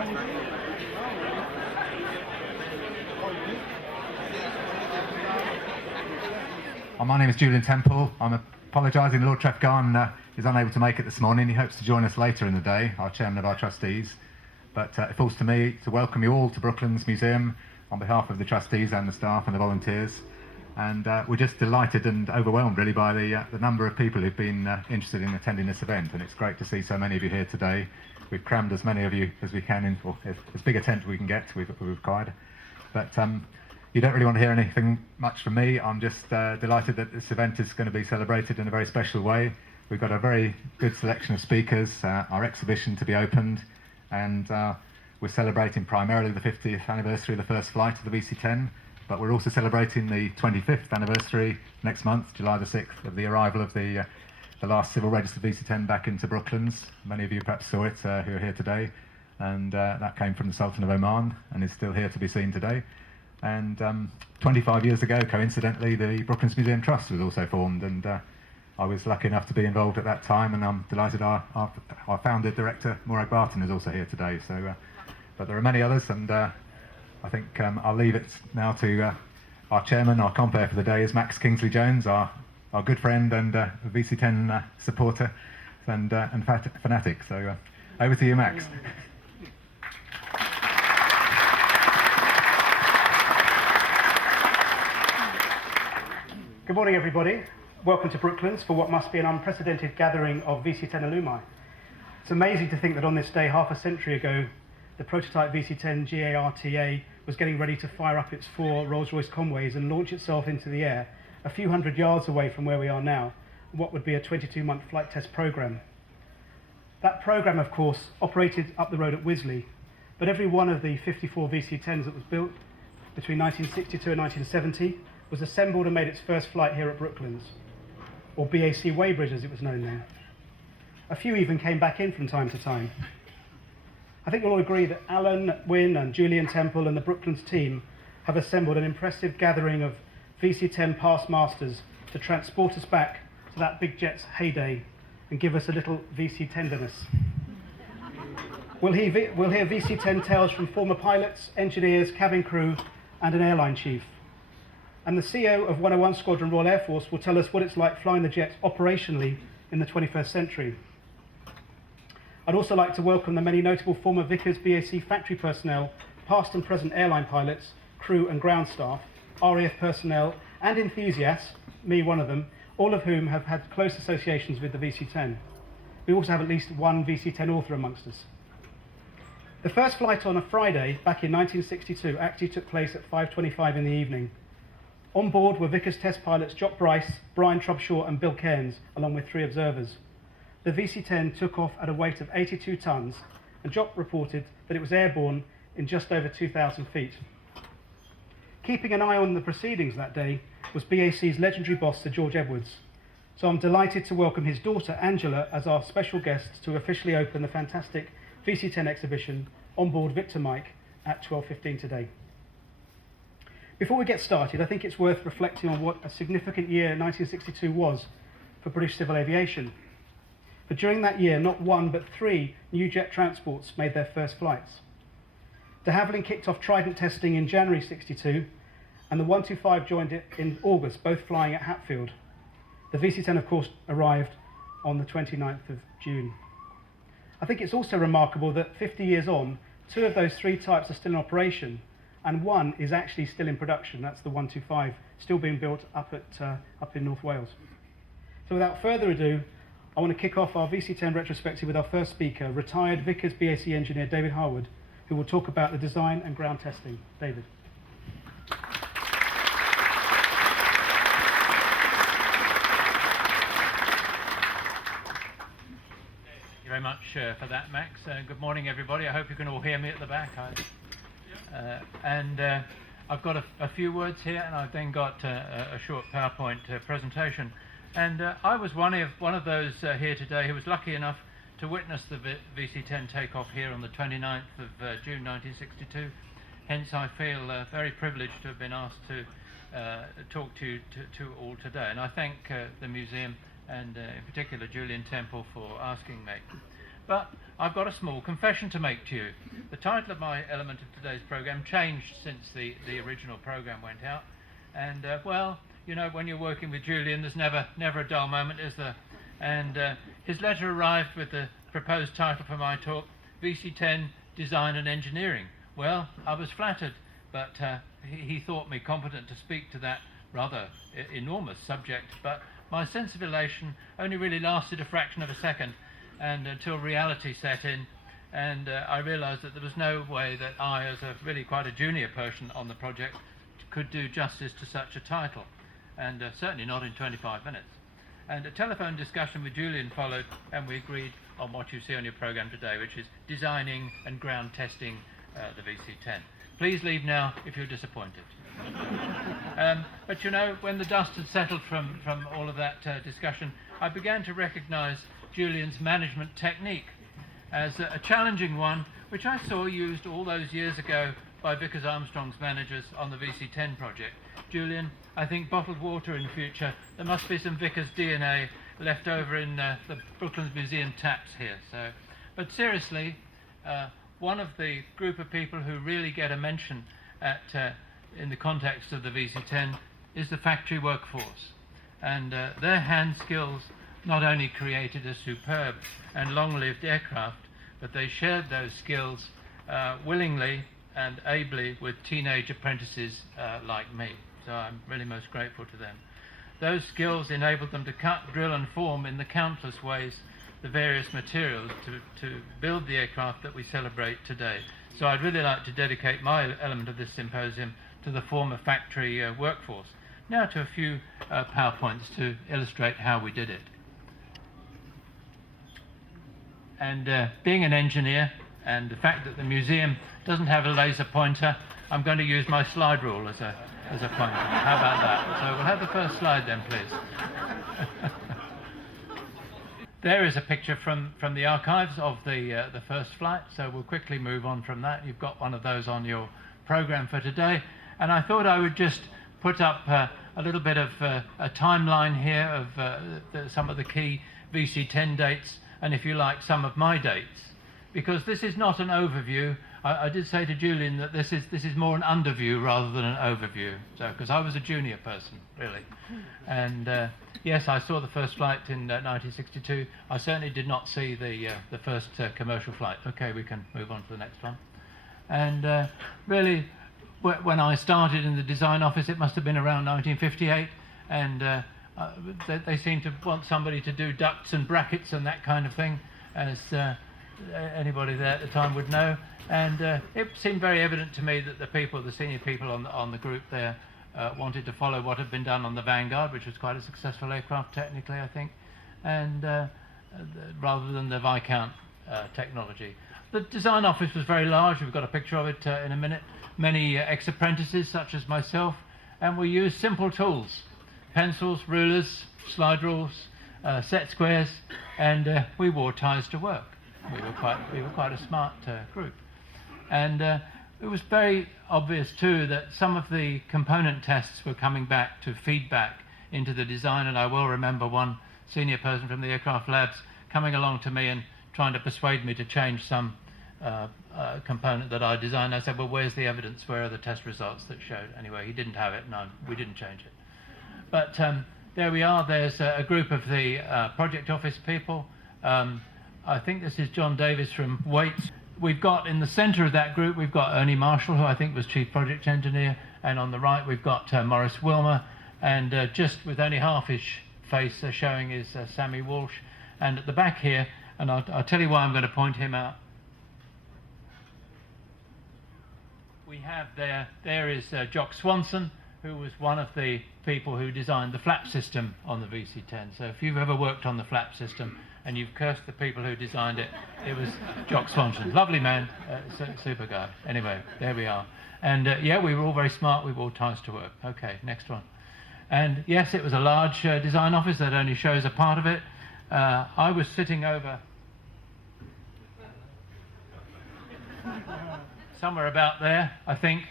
My name is Julian Temple. I'm apologising, Lord Trefgarn is unable to make it this morning. He hopes to join us later in the day, our chairman of our trustees. But it falls to me to welcome you all to Brooklands Museum on behalf of the trustees and the staff and the volunteers. And we're just delighted and overwhelmed really by the number of people who've been interested in attending this event. And it's great to see so many of you here today. We've crammed as many of you as we can in, or as big a tent we can get, we've required. But you don't really want to hear anything much from me. I'm just delighted that this event is going to be celebrated in a very special way. We've got a very good selection of speakers, our exhibition to be opened, and we're celebrating primarily the 50th anniversary of the first flight of the VC10, but we're also celebrating the 25th anniversary next month, July the 6th, of the arrival of the last civil registered VC10 back into Brooklands. Many of you perhaps saw it who are here today, and that came from the Sultan of Oman and is still here to be seen today. And 25 years ago, coincidentally, the Brooklands Museum Trust was also formed, and I was lucky enough to be involved at that time, and I'm delighted our founder director, Morag Barton, is also here today. So, but there are many others, and I think I'll leave it now to our chairman. Our compere for the day is Max Kingsley-Jones, our good friend and VC10 supporter and fanatic. So over to you, Max. Good morning, everybody. Welcome to Brooklands for what must be an unprecedented gathering of VC10 alumni. It's amazing to think that on this day, half a century ago, the prototype VC10 G-ARTA was getting ready to fire up its 4 Rolls-Royce Conways and launch itself into the air a few hundred yards away from where we are now, what would be a 22-month flight test program. That program, of course, operated up the road at Wisley, but every one of the 54 VC10s that was built between 1962 and 1970 was assembled and made its first flight here at Brooklands, or BAC Weybridge as it was known then. A few even came back in from time to time. I think you'll all agree that Alan Wynne and Julian Temple and the Brooklands team have assembled an impressive gathering of VC10 past masters to transport us back to that big jet's heyday and give us a little VC tenderness. We'll hear VC10 tales from former pilots, engineers, cabin crew and an airline chief. And the CEO of 101 Squadron Royal Air Force will tell us what it's like flying the jets operationally in the 21st century. I'd also like to welcome the many notable former Vickers VC factory personnel, past and present airline pilots, crew and ground staff, RAF personnel and enthusiasts, me one of them, all of whom have had close associations with the VC10. We also have at least one VC10 author amongst us. The first flight on a Friday back in 1962 actually took place at 5:25 in the evening. On board were Vickers test pilots Jock Bryce, Brian Trubshaw and Bill Cairns, along with 3 observers. The VC10 took off at a weight of 82 tonnes, and Jock reported that it was airborne in just over 2,000 feet. Keeping an eye on the proceedings that day was BAC's legendary boss, Sir George Edwards. So I'm delighted to welcome his daughter, Angela, as our special guest to officially open the fantastic VC10 exhibition on board Victor Mike at 12:15 today. Before we get started, I think it's worth reflecting on what a significant year 1962 was for British civil aviation. For during that year, not 1 but 3 new jet transports made their first flights. De Havilland kicked off Trident testing in January 62, and the 125 joined it in August, both flying at Hatfield. The VC10, of course, arrived on the 29th of June. I think it's also remarkable that 50 years on, 2 of those 3 types are still in operation, and 1 is actually still in production. That's the 125, still being built up in North Wales. So without further ado, I want to kick off our VC10 retrospective with our first speaker, retired Vickers BAC engineer David Harwood, who will talk about the design and ground testing. David. Thank you very much for that, Max. Good morning, everybody. I hope you can all hear me at the back. I've got a few words here, and I've then got a short PowerPoint presentation. And I was one of those here today who was lucky enough to witness the VC10 takeoff here on the 29th of June 1962. Hence, I feel very privileged to have been asked to talk to you all today. And I thank the museum and in particular Julian Temple for asking me. But I've got a small confession to make to you. The title of my element of today's program changed since the original program went out. And well, you know, when you're working with Julian, there's never a dull moment, is there? And his letter arrived with the proposed title for my talk, VC10 Design and Engineering. Well, I was flattered, but he thought me competent to speak to that rather enormous subject. But my sense of elation only really lasted a fraction of a second, and until reality set in, and I realised that there was no way that I, as a really quite a junior person on the project, could do justice to such a title, and certainly not in 25 minutes. And a telephone discussion with Julian followed, and we agreed on what you see on your programme today, which is designing and ground testing the VC10. Please leave now if you're disappointed. But you know, when the dust had settled from all of that discussion, I began to recognise Julian's management technique as a challenging one, which I saw used all those years ago by Vickers Armstrong's managers on the VC10 project. Julian, I think bottled water in the future. There must be some Vickers DNA left over in the Brooklands Museum taps here. So, but seriously, one of the group of people who really get a mention in the context of the VC10 is the factory workforce, and their hand skills not only created a superb and long-lived aircraft, but they shared those skills willingly and ably with teenage apprentices like me. So I'm really most grateful to them. Those skills enabled them to cut, drill and form in the countless ways the various materials to build the aircraft that we celebrate today. So I'd really like to dedicate my element of this symposium to the former factory workforce. Now to a few PowerPoints to illustrate how we did it. And being an engineer, and the fact that the museum doesn't have a laser pointer, I'm going to use my slide rule as a pointer. How about that? So we'll have the first slide then, please. There is a picture from the archives of the first flight, so we'll quickly move on from that. You've got one of those on your program for today, and I thought I would just put up a little bit of a timeline here of some of the key VC10 dates, and if you like, some of my dates, because this is not an overview. I did say to Julian that this is more an underview rather than an overview, so because I was a junior person really, and yes, I saw the first flight in 1962. I certainly did not see the first commercial flight. Okay, we can move on to the next one. And really, when I started in the design office, it must have been around 1958, and they seemed to want somebody to do ducts and brackets and that kind of thing, as anybody there at the time would know. And it seemed very evident to me that the senior people on the group there wanted to follow what had been done on the Vanguard, which was quite a successful aircraft technically, I think, and rather than the Viscount technology. The design office was very large. We've got a picture of it in a minute. Many ex-apprentices such as myself, and we used simple tools: pencils, rulers, slide rules, set squares, and we wore ties to work. We were quite a smart group, and it was very obvious too that some of the component tests were coming back to feedback into the design, and I will remember one senior person from the aircraft labs coming along to me and trying to persuade me to change some component that I designed. I said, well, where's the evidence? Where are the test results that showed? Anyway, he didn't have it, and we didn't change it. But there we are. There's a group of the project office people. I think this is John Davis from Waits. We've got in the centre of that group, we've got Ernie Marshall, who I think was Chief Project Engineer, and on the right we've got Maurice Wilmer, and just with only half his face showing is Sammy Walsh. And at the back here, and I'll tell you why I'm going to point him out. We have there is Jock Swanson, who was one of the people who designed the flap system on the VC10. So if you've ever worked on the flap system and you've cursed the people who designed it, it was Jock Swanson. Lovely man, super guy. Anyway, there we are. And yeah, we were all very smart. We wore ties to work. Okay, next one. And yes, it was a large design office. That only shows a part of it. I was sitting over somewhere about there, I think.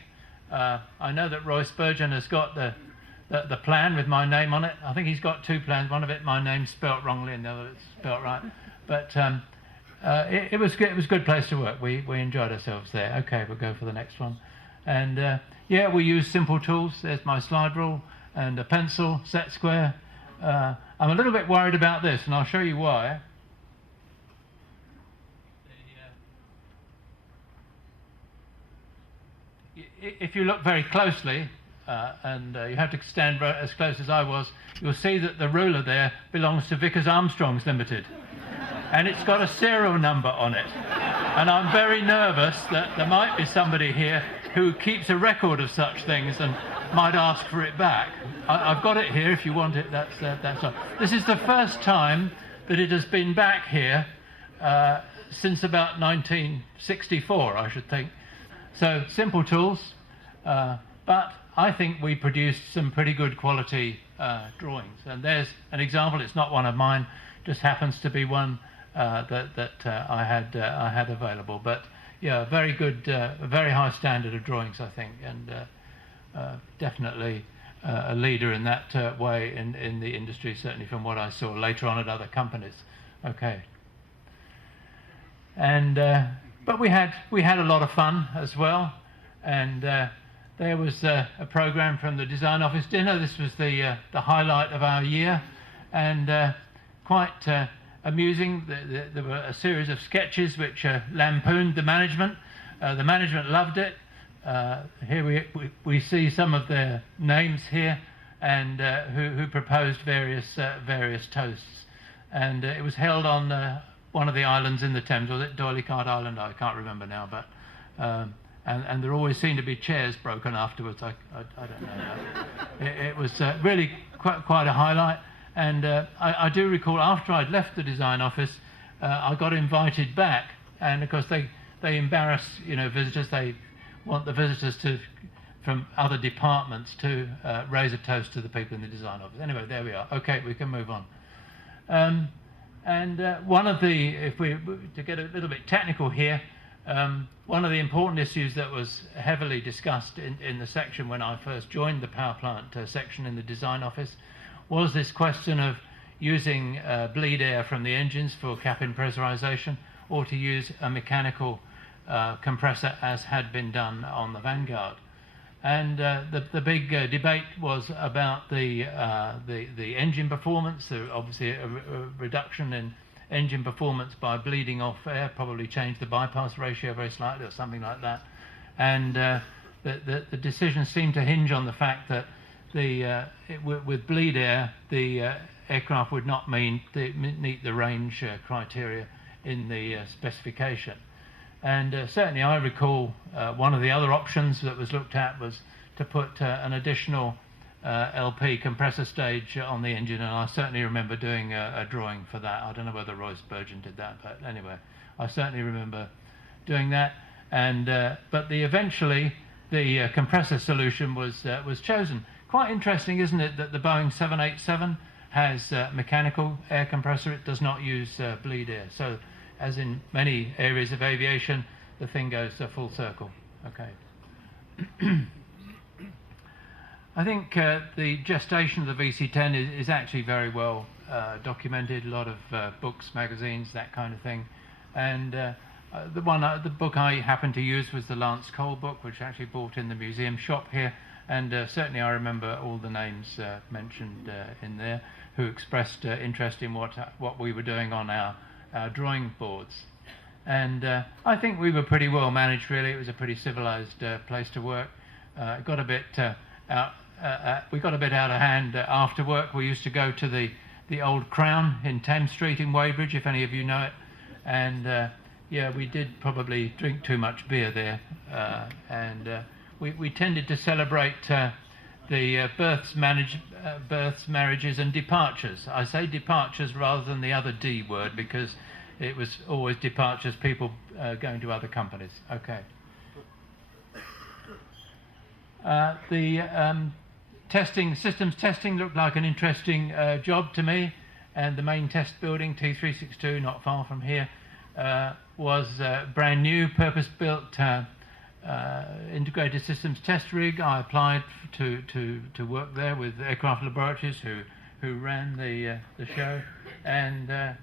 I know that Roy Spurgeon has got the plan with my name on it. I think he's got two plans. One of it, my name's spelt wrongly, and the other it's spelt right. But it was good. It was a good place to work. We enjoyed ourselves there. Okay, we'll go for the next one. And yeah, we use simple tools. There's my slide rule and a pencil, set square. I'm a little bit worried about this, and I'll show you why. If you look very closely, and you have to stand as close as I was, you'll see that the ruler there belongs to Vickers Armstrongs Limited, and it's got a serial number on it. And I'm very nervous that there might be somebody here who keeps a record of such things and might ask for it back. I've got it here if you want it. That's all. This is the first time that it has been back here since about 1964, I should think. So simple tools, but I think we produced some pretty good quality drawings. And there's an example. It's not one of mine, just happens to be one that I had available. But yeah, very good, very high standard of drawings, I think, and definitely a leader in that way in the industry, certainly from what I saw later on at other companies. Okay. And but we had a lot of fun as well, and there was a program from the design office dinner. This was the highlight of our year, and quite amusing. There were a series of sketches which lampooned the management. The management loved it. Here we see some of their names here, and who proposed various toasts, and it was held on one of the islands in the Thames. Was it Doyleycart Island? I can't remember now, but and there always seemed to be chairs broken afterwards. I don't know. It was really quite a highlight, and I do recall after I'd left the design office, I got invited back, and of course they embarrass visitors. They want the visitors from other departments to raise a toast to the people in the design office. Anyway, there we are. Okay, we can move on. And one of the, to get a little bit technical here, one of the important issues that was heavily discussed in the section when I first joined the power plant section in the design office was this question of using bleed air from the engines for cabin pressurization, or to use a mechanical compressor as had been done on the Vanguard. And the big debate was about the engine performance. Obviously a reduction in engine performance by bleeding off air probably changed the bypass ratio very slightly or something like that. And the decision seemed to hinge on the fact that with bleed air, the aircraft would not meet the range criteria in the specification. And certainly I recall one of the other options that was looked at was to put an additional LP compressor stage on the engine, and I certainly remember doing a drawing for that. I don't know whether Roy Spurgeon did that, but anyway, I certainly remember doing that. And but eventually the compressor solution was chosen. Quite interesting, isn't it, that the Boeing 787 has mechanical air compressor. It does not use bleed air. So, as in many areas of aviation, the thing goes full circle. Okay. I think the gestation of the VC10 is actually very well documented. A lot of books, magazines, that kind of thing. And the book I happened to use was the Lance Cole book, which I actually bought in the museum shop here. And certainly I remember all the names mentioned in there who expressed interest in what we were doing on our drawing boards. And I think we were pretty well managed, really. It was a pretty civilized place to work. It got a bit we got a bit out of hand after work. We used to go to the old Crown in Thames Street in Weybridge, if any of you know it. And yeah, we did probably drink too much beer there. And we tended to celebrate the births, marriages and departures. I say departures rather than the other D word, because it was always departures, people going to other companies. Okay. The systems testing looked like an interesting job to me, and the main test building, T362, not far from here, was brand new, purpose-built integrated systems test rig. I applied to work there with Aircraft Laboratories, who ran the show, and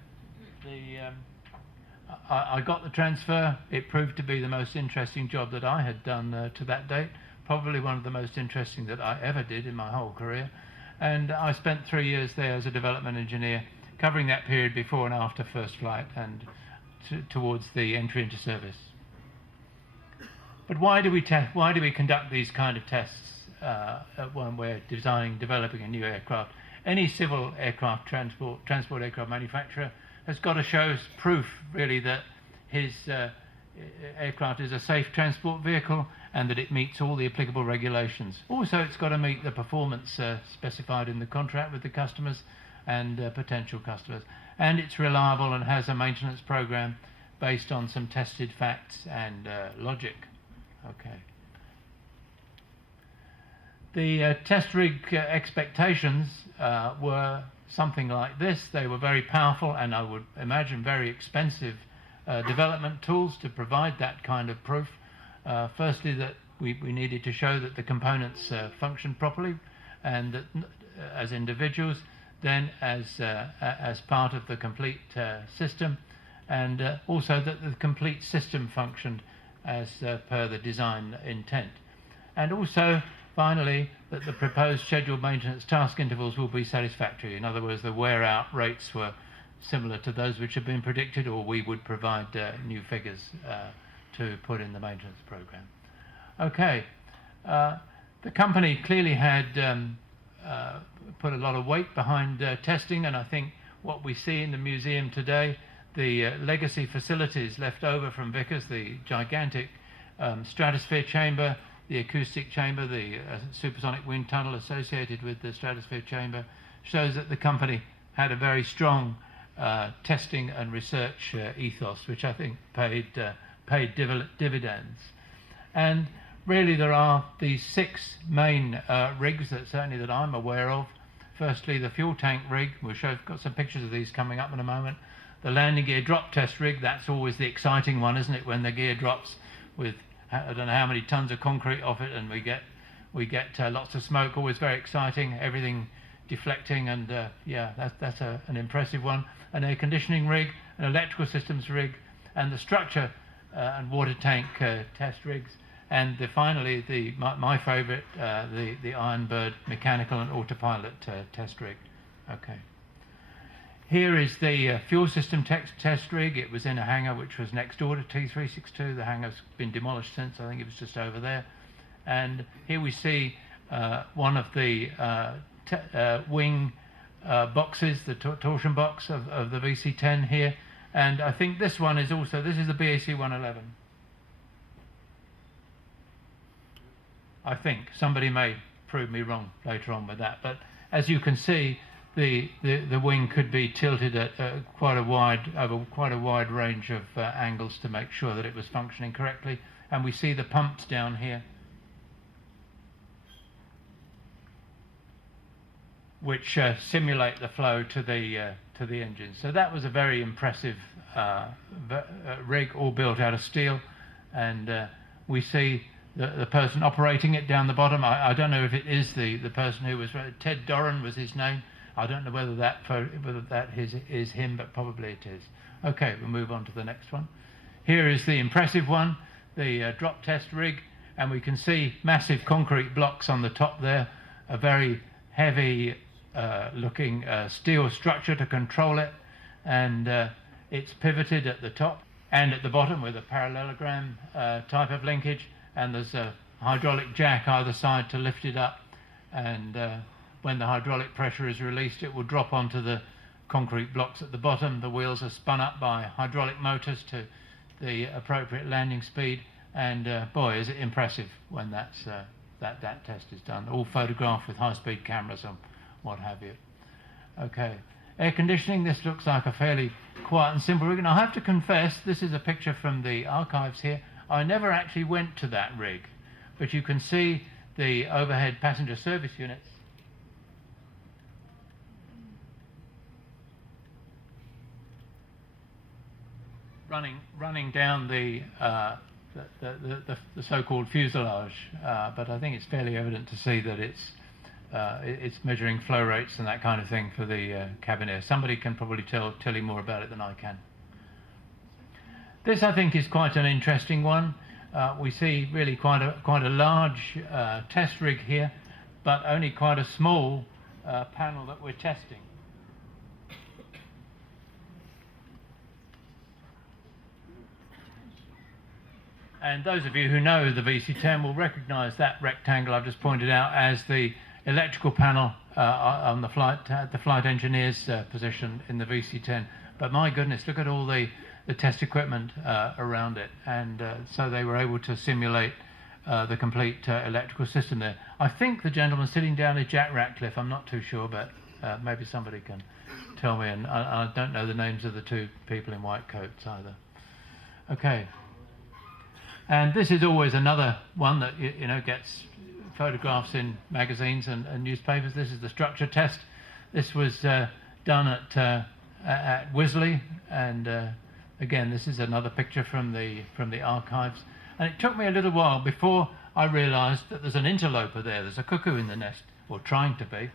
I got the transfer. It proved to be the most interesting job that I had done to that date, probably one of the most interesting that I ever did in my whole career. And I spent 3 years there as a development engineer, covering that period before and after first flight and towards the entry into service. But why do we conduct these kind of tests when we're developing a new aircraft? Any civil aircraft transport aircraft manufacturer has got to show proof, really, that his aircraft is a safe transport vehicle and that it meets all the applicable regulations. Also, it's got to meet the performance specified in the contract with the customers and potential customers. And it's reliable and has a maintenance program based on some tested facts and logic. Okay. The test rig expectations were something like this. They were very powerful and I would imagine very expensive development tools to provide that kind of proof. Firstly, that we needed to show that the components functioned properly and that as individuals, then as part of the complete system, and also that the complete system functioned as per the design intent. And also, finally, that the proposed scheduled maintenance task intervals will be satisfactory. In other words, the wear-out rates were similar to those which had been predicted, or we would provide new figures to put in the maintenance program. Okay, the company clearly had put a lot of weight behind testing, and I think what we see in the museum today, the legacy facilities left over from Vickers, the gigantic stratosphere chamber, the acoustic chamber, the supersonic wind tunnel associated with the stratosphere chamber, shows that the company had a very strong testing and research ethos, which I think paid dividends. And really there are these 6 main rigs that certainly that I'm aware of. Firstly, the fuel tank rig. Got some pictures of these coming up in a moment. The landing gear drop test rig, that's always the exciting one, isn't it, when the gear drops with I don't know how many tons of concrete off it, and we get lots of smoke. Always very exciting. Everything deflecting, and yeah, that's an impressive one. An air conditioning rig, an electrical systems rig, and the structure and water tank test rigs, and finally my favourite, the Ironbird mechanical and autopilot test rig. Okay. Here is the fuel system test rig. It was in a hangar which was next door to T362. The hangar's been demolished since. I think it was just over there. And here we see one of the wing boxes, the torsion box of the VC10 here. And I think this one is also, this is the BAC-111. I think. Somebody may prove me wrong later on with that. But as you can see, the wing could be tilted at quite a wide range of angles to make sure that it was functioning correctly. And we see the pumps down here, which simulate the flow to the engine. So that was a very impressive rig, all built out of steel. And we see the person operating it down the bottom. I don't know if it is the person who was, Ted Doran was his name. I don't know whether that is him, but probably it is. Okay, we'll move on to the next one. Here is the impressive one, the drop test rig, and we can see massive concrete blocks on the top there, a very heavy looking steel structure to control it, and it's pivoted at the top and at the bottom with a parallelogram type of linkage, and there's a hydraulic jack either side to lift it up, and when the hydraulic pressure is released, it will drop onto the concrete blocks at the bottom. The wheels are spun up by hydraulic motors to the appropriate landing speed, and boy, is it impressive when that test is done. All photographed with high-speed cameras and what have you. Okay, air conditioning. This looks like a fairly quiet and simple rig, and I have to confess, this is a picture from the archives here. I never actually went to that rig, but you can see the overhead passenger service units. Running down the so-called fuselage, but I think it's fairly evident to see that it's measuring flow rates and that kind of thing for the cabin air. Somebody can probably tell you more about it than I can. This, I think, is quite an interesting one. We see really quite a large test rig here, but only quite a small panel that we're testing. And those of you who know the VC10 will recognise that rectangle I've just pointed out as the electrical panel on the flight engineer's position in the VC10. But my goodness, look at all the test equipment around it. And so they were able to simulate the complete electrical system there. I think the gentleman sitting down is Jack Ratcliffe. I'm not too sure, but maybe somebody can tell me. And I don't know the names of the two people in white coats either. Okay. And this is always another one that you know gets photographs in magazines and newspapers. This is the structure test. This was done at Wisley, and again, this is another picture from the archives. And it took me a little while before I realised that there's an interloper there. There's a cuckoo in the nest, or trying to be.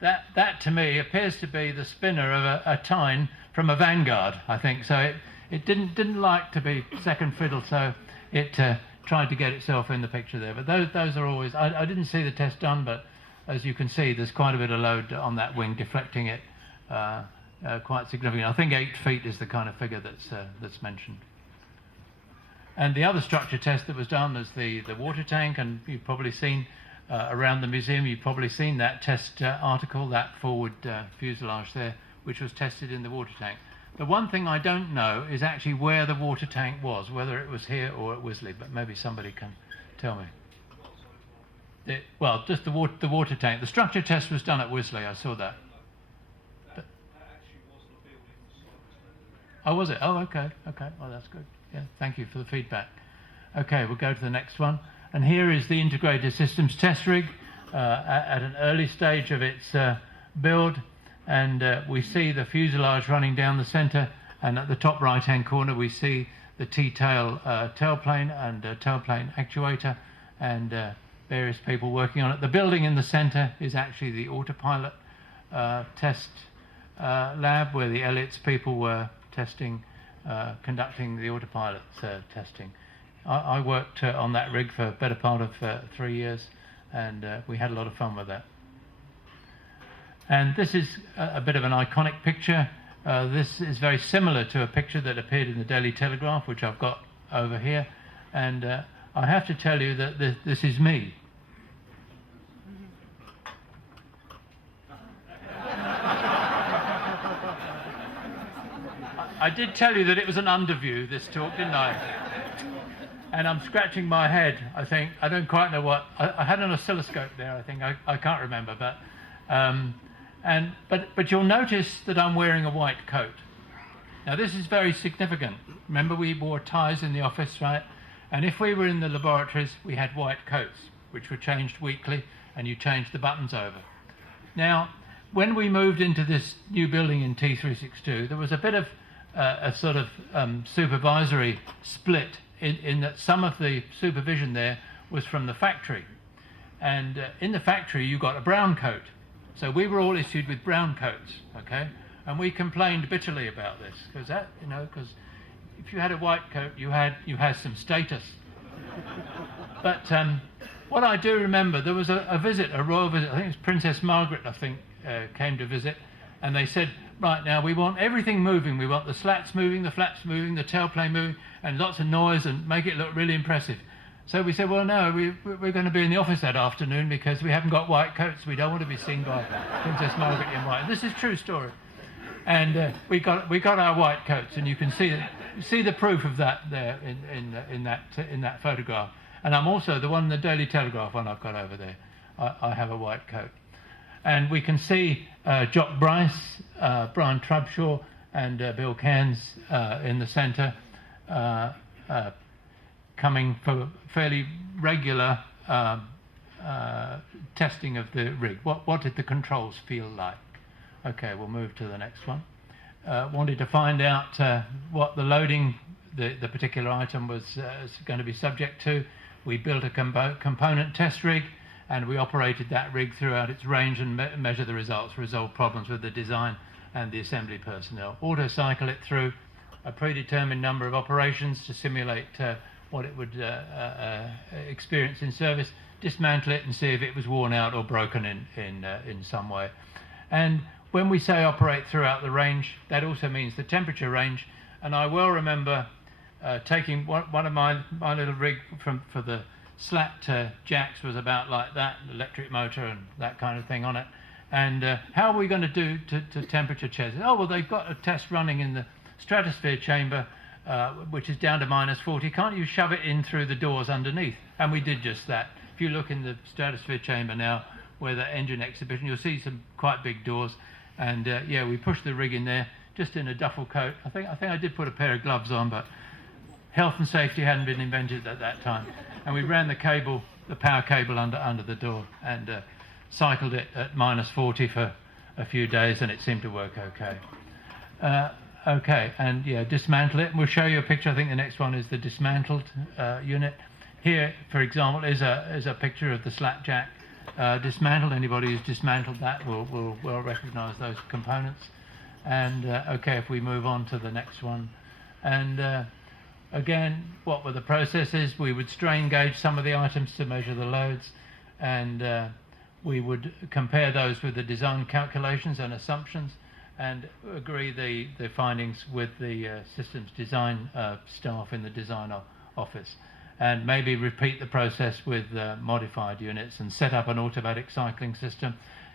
That to me appears to be the spinner of a tine from a Vanguard, I think. So it didn't like to be second fiddle, so it tried to get itself in the picture there. But those are always, I didn't see the test done, but as you can see, there's quite a bit of load on that wing, deflecting it quite significantly. I think 8 feet is the kind of figure that's mentioned. And the other structure test that was done was the water tank, and you've probably seen around the museum, you've probably seen that test article, that forward fuselage there, which was tested in the water tank. The one thing I don't know is actually where the water tank was, whether it was here or at Wisley, but maybe somebody can tell me. Well, just the water tank. The structure test was done at Wisley, I saw that. That actually wasn't a building. Oh, was it? Oh, okay, well that's good. Yeah, thank you for the feedback. Okay, we'll go to the next one. And here is the integrated systems test rig at an early stage of its build. And we see the fuselage running down the centre, and at the top right hand corner we see the T-tail tailplane and tailplane actuator, and various people working on it. The building in the centre is actually the autopilot test lab, where the Elliott's people were testing, conducting the autopilot testing. I worked on that rig for a better part of 3 years, and we had a lot of fun with that. And this is a bit of an iconic picture. This is very similar to a picture that appeared in the Daily Telegraph, which I've got over here. And I have to tell you that this is me. I did tell you that it was an underview, this talk, didn't I? And I'm scratching my head, I think. I don't quite know what. I had an oscilloscope there, I think. I can't remember, but... But you'll notice that I'm wearing a white coat. Now this is very significant. Remember, we wore ties in the office, right? And if we were in the laboratories, we had white coats, which were changed weekly, and you changed the buttons over. Now, when we moved into this new building in T362, there was a bit of a sort of supervisory split in that some of the supervision there was from the factory. And in the factory, you got a brown coat. So we were all issued with brown coats, okay? And we complained bitterly about this, because that, you know, because if you had a white coat, you had some status. But what I do remember, there was a visit, a royal visit. I think it was Princess Margaret, I think, came to visit, and they said, right, now we want everything moving. We want the slats moving, the flaps moving, the tailplane moving, and lots of noise, and make it look really impressive. So we said, well, no, we're going to be in the office that afternoon because we haven't got white coats. We don't want to be seen by Princess Margaret in white. This is a true story. And we got our white coats, and you can see the proof of that there in that photograph. And I'm also the one in the Daily Telegraph one I've got over there. I have a white coat. And we can see Jock Bryce, Brian Trubshaw, and Bill Cairns in the centre, coming for fairly regular testing of the rig. What did the controls feel like? Okay, we'll move to the next one. Wanted to find out what the loading the particular item was going to be subject to. We built a component test rig, and we operated that rig throughout its range and measure the results, resolve problems with the design and the assembly personnel. Auto-cycle it through a predetermined number of operations to simulate what it would experience in service, dismantle it and see if it was worn out or broken in some way. And when we say operate throughout the range, that also means the temperature range. And I well remember taking one of my little rig for the slat jacks was about like that, electric motor and that kind of thing on it. And how are we going to do to temperature checks? Oh, well, they've got a test running in the stratosphere chamber, which is down to -40. Can't you shove it in through the doors underneath? And we did just that. If you look in the stratosphere chamber now, where the engine exhibition, you'll see some quite big doors. And yeah, we pushed the rig in there, just in a duffel coat. I think I did put a pair of gloves on, but health and safety hadn't been invented at that time. And we ran the cable, the power cable under the door, and cycled it at -40 for a few days, and it seemed to work okay. Okay, and yeah, dismantle it. And we'll show you a picture. I think the next one is the dismantled unit. Here, for example, is a picture of the slat jack dismantled. Anybody who's dismantled that will recognise those components. And okay, if we move on to the next one, and again, what were the processes? We would strain gauge some of the items to measure the loads, and we would compare those with the design calculations and assumptions, and agree the findings with the systems design staff in the design office, and maybe repeat the process with modified units and set up an automatic cycling system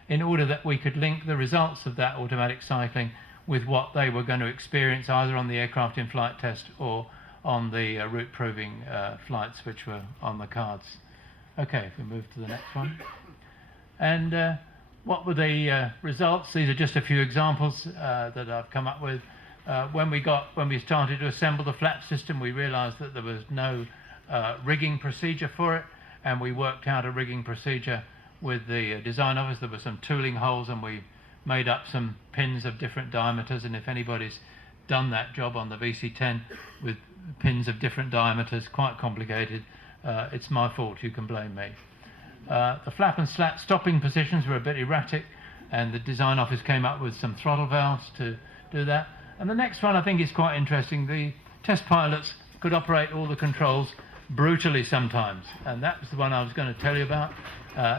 in order that we could link the results of that automatic cycling with what they were going to experience either on the aircraft in flight test or on the route proving flights which were on the cards. Okay, if we move to the next one. And what were the results? These are just a few examples that I've come up with. When we started to assemble the flap system, we realized that there was no rigging procedure for it, and we worked out a rigging procedure with the design office. There were some tooling holes, and we made up some pins of different diameters, and if anybody's done that job on the VC10 with pins of different diameters, quite complicated, it's my fault, you can blame me. The flap and slat stopping positions were a bit erratic, and the design office came up with some throttle valves to do that. And the next one I think is quite interesting. The test pilots could operate all the controls brutally sometimes, and that was the one I was going to tell you about.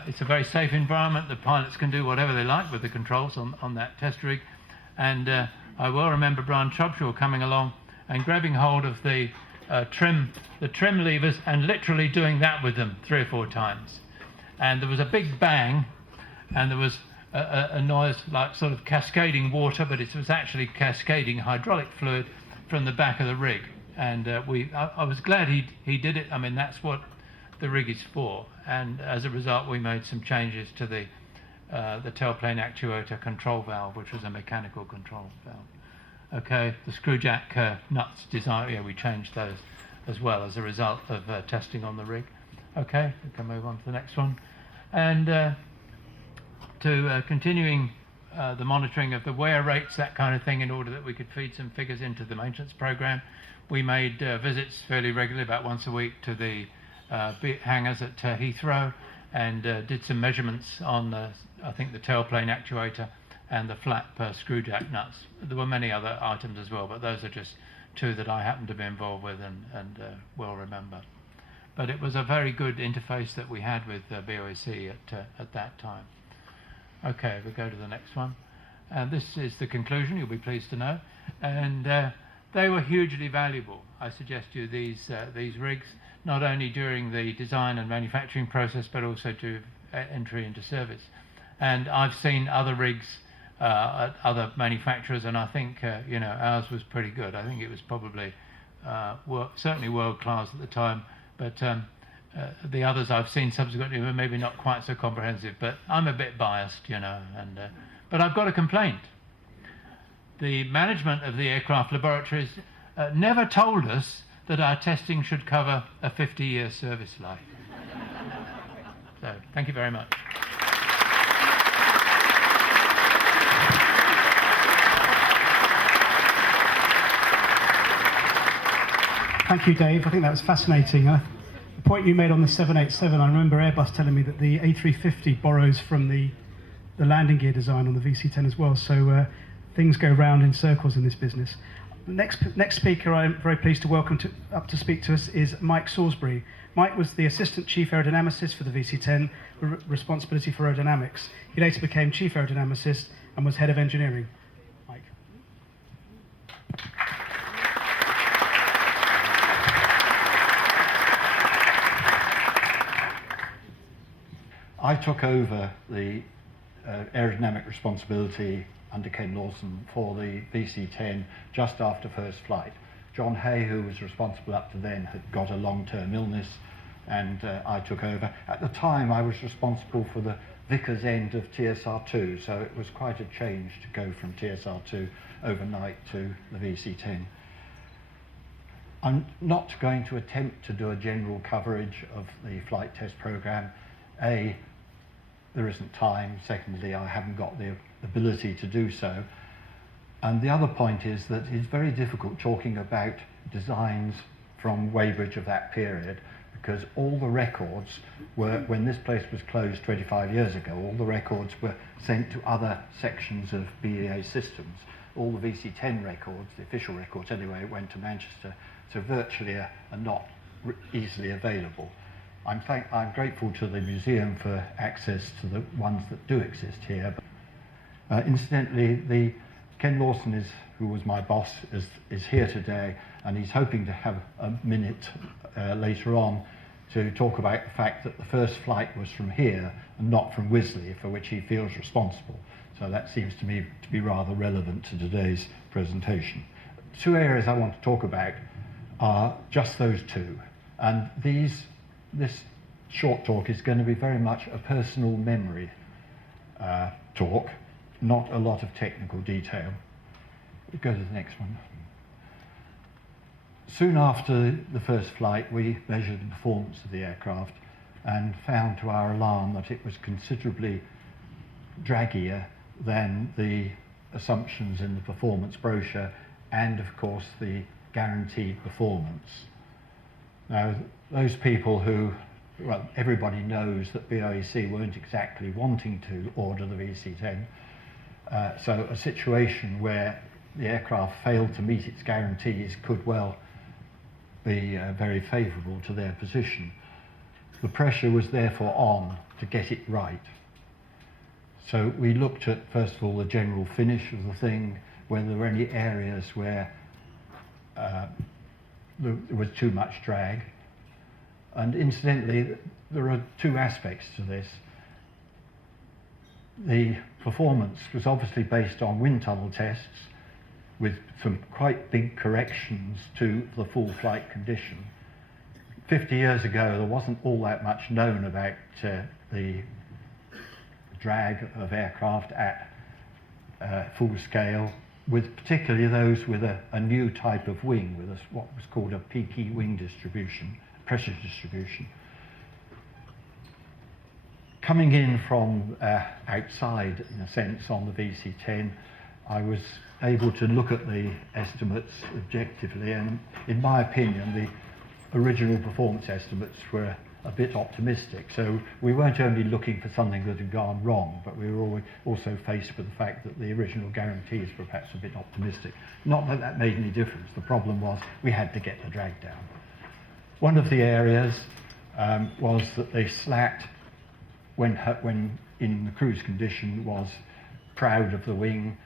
It's a very safe environment. The pilots can do whatever they like with the controls on that test rig. And I well remember Brian Trubshaw coming along and grabbing hold of the trim levers and literally doing that with them 3 or 4 times. And there was a big bang, and there was a noise like sort of cascading water, but it was actually cascading hydraulic fluid from the back of the rig. And I was glad he did it. I mean, that's what the rig is for. And as a result, we made some changes to the tailplane actuator control valve, which was a mechanical control valve. Okay, the screw jack nuts design, yeah, we changed those as well as a result of testing on the rig. Okay, we can move on to the next one. And continuing the monitoring of the wear rates, that kind of thing, in order that we could feed some figures into the maintenance program. We made visits fairly regularly, about once a week, to the hangars at Heathrow, and did some measurements on, I think, the tailplane actuator and the flap screw jack nuts. There were many other items as well, but those are just 2 that I happened to be involved with and well remember. But it was a very good interface that we had with BOAC at that time. Okay, we'll go to the next one. And this is the conclusion, you'll be pleased to know. And they were hugely valuable. I suggest to you these rigs, not only during the design and manufacturing process, but also to entry into service. And I've seen other rigs at other manufacturers, and I think ours was pretty good. I think it was probably certainly world class at the time. But the others I've seen subsequently were maybe not quite so comprehensive. But I'm a bit biased, but I've got a complaint. The management of the aircraft laboratories never told us that our testing should cover a 50-year service life. So, thank you very much. Thank you, Dave. I think that was fascinating. The point you made on the 787, I remember Airbus telling me that the A350 borrows from the landing gear design on the VC10 as well. So things go round in circles in this business. Next speaker I'm very pleased to welcome up to speak to us is Mike Salisbury. Mike was the Assistant Chief Aerodynamicist for the VC10, with responsibility for aerodynamics. He later became Chief Aerodynamicist and was Head of Engineering. Mike. I took over the aerodynamic responsibility under Ken Lawson for the VC10 just after first flight. John Hay, who was responsible up to then, had got a long-term illness, and I took over. At the time, I was responsible for the Vickers end of TSR2, so it was quite a change to go from TSR2 overnight to the VC10. I'm not going to attempt to do a general coverage of the flight test program. A, there isn't time. Secondly, I haven't got the ability to do so. And the other point is that it's very difficult talking about designs from Weybridge of that period, because all the records were, when this place was closed 25 years ago, all the records were sent to other sections of BEA systems. All the VC10 records, the official records anyway, went to Manchester, so virtually are not easily available. I'm grateful to the museum for access to the ones that do exist here. Incidentally, Ken Lawson, who was my boss, is here today, and he's hoping to have a minute later on to talk about the fact that the first flight was from here and not from Wisley, for which he feels responsible. So that seems to me to be rather relevant to today's presentation. Two areas I want to talk about are just those two, and this short talk is going to be very much a personal memory talk, not a lot of technical detail. Go to the next one. Soon after the first flight, we measured the performance of the aircraft and found to our alarm that it was considerably draggier than the assumptions in the performance brochure and, of course, the guaranteed performance. Now, those people who, well, everybody knows that BOEC weren't exactly wanting to order the VC10, so a situation where the aircraft failed to meet its guarantees could well be very favourable to their position. The pressure was therefore on to get it right. So we looked at, first of all, the general finish of the thing, whether there were any areas where there was too much drag. And incidentally, there are two aspects to this. The performance was obviously based on wind tunnel tests with some quite big corrections to the full flight condition. 50 years ago, there wasn't all that much known about the drag of aircraft at full scale, with particularly those with a new type of wing, with what was called a peaky wing distribution, pressure distribution. Coming in from outside, in a sense, on the VC10, I was able to look at the estimates objectively, and in my opinion, the original performance estimates were a bit optimistic. So we weren't only looking for something that had gone wrong, but we were also faced with the fact that the original guarantees were perhaps a bit optimistic. Not that that made any difference. The problem was we had to get the drag down. One of the areas was that the slat, when in the cruise condition, was proud of the wing.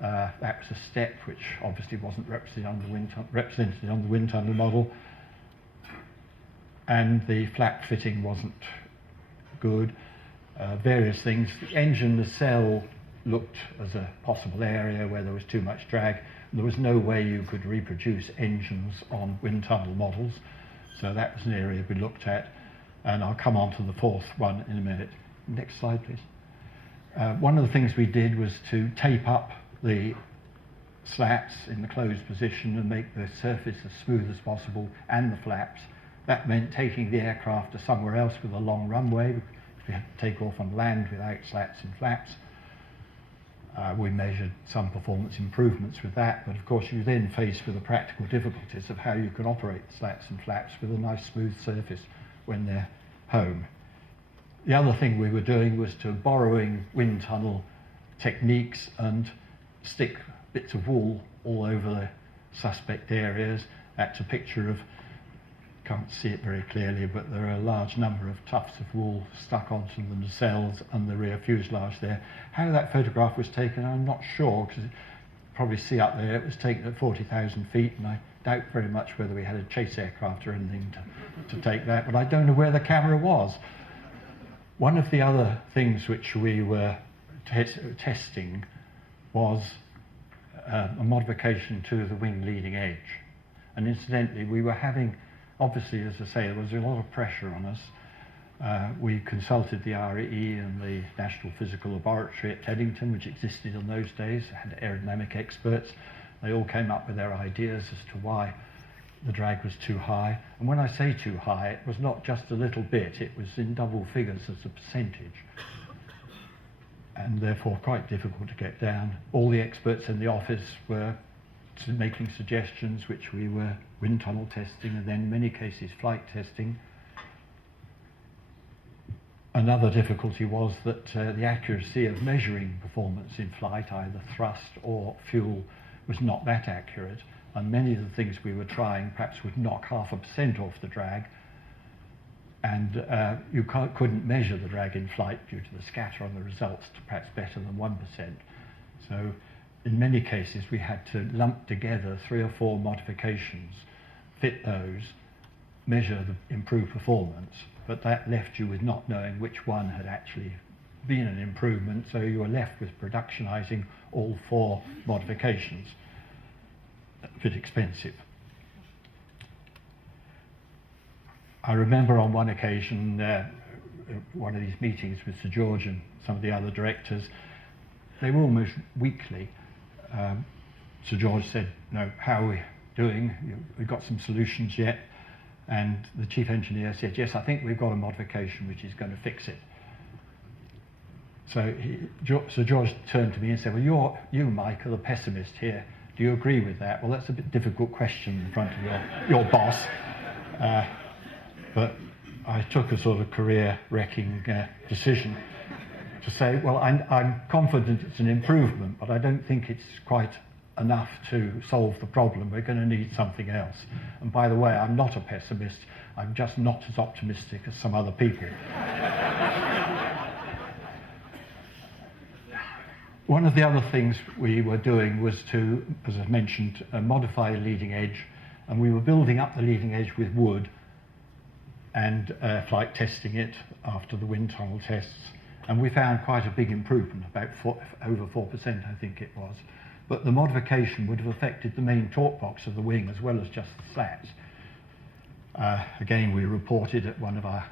That was a step which obviously wasn't represented on the wind tunnel model, and the flap fitting wasn't good. Various things. The engine nacelle looked as a possible area where there was too much drag. There was no way you could reproduce engines on wind tunnel models, so that was an area we looked at, and I'll come on to the fourth one in a minute. Next slide, please. One of the things we did was to tape up the slats in the closed position and make the surface as smooth as possible, and the flaps. That meant taking the aircraft to somewhere else with a long runway. We had to take off on land without slats and flaps. We measured some performance improvements with that, but of course you're then faced with the practical difficulties of how you can operate the slats and flaps with a nice smooth surface when they're home. The other thing we were doing was to borrowing wind tunnel techniques and stick bits of wool all over the suspect areas. That's a picture of, can't see it very clearly, but there are a large number of tufts of wool stuck onto the nacelles and the rear fuselage there. How that photograph was taken, I'm not sure, because you probably see up there it was taken at 40,000 feet, and I doubt very much whether we had a chase aircraft or anything to take that, but I don't know where the camera was. One of the other things which we were testing was a modification to the wing leading edge. And incidentally, we were having, obviously, as I say, there was a lot of pressure on us. We consulted the RAE and the National Physical Laboratory at Teddington, which existed in those days, had aerodynamic experts. They all came up with their ideas as to why the drag was too high. And when I say too high, it was not just a little bit, it was in double figures as a percentage. And therefore quite difficult to get down. All the experts in the office were making suggestions, which we were wind tunnel testing, and then in many cases flight testing. Another difficulty was that the accuracy of measuring performance in flight, either thrust or fuel, was not that accurate, and many of the things we were trying perhaps would knock 0.5% off the drag, and you couldn't measure the drag in flight due to the scatter on the results to perhaps better than 1%. So in many cases we had to lump together 3 or 4 modifications, fit those, measure the improved performance, but that left you with not knowing which one had actually been an improvement, so you were left with productionizing all 4 modifications. A bit expensive. I remember on one occasion, one of these meetings with Sir George and some of the other directors, they were almost weekly. Sir George said, "No, how are we doing? We've got some solutions yet?" And the chief engineer said, "Yes, I think we've got a modification which is going to fix it." So Sir George turned to me and said, "Well, you, Mike, are the pessimist here. Do you agree with that?" Well, that's a bit difficult question in front of your boss. But I took a sort of career-wrecking decision to say, well, I'm confident it's an improvement, but I don't think it's quite enough to solve the problem. We're going to need something else. And by the way, I'm not a pessimist. I'm just not as optimistic as some other people. One of the other things we were doing was to, as I mentioned, modify the leading edge, and we were building up the leading edge with wood and flight testing it after the wind tunnel tests, and we found quite a big improvement, about over 4% I think it was. But the modification would have affected the main torque box of the wing as well as just the slats. Again, we reported at one of our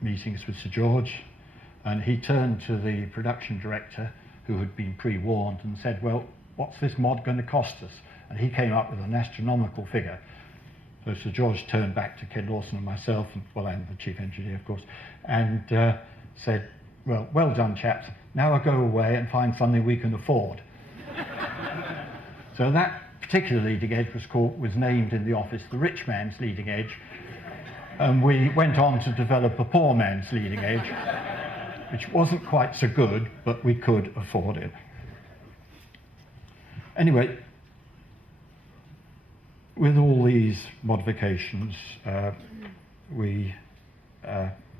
meetings with Sir George, and he turned to the production director, who had been pre-warned, and said, "Well, what's this mod going to cost us?" And he came up with an astronomical figure. So Sir George turned back to Ken Lawson and myself, and the chief engineer, of course, and said, well done, chaps. Now I'll go away and find something we can afford." So that particular leading edge was named in the office the rich man's leading edge, and we went on to develop a poor man's leading edge, which wasn't quite so good, but we could afford it. Anyway, with all these modifications, we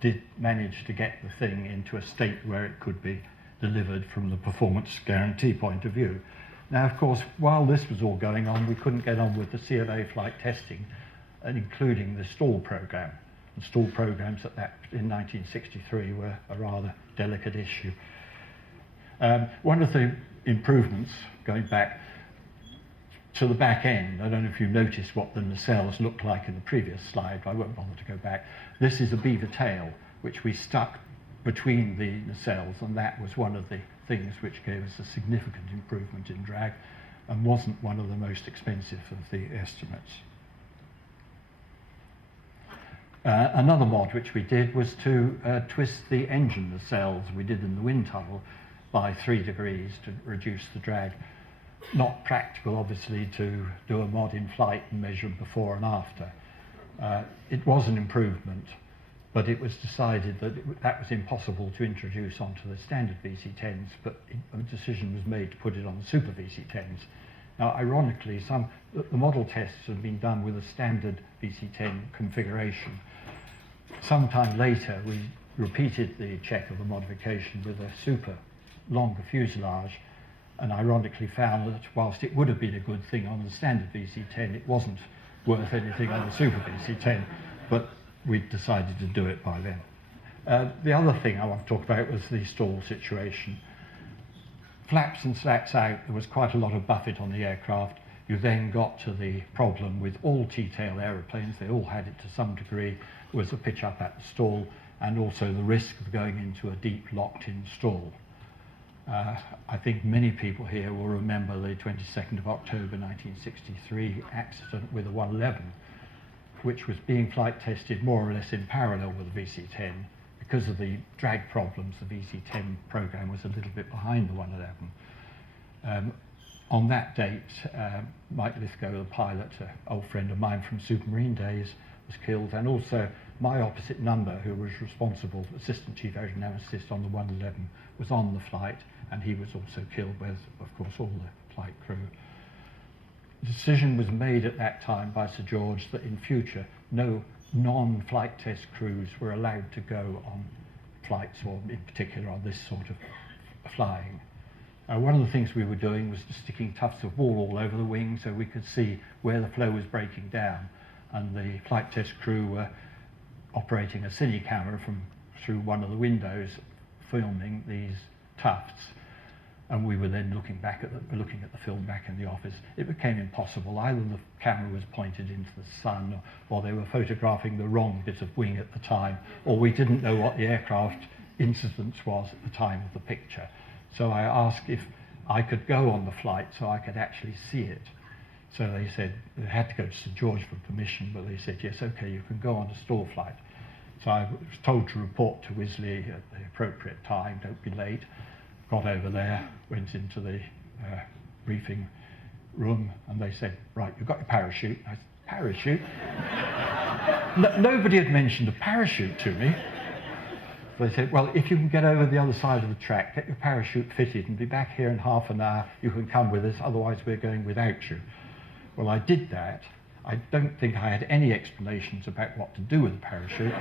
did manage to get the thing into a state where it could be delivered from the performance guarantee point of view. Now, of course, while this was all going on, we couldn't get on with the CFA flight testing, and including the stall program. The stall programs in 1963 were a rather delicate issue. One of the improvements, going back to the back end, I don't know if you noticed what the nacelles looked like in the previous slide, but I won't bother to go back. This is a beaver tail, which we stuck between the nacelles, and that was one of the things which gave us a significant improvement in drag and wasn't one of the most expensive of the estimates. Another mod which we did was to twist the engine nacelles we did in the wind tunnel by 3 degrees to reduce the drag. Not practical, obviously, to do a mod in flight and measure before and after. It was an improvement, but it was decided that that was impossible to introduce onto the standard VC10s, but a decision was made to put it on the super VC10s, Now, ironically, the model tests have been done with a standard VC10 configuration. Sometime later, we repeated the check of the modification with a super longer fuselage, and ironically found that whilst it would have been a good thing on the standard VC10, it wasn't worth anything on the super VC10, but we decided to do it by then. The other thing I want to talk about was the stall situation. Flaps and slats out, there was quite a lot of buffet on the aircraft. You then got to the problem with all T-tail aeroplanes, they all had it to some degree, was a pitch up at the stall, and also the risk of going into a deep locked-in stall. I think many people here will remember the 22nd of October 1963 accident with a 111, which was being flight tested more or less in parallel with the VC10. Because of the drag problems, the VC10 program was a little bit behind the 111. On that date, Mike Lithgow, the pilot, an old friend of mine from Supermarine days, was killed, and also my opposite number, who was responsible, Assistant Chief Aerodynamicist on the 111, was on the flight, and he was also killed with, of course, all the flight crew. The decision was made at that time by Sir George that in future no non-flight test crews were allowed to go on flights, or in particular on this sort of flying. One of the things we were doing was sticking tufts of wool all over the wing so we could see where the flow was breaking down, and the flight test crew were operating a cine camera through one of the windows, filming these tufts, and we were then looking at the film back in the office. It became impossible. Either the camera was pointed into the sun, or they were photographing the wrong bit of wing at the time, or we didn't know what the aircraft incidence was at the time of the picture. So I asked if I could go on the flight so I could actually see it. So they said they had to go to St George for permission, but they said, yes, okay, you can go on a stall flight. So I was told to report to Wisley at the appropriate time, don't be late. Got over there, went into the briefing room, and they said, right, you've got your parachute. I said, parachute? Nobody had mentioned a parachute to me. So they said, well, if you can get over the other side of the track, get your parachute fitted and be back here in half an hour, you can come with us, otherwise we're going without you. Well, I did that. I don't think I had any explanations about what to do with the parachute.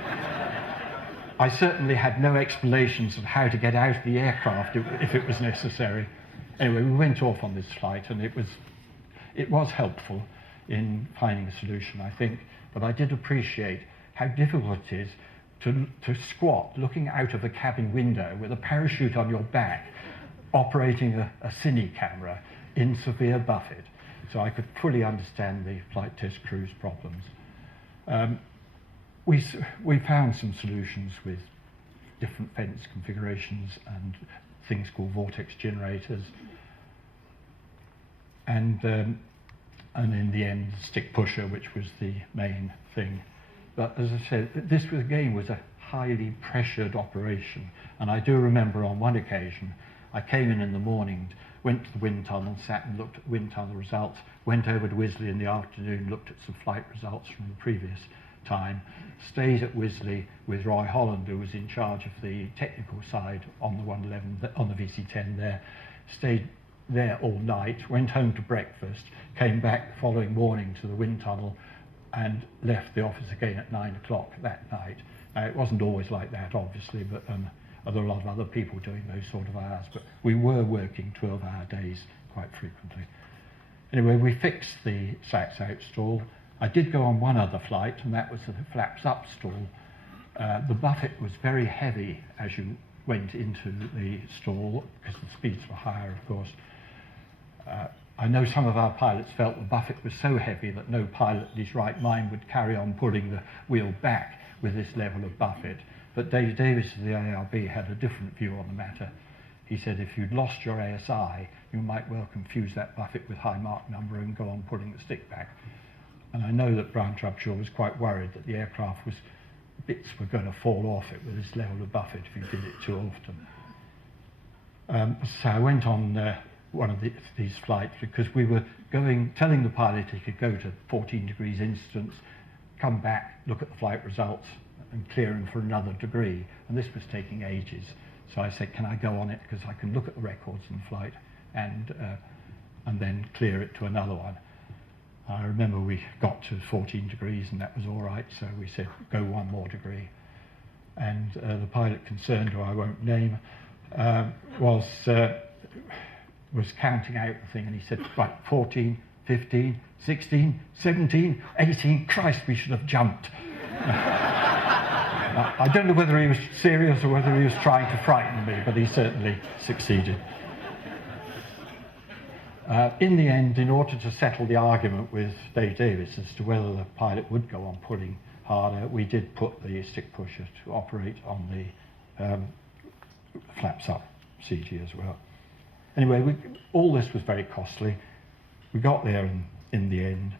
I certainly had no explanations of how to get out of the aircraft if it was necessary. Anyway, we went off on this flight, and it was helpful in finding a solution, I think, but I did appreciate how difficult it is to squat looking out of a cabin window with a parachute on your back, operating a cine camera in severe buffet. So I could fully understand the flight test crew's problems. We found some solutions with different fence configurations and things called vortex generators, and in the end, stick pusher, which was the main thing. But as I said, this again was a highly pressured operation, and I do remember on one occasion I came in the morning, went to the wind tunnel, sat and looked at the wind tunnel results, went over to Wisley in the afternoon, looked at some flight results from the previous time, stayed at Wisley with Roy Holland, who was in charge of the technical side on the 111, on the VC10 there, stayed there all night, went home to breakfast, came back the following morning to the wind tunnel, and left the office again at 9 o'clock that night. Now, it wasn't always like that, obviously, but there were a lot of other people doing those sort of hours, but we were working 12-hour days quite frequently. Anyway, we fixed the slats out stall. I did go on one other flight, and that was the flaps up stall. The buffet was very heavy as you went into the stall, because the speeds were higher, of course. I know some of our pilots felt the buffet was so heavy that no pilot in his right mind would carry on pulling the wheel back with this level of buffet. But David Davis of the ARB had a different view on the matter. He said if you'd lost your ASI, you might well confuse that buffet with high Mach number and go on pulling the stick back. And I know that Brian Trubshaw was quite worried that the aircraft bits were going to fall off it with this level of buffet if you did it too often. So I went on one of these flights because we were telling the pilot he could go to 14 degrees incidence, come back, look at the flight results, and clear him for another degree. And this was taking ages. So I said, can I go on it? Because I can look at the records in flight and and then clear it to another one. I remember we got to 14 degrees and that was all right, so we said go 1 more degree. And the pilot concerned, who I won't name, was counting out the thing, and he said, right, 14, 15, 16, 17, 18, Christ, we should have jumped. I don't know whether he was serious or whether he was trying to frighten me, but he certainly succeeded. In the end, in order to settle the argument with Dave Davis as to whether the pilot would go on pulling harder, we did put the stick pusher to operate on the flaps up CG as well. Anyway, all this was very costly. We got there in the end.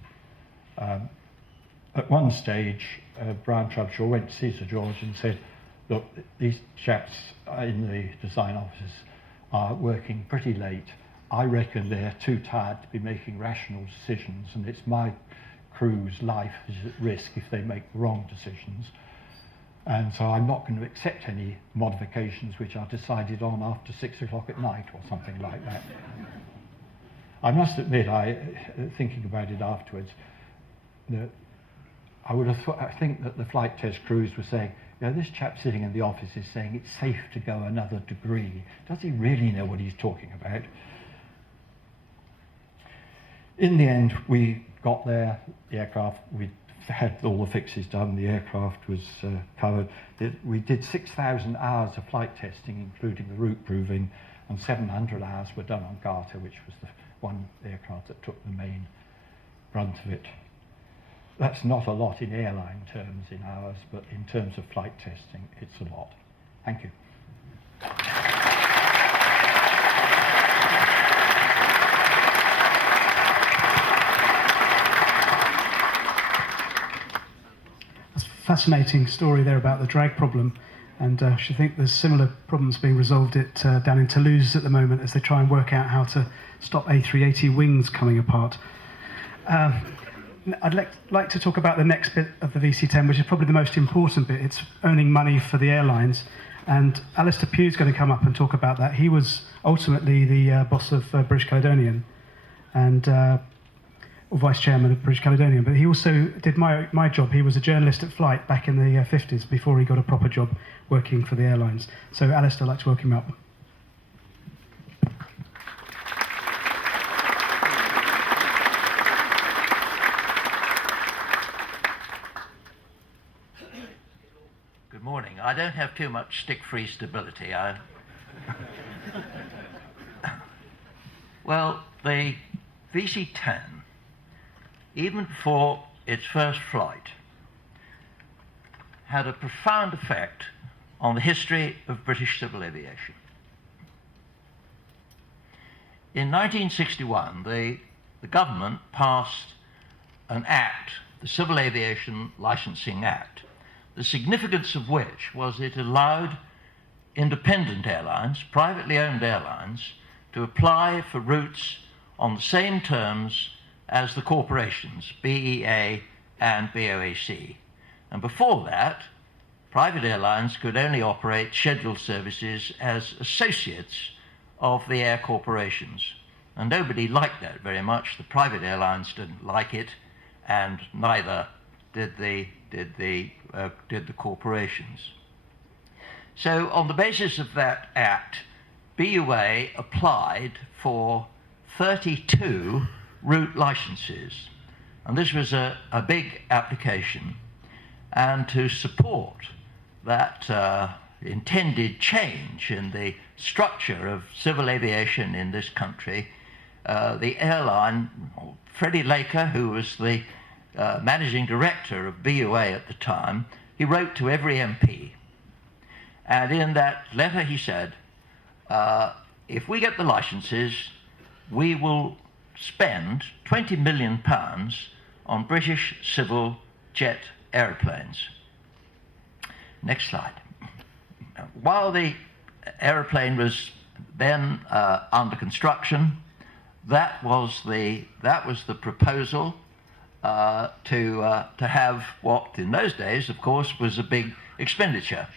At one stage, Brian Trubshaw went to see Sir George and said, look, these chaps in the design offices are working pretty late. I reckon they're too tired to be making rational decisions, and it's my crew's life is at risk if they make the wrong decisions. And so I'm not going to accept any modifications which are decided on after 6 o'clock at night or something like that. I must admit, thinking about it afterwards, that I would have I think that the flight test crews were saying, you know, this chap sitting in the office is saying it's safe to go another degree. Does he really know what he's talking about? In the end, we got there, the aircraft, we had all the fixes done, the aircraft was covered. We did 6,000 hours of flight testing, including the route proving, and 700 hours were done on G-ARTA, which was the one aircraft that took the main brunt of it. That's not a lot in airline terms in hours, but in terms of flight testing, it's a lot. Thank you. Fascinating story there about the drag problem, and I should think there's similar problems being resolved down in Toulouse at the moment as they try and work out how to stop A380 wings coming apart. I'd like to talk about the next bit of the VC10, which is probably the most important bit. It's earning money for the airlines, and Alistair Pugh's going to come up and talk about that. He was ultimately the boss of British Caledonian, and or vice chairman of British Caledonian, but he also did my job. He was a journalist at Flight back in the 50s before he got a proper job working for the airlines. So Alistair, I'd like to welcome him up. Good morning. I don't have too much stick-free stability. Well, the VC10, even before its first flight, had a profound effect on the history of British civil aviation. In 1961, the government passed an act, the Civil Aviation Licensing Act, the significance of which was it allowed independent airlines, privately owned airlines, to apply for routes on the same terms as the corporations, BEA and BOAC. And before that, private airlines could only operate scheduled services as associates of the air corporations. And nobody liked that very much. The private airlines didn't like it, and neither did the corporations. So on the basis of that act, BUA applied for 32 route licenses, and this was a big application. And to support that intended change in the structure of civil aviation in this country, the airline, Freddie Laker, who was the managing director of BUA at the time, he wrote to every MP, and in that letter he said, if we get the licenses, we will spend £20 million on British civil jet aeroplanes. Next slide. While the aeroplane was then under construction, that was the proposal to have what in those days, of course, was a big expenditure.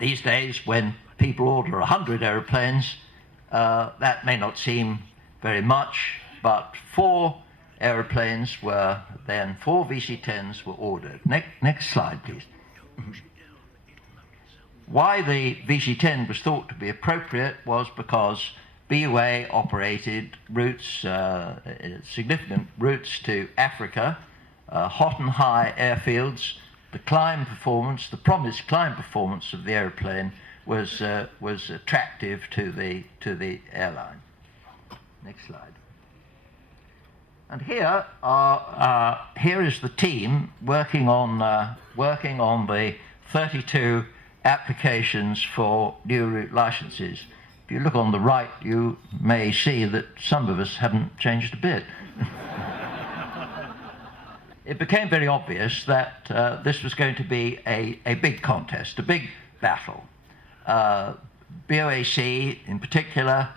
These days, when people order 100 aeroplanes, that may not seem very much, but 4 aeroplanes were then, 4 VC10s were ordered. Next slide, please. Why the VC10 was thought to be appropriate was because BUA operated routes, significant routes to Africa, hot and high airfields. The climb performance, the promised climb performance of the aeroplane was attractive to the airline. Next slide. And here is the team working on the 32 applications for new route licenses. If you look on the right, you may see that some of us haven't changed a bit. It became very obvious that this was going to be a big contest, a big battle. BOAC, in particular,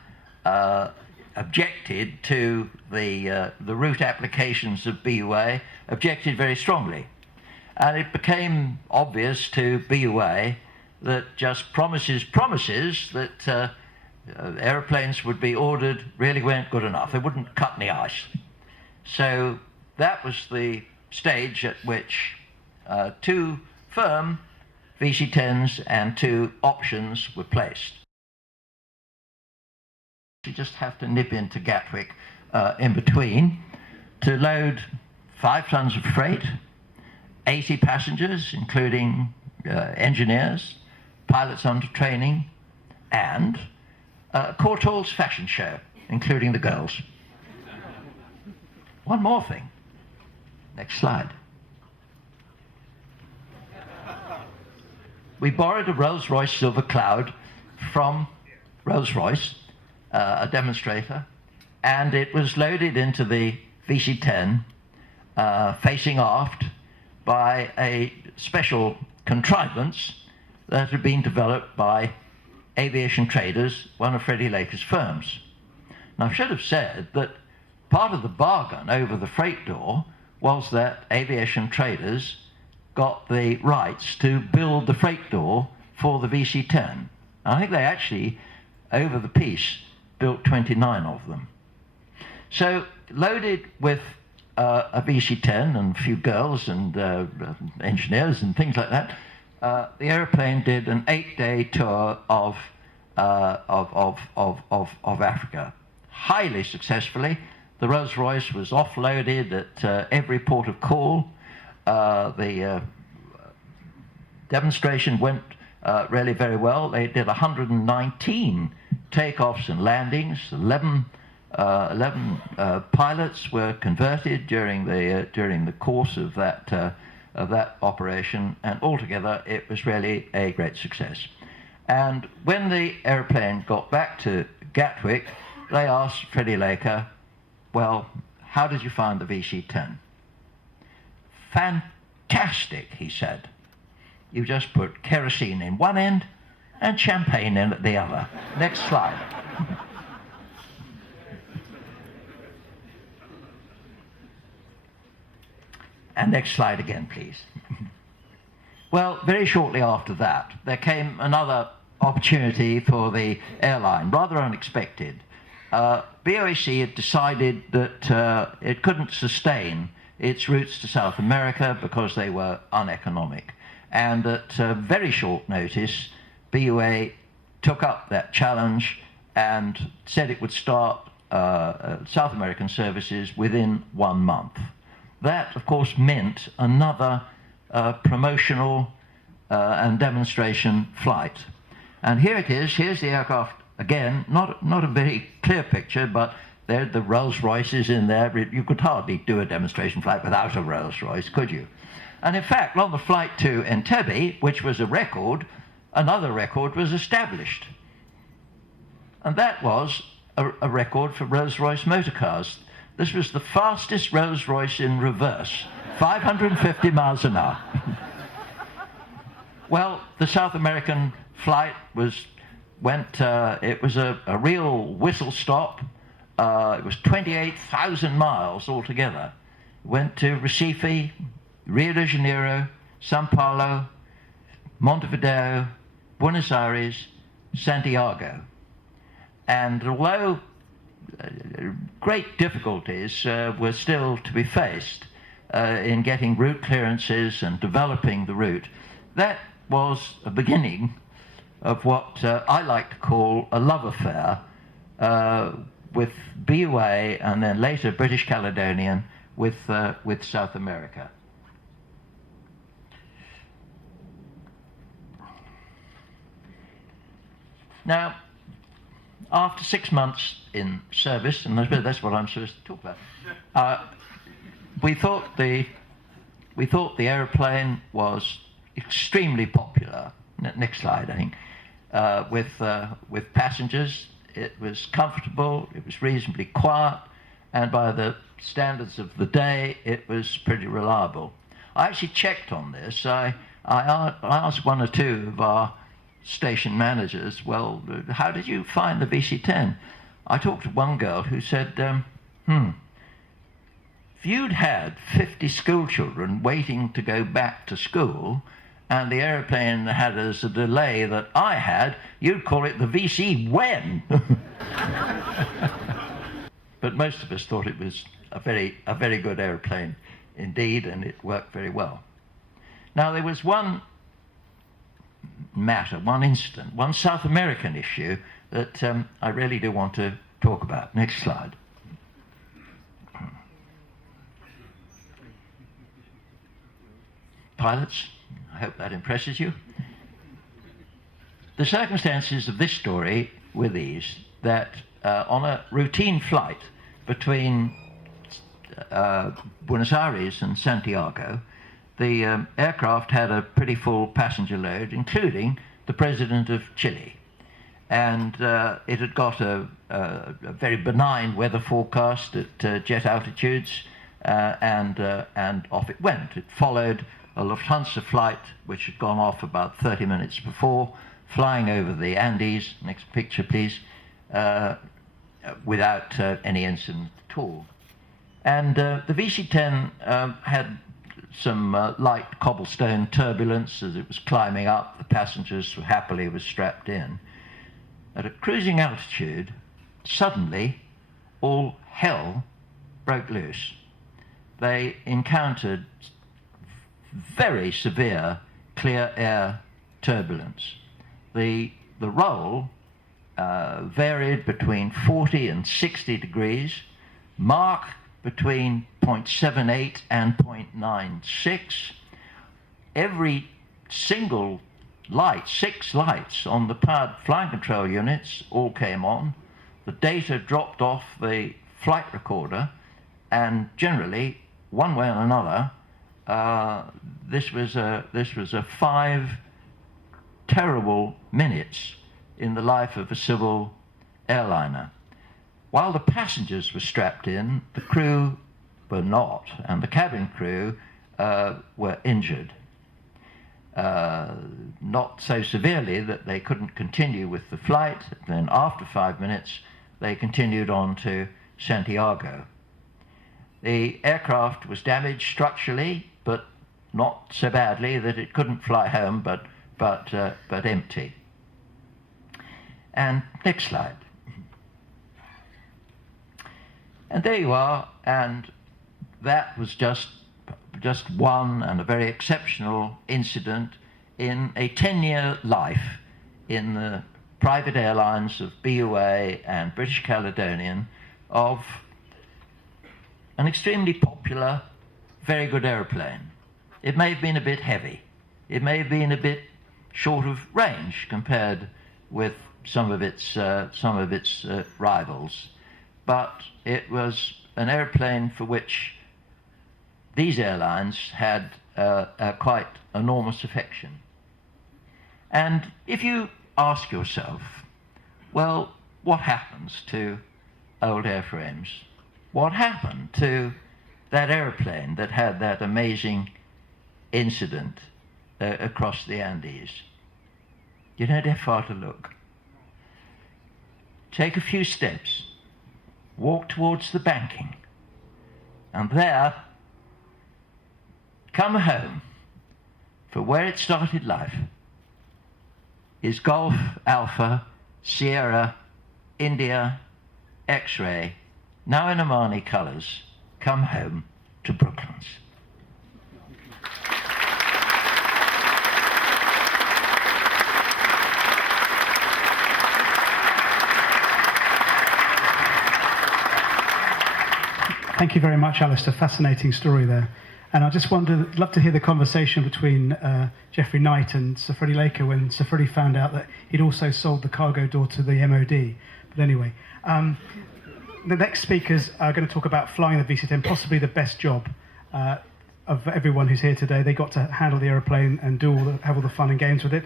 objected to the route applications of BUA, objected very strongly. And it became obvious to BUA that just promises that aeroplanes would be ordered really weren't good enough. They wouldn't cut any ice. So that was the stage at which 2 firm VC10s and 2 options were placed. You just have to nip into Gatwick in between to load 5 tons of freight, 80 passengers, including engineers, pilots under training, and Courtaulds fashion show, including the girls. One more thing. Next slide. We borrowed a Rolls-Royce Silver Cloud from Rolls-Royce, a demonstrator, and it was loaded into the VC10 facing aft by a special contrivance that had been developed by Aviation Traders, one of Freddie Laker's firms. Now, I should have said that part of the bargain over the freight door was that Aviation Traders got the rights to build the freight door for the VC10. I think they actually, over the piece, built 29 of them. So, loaded with a VC10 and a few girls and engineers and things like that, the aeroplane did an 8-day tour of Africa, highly successfully. The Rolls-Royce was offloaded at every port of call. The demonstration went really very well. They did 119 takeoffs and landings. 11 pilots were converted during the course of that operation, and altogether it was really a great success. And when the aeroplane got back to Gatwick, they asked Freddie Laker, well, how did you find the VC10? Fantastic, he said. You just put kerosene in one end and champagne in at the other. Next slide. And next slide again, please. Well, very shortly after that, there came another opportunity for the airline, rather unexpected. BOAC had decided that it couldn't sustain its routes to South America because they were uneconomic. And at very short notice, BUA took up that challenge and said it would start South American services within 1 month. That, of course, meant another promotional and demonstration flight. And here it is. Here's the aircraft again. Not a very clear picture, but there the Rolls-Royces in there. You could hardly do a demonstration flight without a Rolls-Royce, could you? And in fact, on the flight to Entebbe, which was a record, another record was established. And that was a record for Rolls-Royce motor cars. This was the fastest Rolls-Royce in reverse, 550 miles an hour. Well, the South American flight it was a real whistle stop. It was 28,000 miles altogether. Went to Recife, Rio de Janeiro, Sao Paulo, Montevideo, Buenos Aires, Santiago. And although great difficulties were still to be faced in getting route clearances and developing the route. That was a beginning of what I like to call a love affair with BUA and then later British Caledonian with South America. Now, after 6 months in service, and I suppose that's what I'm supposed to talk about, we thought the aeroplane was extremely popular. Next slide, I think. With passengers, it was comfortable, it was reasonably quiet, and by the standards of the day, it was pretty reliable. I actually checked on this. I asked one or two of our station managers, well, how did you find the VC10? I talked to one girl who said, if you'd had 50 school children waiting to go back to school, and the aeroplane had as a delay that I had, you'd call it the VC when. But most of us thought it was a very good aeroplane indeed, and it worked very well. Now, there was one matter, one incident, one South American issue that I really do want to talk about. Next slide. Pilots, I hope that impresses you. The circumstances of this story were these, that on a routine flight between Buenos Aires and Santiago, the aircraft had a pretty full passenger load, including the president of Chile. And it had got a very benign weather forecast at jet altitudes, and off it went. It followed a Lufthansa flight, which had gone off about 30 minutes before, flying over the Andes, next picture please, without any incident at all. And the VC10 had some light cobblestone turbulence as it was climbing up. The passengers happily were strapped in. At a cruising altitude, suddenly all hell broke loose. They encountered very severe clear air turbulence. The roll varied between 40 and 60 degrees, Mach between 0.78 and 0.96. Every single light, 6 lights on the powered flying control units all came on. The data dropped off the flight recorder, and generally, one way or another, this was a 5 terrible minutes in the life of a civil airliner. While the passengers were strapped in, the crew were not, and the cabin crew were injured. Not so severely that they couldn't continue with the flight. Then after 5 minutes, they continued on to Santiago. The aircraft was damaged structurally, but not so badly that it couldn't fly home, but empty. And next slide. And there you are, and that was just one and a very exceptional incident in a 10-year life in the private airlines of BUA and British Caledonian of an extremely popular, very good aeroplane. It may have been a bit heavy. It may have been a bit short of range compared with some of its rivals, but it was an airplane for which these airlines had a quite enormous affection. And if you ask yourself, well, what happens to old airframes? What happened to that airplane that had that amazing incident across the Andes? You don't have far to look. Take a few steps, walk towards the banking, and there, come home for where it started life is Golf Alpha Sierra India X-ray, now in Omani colours, come home to Brooklands. Thank you very much, Alistair. Fascinating story there. And I just love to hear the conversation between Geoffrey Knight and Sir Freddie Laker when Sir Freddie found out that he'd also sold the cargo door to the MOD. But anyway, the next speakers are going to talk about flying the VC10, possibly the best job of everyone who's here today. They got to handle the aeroplane and have all the fun and games with it.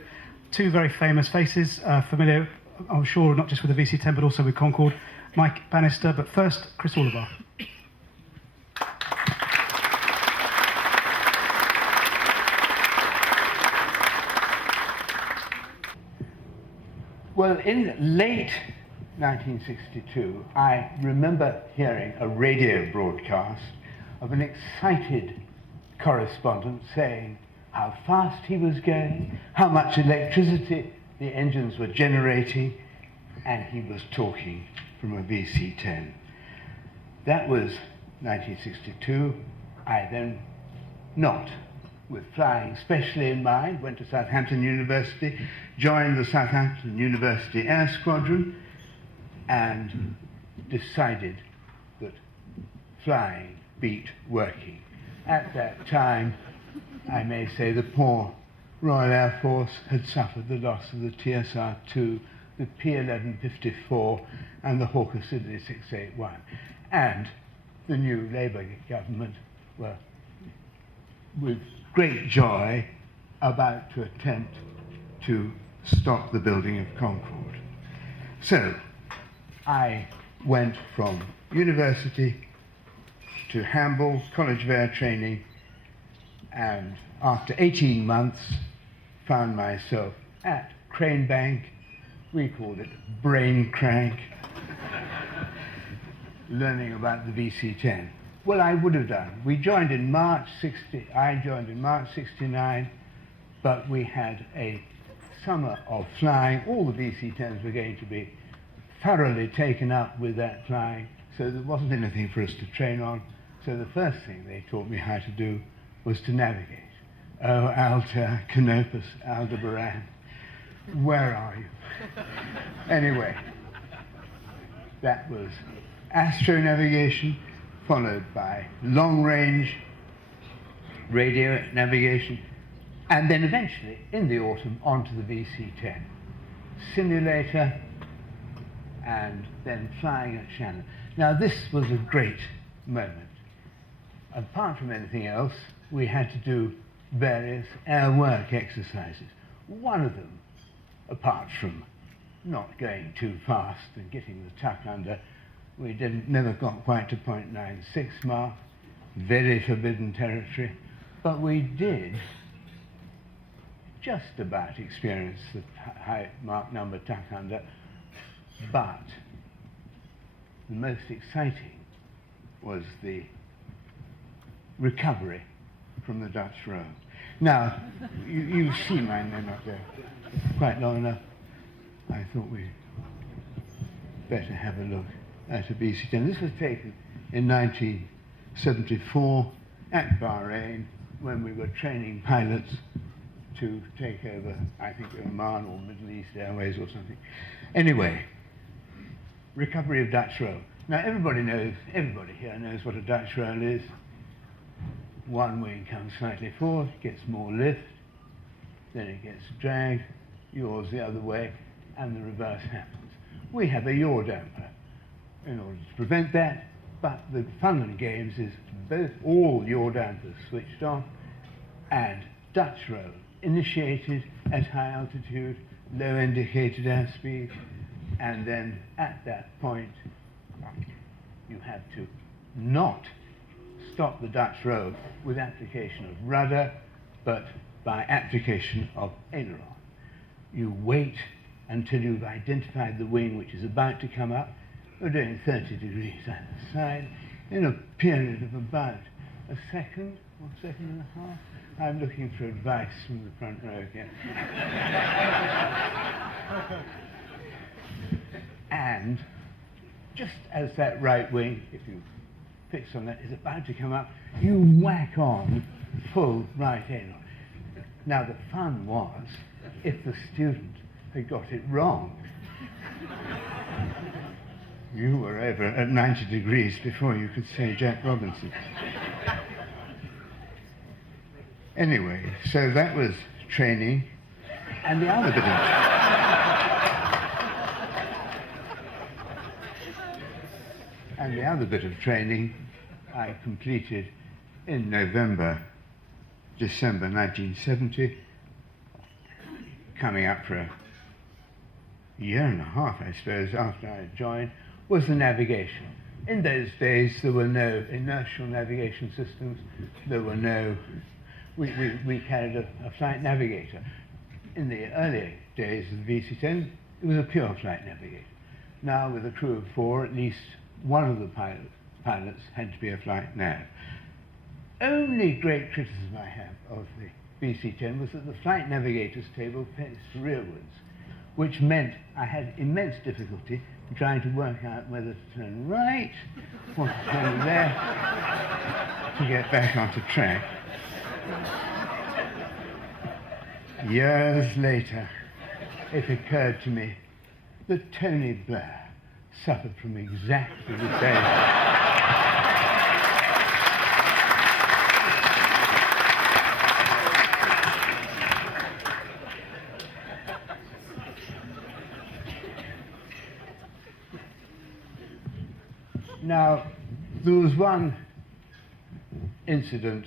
Two very famous faces, familiar, I'm sure, not just with the VC10, but also with Concorde. Mike Bannister, but first, Chris Orlebar. Well, in late 1962, I remember hearing a radio broadcast of an excited correspondent saying how fast he was going, how much electricity the engines were generating, and he was talking from a VC10. That was 1962. I then, not with flying specially in mind, went to Southampton University, joined the Southampton University Air Squadron, and decided that flying beat working. At that time, I may say, the poor Royal Air Force had suffered the loss of the TSR-2, the P1154, and the Hawker Siddeley 681. And the new Labour government were, with great joy, about to attempt to stop the building of Concorde. So I went from university to Hamble College of Air Training, and after 18 months found myself at Cranebank. We called it brain crank, learning about the VC10. Well, I would have done. We joined in March 60. I joined in March 69, but we had a summer of flying. All the VC10s were going to be thoroughly taken up with that flying, so there wasn't anything for us to train on. So the first thing they taught me how to do was to navigate. Oh, Altair, Canopus, Aldebaran, where are you? Anyway, that was astronavigation, followed by long-range radio navigation, and then eventually, in the autumn, onto the VC10. Simulator, and then flying at Shannon. Now, this was a great moment. Apart from anything else, we had to do various air work exercises. One of them, apart from not going too fast and getting the tuck under, we never got quite to 0.96 Mach, very forbidden territory, but we did just about experience the high Mach number tuck under. But the most exciting was the recovery from the Dutch row. Now, you see my name up there quite long enough. I thought we'd better have a look at a VC10. This was taken in 1974 at Bahrain when we were training pilots to take over, I think, Oman or Middle East Airways or something. Anyway, recovery of Dutch roll. Now everybody here knows what a Dutch roll is. One wing comes slightly forward, gets more lift, then it gets dragged, yaws the other way, and the reverse happens. We have a yaw damper in order to prevent that, but the fun and games is all yaw dampers switched off, and Dutch roll initiated at high altitude, low indicated airspeed, and then at that point you have to not stop the Dutch roll with application of rudder, but by application of aileron. You wait until you've identified the wing which is about to come up. We're doing 30 degrees either side in a period of about a second or second and a half. I'm looking for advice from the front row again. And just as that right wing, if you fix on that, is about to come up, you whack on full right in. Now the fun was if the student had got it wrong. You were over at 90 degrees before you could say Jack Robinson. Anyway, so that was training, and the other bit of training I completed in December 1970, coming up for a year and a half, I suppose, after I joined, was the navigation. In those days, there were no inertial navigation systems. There were no... We carried a flight navigator. In the early days of the VC10, it was a pure flight navigator. Now, with a crew of 4, at least one of the pilots had to be a flight nav. Only great criticism I have of the VC10 was that the flight navigator's table faced rearwards, which meant I had immense difficulty trying to work out whether to turn right or to turn left to get back onto track. Years later, it occurred to me that Tony Blair suffered from exactly the same. Now, there was one incident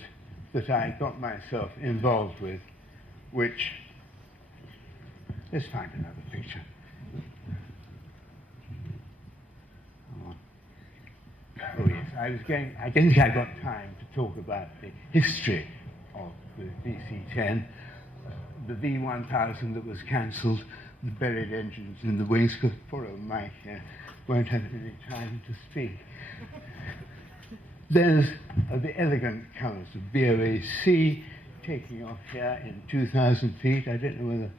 that I got myself involved with, which, let's find another picture. Oh yes, I didn't think I got time to talk about the history of the VC10, the V1000 that was cancelled, the buried engines in the wings, because poor old Mike won't have any time to speak. There's the elegant colours of BOAC taking off here in 2,000 feet. I don't know whether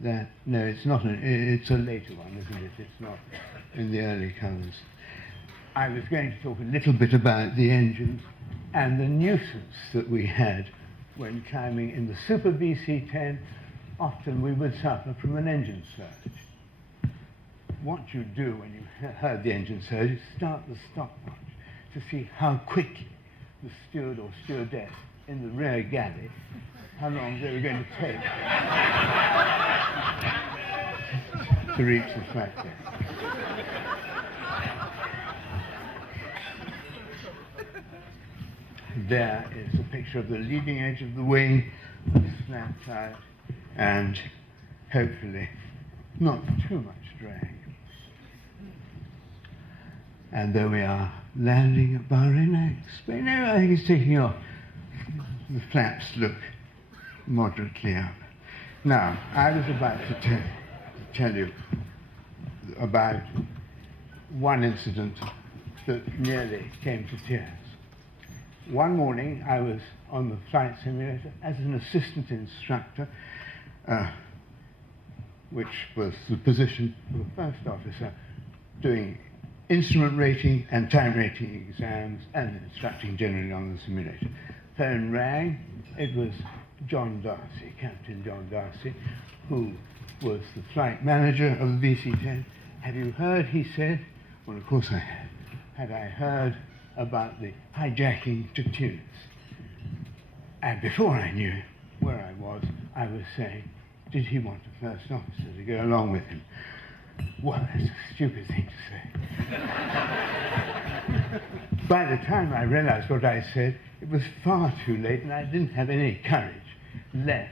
that... No, it's not. It's a later one, isn't it? It's not in the early colours. I was going to talk a little bit about the engines and the nuisance that we had when climbing in the Super VC10. Often we would suffer from an engine surge. What you do when you heard the engine surge is start the stopwatch to see how quick the steward or stewardess in the rear galley, how long they were going to take to reach the flight deck. There is a picture of the leading edge of the wing, snapped out, and hopefully not too much drag. And there we are, landing at Bahrain. But no, I think it's taking off. The flaps look moderately up. Now, I was about to tell you about one incident that nearly came to tears. One morning, I was on the flight simulator as an assistant instructor, which was the position of the first officer, doing instrument rating and time rating exams and instructing generally on the simulator. Phone rang. It was John Darcy, Captain John Darcy, who was the flight manager of the VC10. Have you heard, he said? Well, of course I had. Had I heard about the hijacking to Tunis? And before I knew where I was saying, did he want a first officer to go along with him? Well, that's a stupid thing to say. By the time I realized what I said, it was far too late, and I didn't have any courage left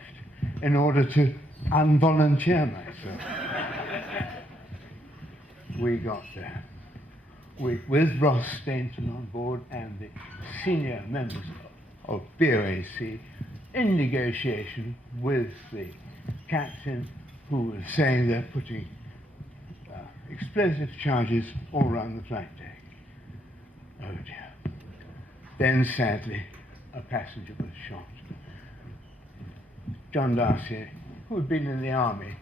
in order to unvolunteer myself. We got there. With Ross Stainton on board and the senior members of BOAC, in negotiation with the captain, who was saying they're putting explosive charges all around the flight deck. Oh dear. Then, sadly, a passenger was shot. John Darcy, who had been in the army,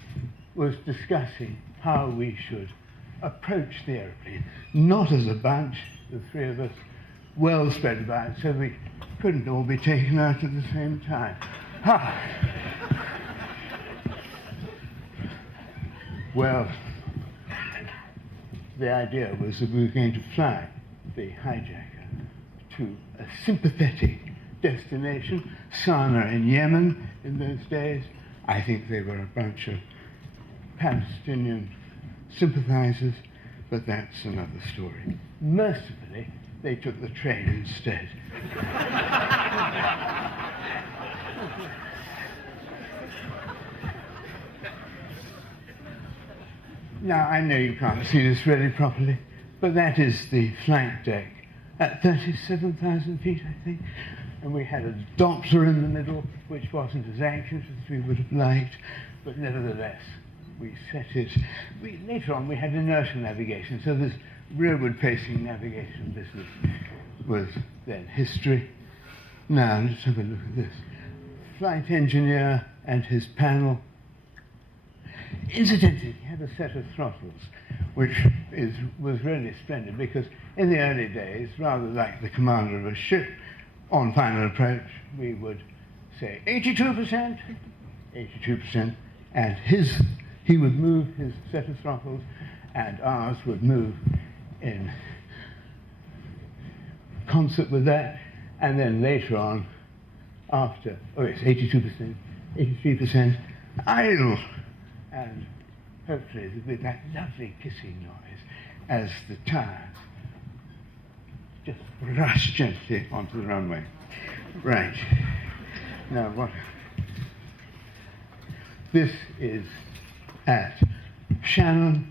was discussing how we should approach the aeroplane, not as a bunch, the three of us, well spread about, so we couldn't all be taken out at the same time. Ha! Well, the idea was that we were going to fly the hijacker to a sympathetic destination, Sana'a in Yemen in those days. I think they were a bunch of Palestinian sympathizers, but that's another story. Mercifully, they took the train instead. Now, I know you can't see this really properly, but that is the flight deck at 37,000 feet, I think. And we had a Doppler in the middle, which wasn't as anxious as we would have liked, but nevertheless, we set it. Later on, we had inertial navigation, so this rearward-facing navigation business was then history. Now, let's have a look at this. Flight engineer and his panel. Incidentally, he had a set of throttles, which was really splendid, because in the early days, rather like the commander of a ship, on final approach, we would say 82%, 82%, and he would move his set of throttles, and ours would move in concert with that, and then later on, after, oh yes, 82%, 83%, idle, and hopefully with that lovely kissing noise as the tires just rush gently onto the runway. Right. Now what? This is at Shannon.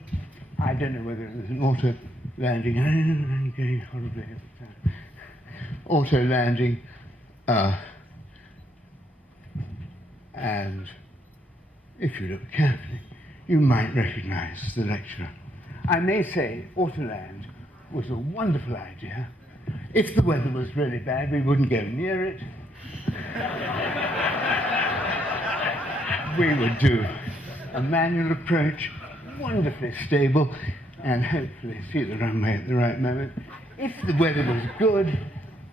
I don't know whether it was an auto landing. I'm going horribly at the time. Auto landing. And if you look carefully, you might recognize the lecturer. I may say Autoland was a wonderful idea. If the weather was really bad, we wouldn't go near it. We would do a manual approach, wonderfully stable, and hopefully see the runway at the right moment. If the weather was good,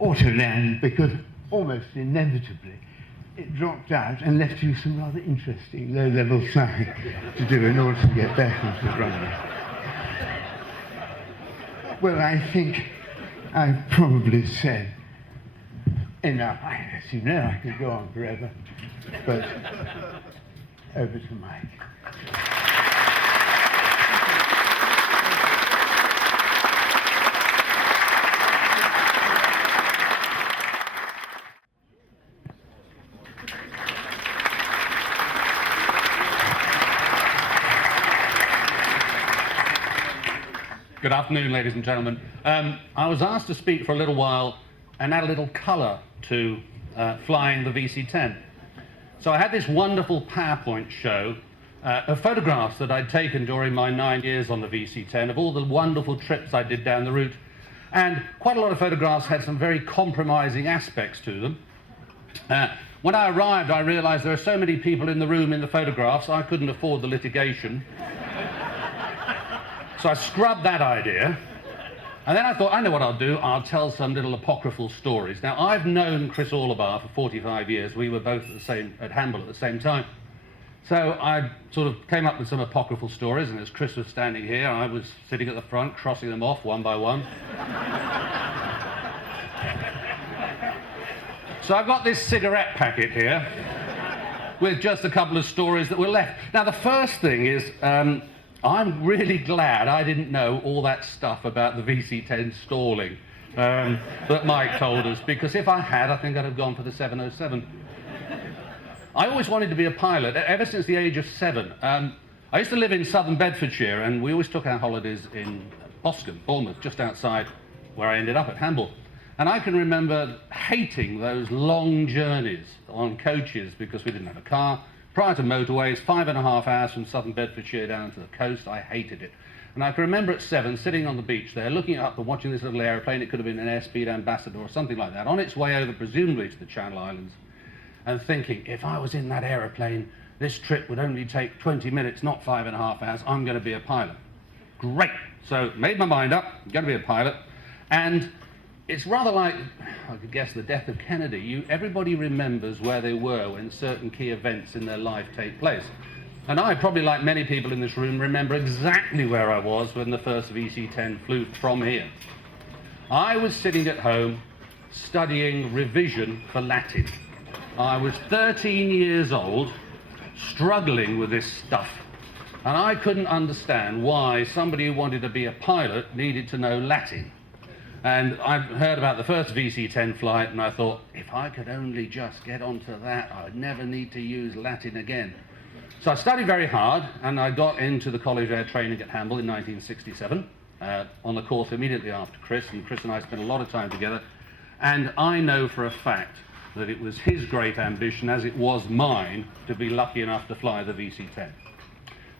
Autoland, because almost inevitably it dropped out and left you some rather interesting low-level flying to do in order to get back into the runway. Well, I think I've probably said enough. As you know, I could go on forever, but over to Mike. Good afternoon, ladies and gentlemen. I was asked to speak for a little while and add a little colour to flying the VC10. So I had this wonderful PowerPoint show of photographs that I'd taken during my 9 years on the VC10 of all the wonderful trips I did down the route. And quite a lot of photographs had some very compromising aspects to them. When I arrived, I realised there are so many people in the room in the photographs, I couldn't afford the litigation. So I scrubbed that idea, and then I thought, I know what I'll do. I'll tell some little apocryphal stories. Now, I've known Chris Orlebar for 45 years. We were both at Hamble at the same time. So I sort of came up with some apocryphal stories, and as Chris was standing here, I was sitting at the front, crossing them off one by one. So I've got this cigarette packet here with just a couple of stories that were left. Now, the first thing is, I'm really glad I didn't know all that stuff about the VC10 stalling that Mike told us, because if I had, I think I'd have gone for the 707. I always wanted to be a pilot, ever since the age of 7. I used to live in southern Bedfordshire, and we always took our holidays in Boscombe, Bournemouth, just outside where I ended up at Hamble. And I can remember hating those long journeys on coaches because we didn't have a car. Prior to motorways, 5.5 hours from southern Bedfordshire down to the coast, I hated it. And I can remember at 7, sitting on the beach there, looking up and watching this little aeroplane. It could have been an airspeed ambassador or something like that, on its way over, presumably, to the Channel Islands, and thinking, if I was in that aeroplane, this trip would only take 20 minutes, not 5.5 hours. I'm going to be a pilot. Great. So made my mind up, I'm going to be a pilot. And it's rather like, I could guess, the death of Kennedy. Everybody remembers where they were when certain key events in their life take place. And I, probably like many people in this room, remember exactly where I was when the first VC10 flew from here. I was sitting at home studying revision for Latin. I was 13 years old, struggling with this stuff. And I couldn't understand why somebody who wanted to be a pilot needed to know Latin. And I heard about the first VC10 flight, and I thought, if I could only just get onto that, I'd never need to use Latin again. So I studied very hard, and I got into the College Air Training at Hamble in 1967, on the course immediately after Chris, and Chris and I spent a lot of time together. And I know for a fact that it was his great ambition, as it was mine, to be lucky enough to fly the VC10.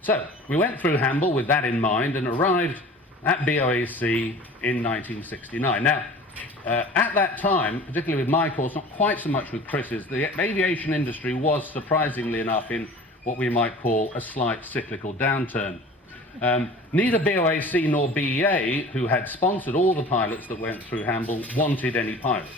So we went through Hamble with that in mind and arrived at BOAC in 1969. Now, at that time, particularly with my course, not quite so much with Chris's, the aviation industry was surprisingly enough in what we might call a slight cyclical downturn. Neither BOAC nor BEA, who had sponsored all the pilots that went through Hamble, wanted any pilots.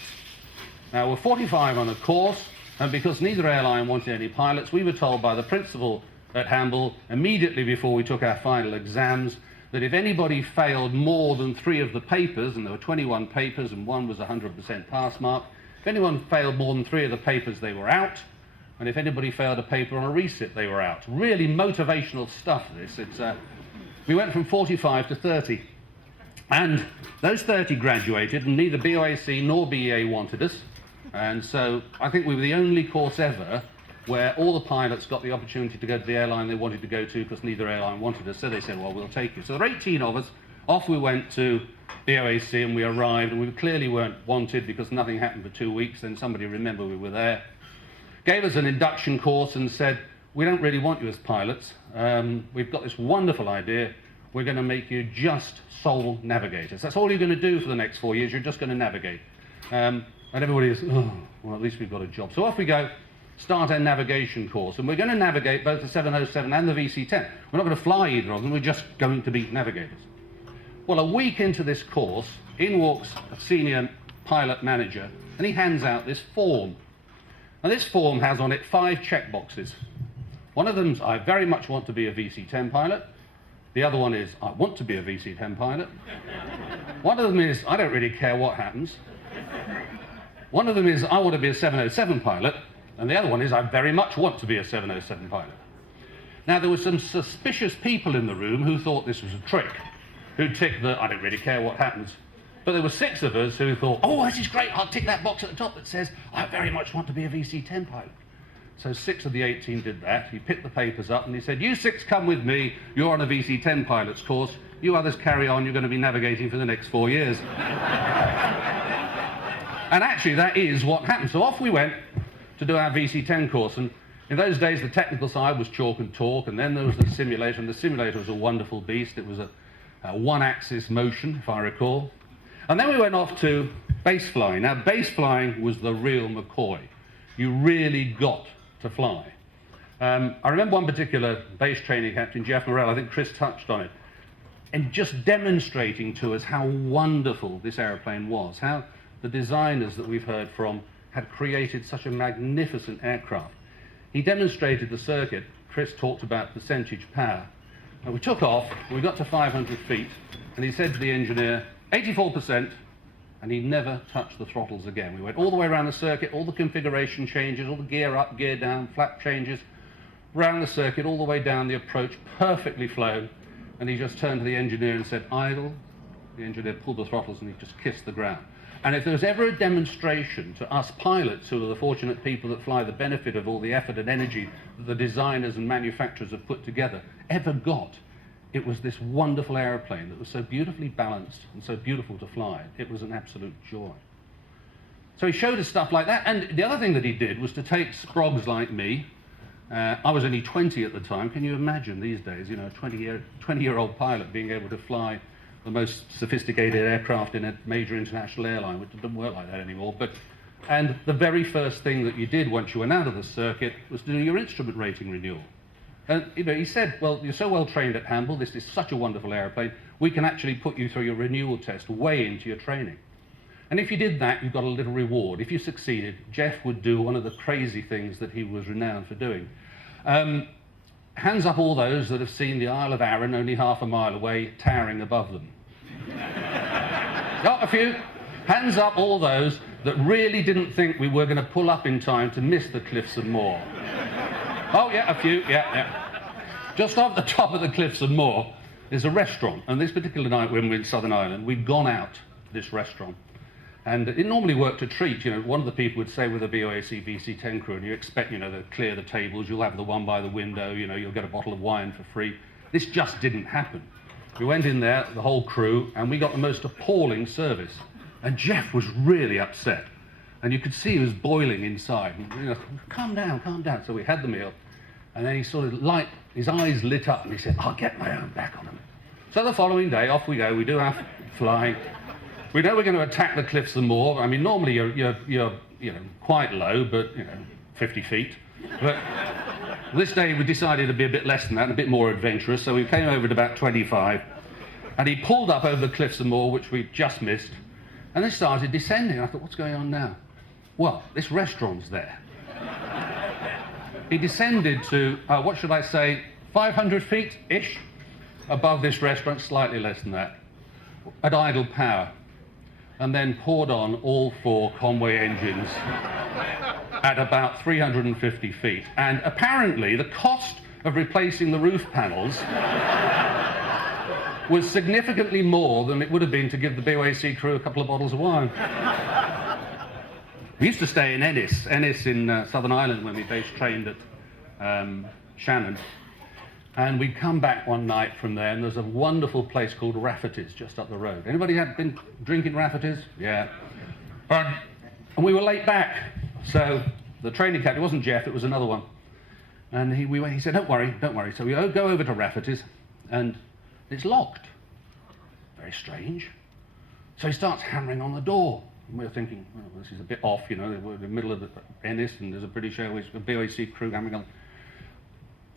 Now, we're 45 on a course, and because neither airline wanted any pilots, we were told by the principal at Hamble, immediately before we took our final exams, that if anybody failed more than 3 of the papers, and there were 21 papers and one was a 100% pass mark, if anyone failed more than 3 of the papers, they were out, and if anybody failed a paper on a resit, they were out. Really motivational stuff, this. We went from 45 to 30. And those 30 graduated, and neither BOAC nor BEA wanted us. And so I think we were the only course ever where all the pilots got the opportunity to go to the airline they wanted to go to because neither airline wanted us. So they said, well, we'll take you. So there were 18 of us. Off we went to BOAC, and we arrived, and we clearly weren't wanted because nothing happened for 2 weeks. Then somebody remembered we were there, gave us an induction course and said, we don't really want you as pilots. We've got this wonderful idea. We're going to make you just sole navigators. That's all you're going to do for the next 4 years. You're just going to navigate. And everybody is, oh, well, at least we've got a job. So off we go, start our navigation course. And we're going to navigate both the 707 and the VC10. We're not going to fly either of them. We're just going to be navigators. Well, a week into this course, in walks a senior pilot manager, and he hands out this form. And this form has on it 5 check boxes. One of them's, I very much want to be a VC10 pilot. The other one is, I want to be a VC10 pilot. One of them is, I don't really care what happens. One of them is, I want to be a 707 pilot. And the other one is, I very much want to be a 707 pilot. Now, there were some suspicious people in the room who thought this was a trick, who ticked the, I don't really care what happens. But there were 6 of us who thought, oh, this is great, I'll tick that box at the top that says, I very much want to be a VC10 pilot. So 6 of the 18 did that. He picked the papers up and he said, you 6 come with me, you're on a VC10 pilot's course, you others carry on, you're going to be navigating for the next 4 years. And actually that is what happened. So off we went to do our VC10 course, and in those days the technical side was chalk and talk, and then there was the simulation. The simulator was a wonderful beast. It was a one-axis motion, if I recall. And then we went off to base flying. Now base flying was the real McCoy. You really got to fly. I remember one particular base training captain, Jeff Morrell, I think Chris touched on it, and just demonstrating to us how wonderful this aeroplane was, how the designers that we've heard from had created such a magnificent aircraft. He demonstrated the circuit. Chris talked about percentage power. And we took off, we got to 500 feet, and he said to the engineer, 84%, and he never touched the throttles again. We went all the way around the circuit, all the configuration changes, all the gear up, gear down, flap changes, round the circuit, all the way down the approach, perfectly flown, and he just turned to the engineer and said, idle. The engineer pulled the throttles and he just kissed the ground. And if there was ever a demonstration to us pilots, who are the fortunate people that fly, the benefit of all the effort and energy that the designers and manufacturers have put together, ever got, it was this wonderful aeroplane that was so beautifully balanced and so beautiful to fly. It was an absolute joy. So he showed us stuff like that. And the other thing that he did was to take sprogs like me. I was only 20 at the time. Can you imagine these days, you know, a 20-year-old pilot being able to fly the most sophisticated aircraft in a major international airline, which doesn't work like that anymore. And the very first thing that you did once you went out of the circuit was to do your instrument rating renewal. And he said, well, you're so well trained at Hamble, this is such a wonderful airplane, we can actually put you through your renewal test way into your training. And if you did that, you got a little reward. If you succeeded, Jeff would do one of the crazy things that he was renowned for doing. Hands up all those that have seen the Isle of Arran only half a mile away, towering above them. Got a few. Hands up all those that really didn't think we were going to pull up in time to miss the Cliffs of Moher. Oh, yeah, a few, yeah. Just off the top of the Cliffs of Moher is a restaurant. And this particular night when we were in Southern Ireland, we'd gone out to this restaurant. And it normally worked a treat. One of the people would say with a BOAC VC10 crew, and you expect, to clear the tables, you'll have the one by the window, you'll get a bottle of wine for free. This just didn't happen. We went in there, the whole crew, and we got the most appalling service. And Jeff was really upset. And you could see he was boiling inside. And, calm down, calm down. So we had the meal. And then he sort of his eyes lit up, and he said, I'll get my own back on him. So the following day, off we go. We do our flying. We know we're going to attack the Cliffs of Moher. I mean, normally you're quite low, but 50 feet. But this day we decided to be a bit less than that, and a bit more adventurous. So we came over at about 25, and he pulled up over the Cliffs of Moher, which we just missed, and they started descending. I thought, what's going on now? Well, this restaurant's there. He descended to, what should I say, 500 feet-ish above this restaurant, slightly less than that, at idle power, and then poured on all 4 Conway engines at about 350 feet. And apparently the cost of replacing the roof panels was significantly more than it would have been to give the BOAC crew a couple of bottles of wine. We used to stay in Ennis in Southern Ireland when we base trained at Shannon. And we'd come back one night from there, and there's a wonderful place called Rafferty's just up the road. Anybody been drinking Rafferty's? Yeah. And we were late back. So the training captain, it wasn't Jeff, it was another one. And he said, don't worry. So we go over to Rafferty's, and it's locked. Very strange. So he starts hammering on the door. And we're thinking, well, this is a bit off, we're in the middle of the Ennis, and there's a British Airways, a BOAC crew hammering on.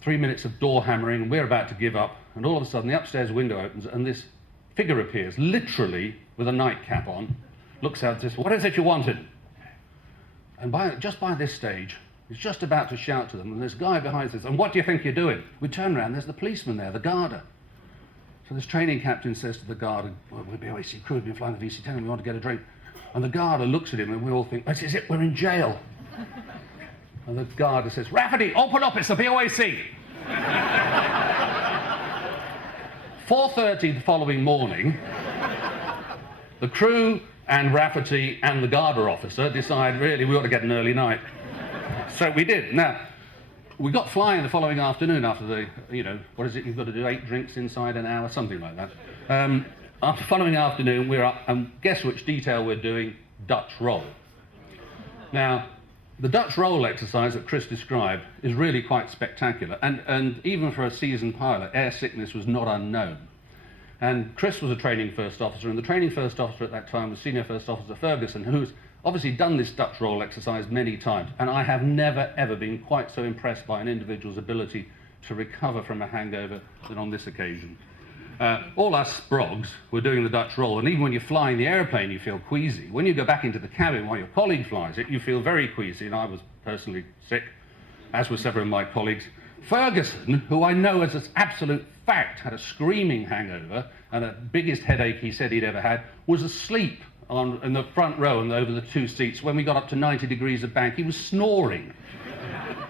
3 minutes of door hammering, and we're about to give up, and all of a sudden the upstairs window opens, and this figure appears, literally with a nightcap on, looks out and says, what is it you wanted? And just by this stage, he's just about to shout to them, and this guy behind says, and what do you think you're doing? We turn around, there's the policeman there, the Garda. So this training captain says to the Garda, well, we're BOAC crew, we've been flying the VC10 and we want to get a drink. And the Garda looks at him, and we all think, this is it, we're in jail. And the Garda says, Rafferty, open up, it's the BOAC. 4:30 the following morning, the crew and Rafferty and the Garda officer decide, really, we ought to get an early night. So we did. Now, we got flying the following afternoon after the, what is it, you've got to do 8 drinks inside an hour, something like that. After the following afternoon, we're up, and guess which detail we're doing? Dutch roll. Now, the Dutch roll exercise that Chris described is really quite spectacular, and even for a seasoned pilot, air sickness was not unknown. And Chris was a training first officer, and the training first officer at that time was Senior First Officer Ferguson, who's obviously done this Dutch roll exercise many times, and I have never, ever been quite so impressed by an individual's ability to recover from a hangover than on this occasion. All us sprogs were doing the Dutch roll, and even when you're flying the airplane, you feel queasy. When you go back into the cabin while your colleague flies it, you feel very queasy, and I was personally sick, as were several of my colleagues. Ferguson, who I know as an absolute fact had a screaming hangover and the biggest headache he said he'd ever had, was asleep in the front row and over the 2 seats. When we got up to 90 degrees of bank, he was snoring.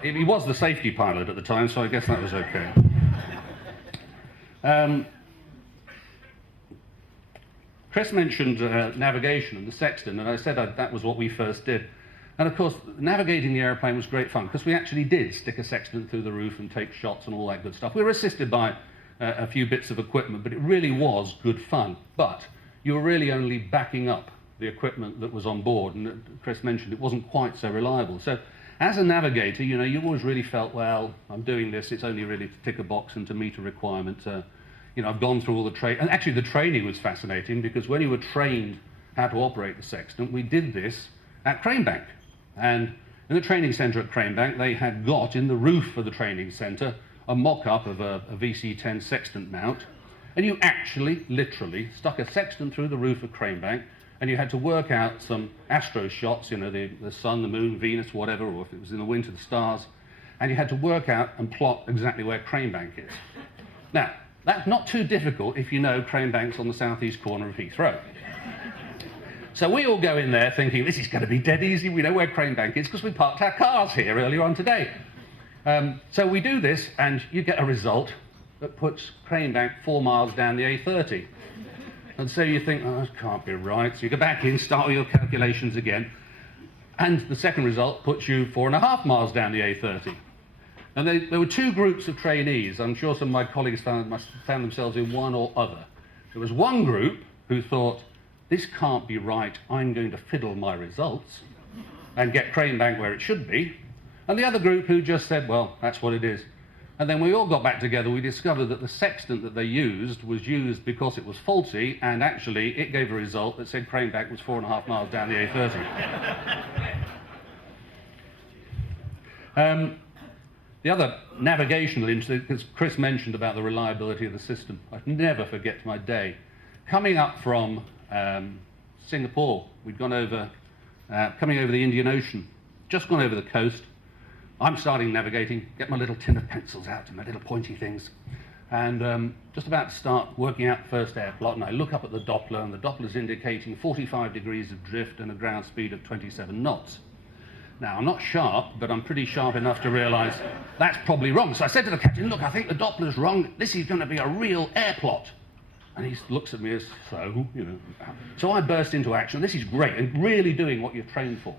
He was the safety pilot at the time, so I guess that was okay. Chris mentioned navigation and the sextant, and I said that was what we first did. And of course, navigating the airplane was great fun, because we actually did stick a sextant through the roof and take shots and all that good stuff. We were assisted by a few bits of equipment, but it really was good fun. But you were really only backing up the equipment that was on board, and Chris mentioned it wasn't quite so reliable. So as a navigator, you always really felt, well, I'm doing this, it's only really to tick a box and to meet a requirement. I've gone through all the training, and actually the training was fascinating, because when you were trained how to operate the sextant, we did this at Cranebank. And in the training centre at Cranebank, they had got in the roof of the training centre a mock-up of a VC10 sextant mount, and you actually, literally, stuck a sextant through the roof of Cranebank, and you had to work out some astro shots, you know, the sun, the moon, Venus, whatever, or if it was in the winter, the stars, and you had to work out and plot exactly where Cranebank is. Now, that's not too difficult if you know Cranebank's on the southeast corner of Heathrow. So we all go in there thinking, this is going to be dead easy, we know where Cranebank is because we parked our cars here earlier on today. So we do this, and you get a result that puts Cranebank 4 miles down the A30. And so you think, oh, this can't be right. So you go back in, start all your calculations again, and the second result puts you 4.5 miles down the A30. And there were two groups of trainees. I'm sure some of my colleagues found themselves in one or other. There was one group who thought, this can't be right, I'm going to fiddle my results and get Cranebank where it should be. And the other group who just said, well, that's what it is. And then we all got back together, we discovered that the sextant that they used was used because it was faulty, and actually it gave a result that said Cranebank was 4.5 miles down the A30. The other navigational incident, because Chris mentioned about the reliability of the system, I'd never forget my day. Coming up from Singapore, we'd gone over, coming over the Indian Ocean, just gone over the coast. I'm starting navigating, get my little tin of pencils out and my little pointy things, and just about to start working out the first air plot, and I look up at the Doppler, and the Doppler's indicating 45 degrees of drift and a ground speed of 27 knots. Now, I'm not sharp, but I'm pretty sharp enough to realise that's probably wrong. So I said to the captain, look, I think the Doppler's wrong. This is going to be a real air plot. And he looks at me as, so, you know. So I burst into action. This is great, and really doing what you're trained for.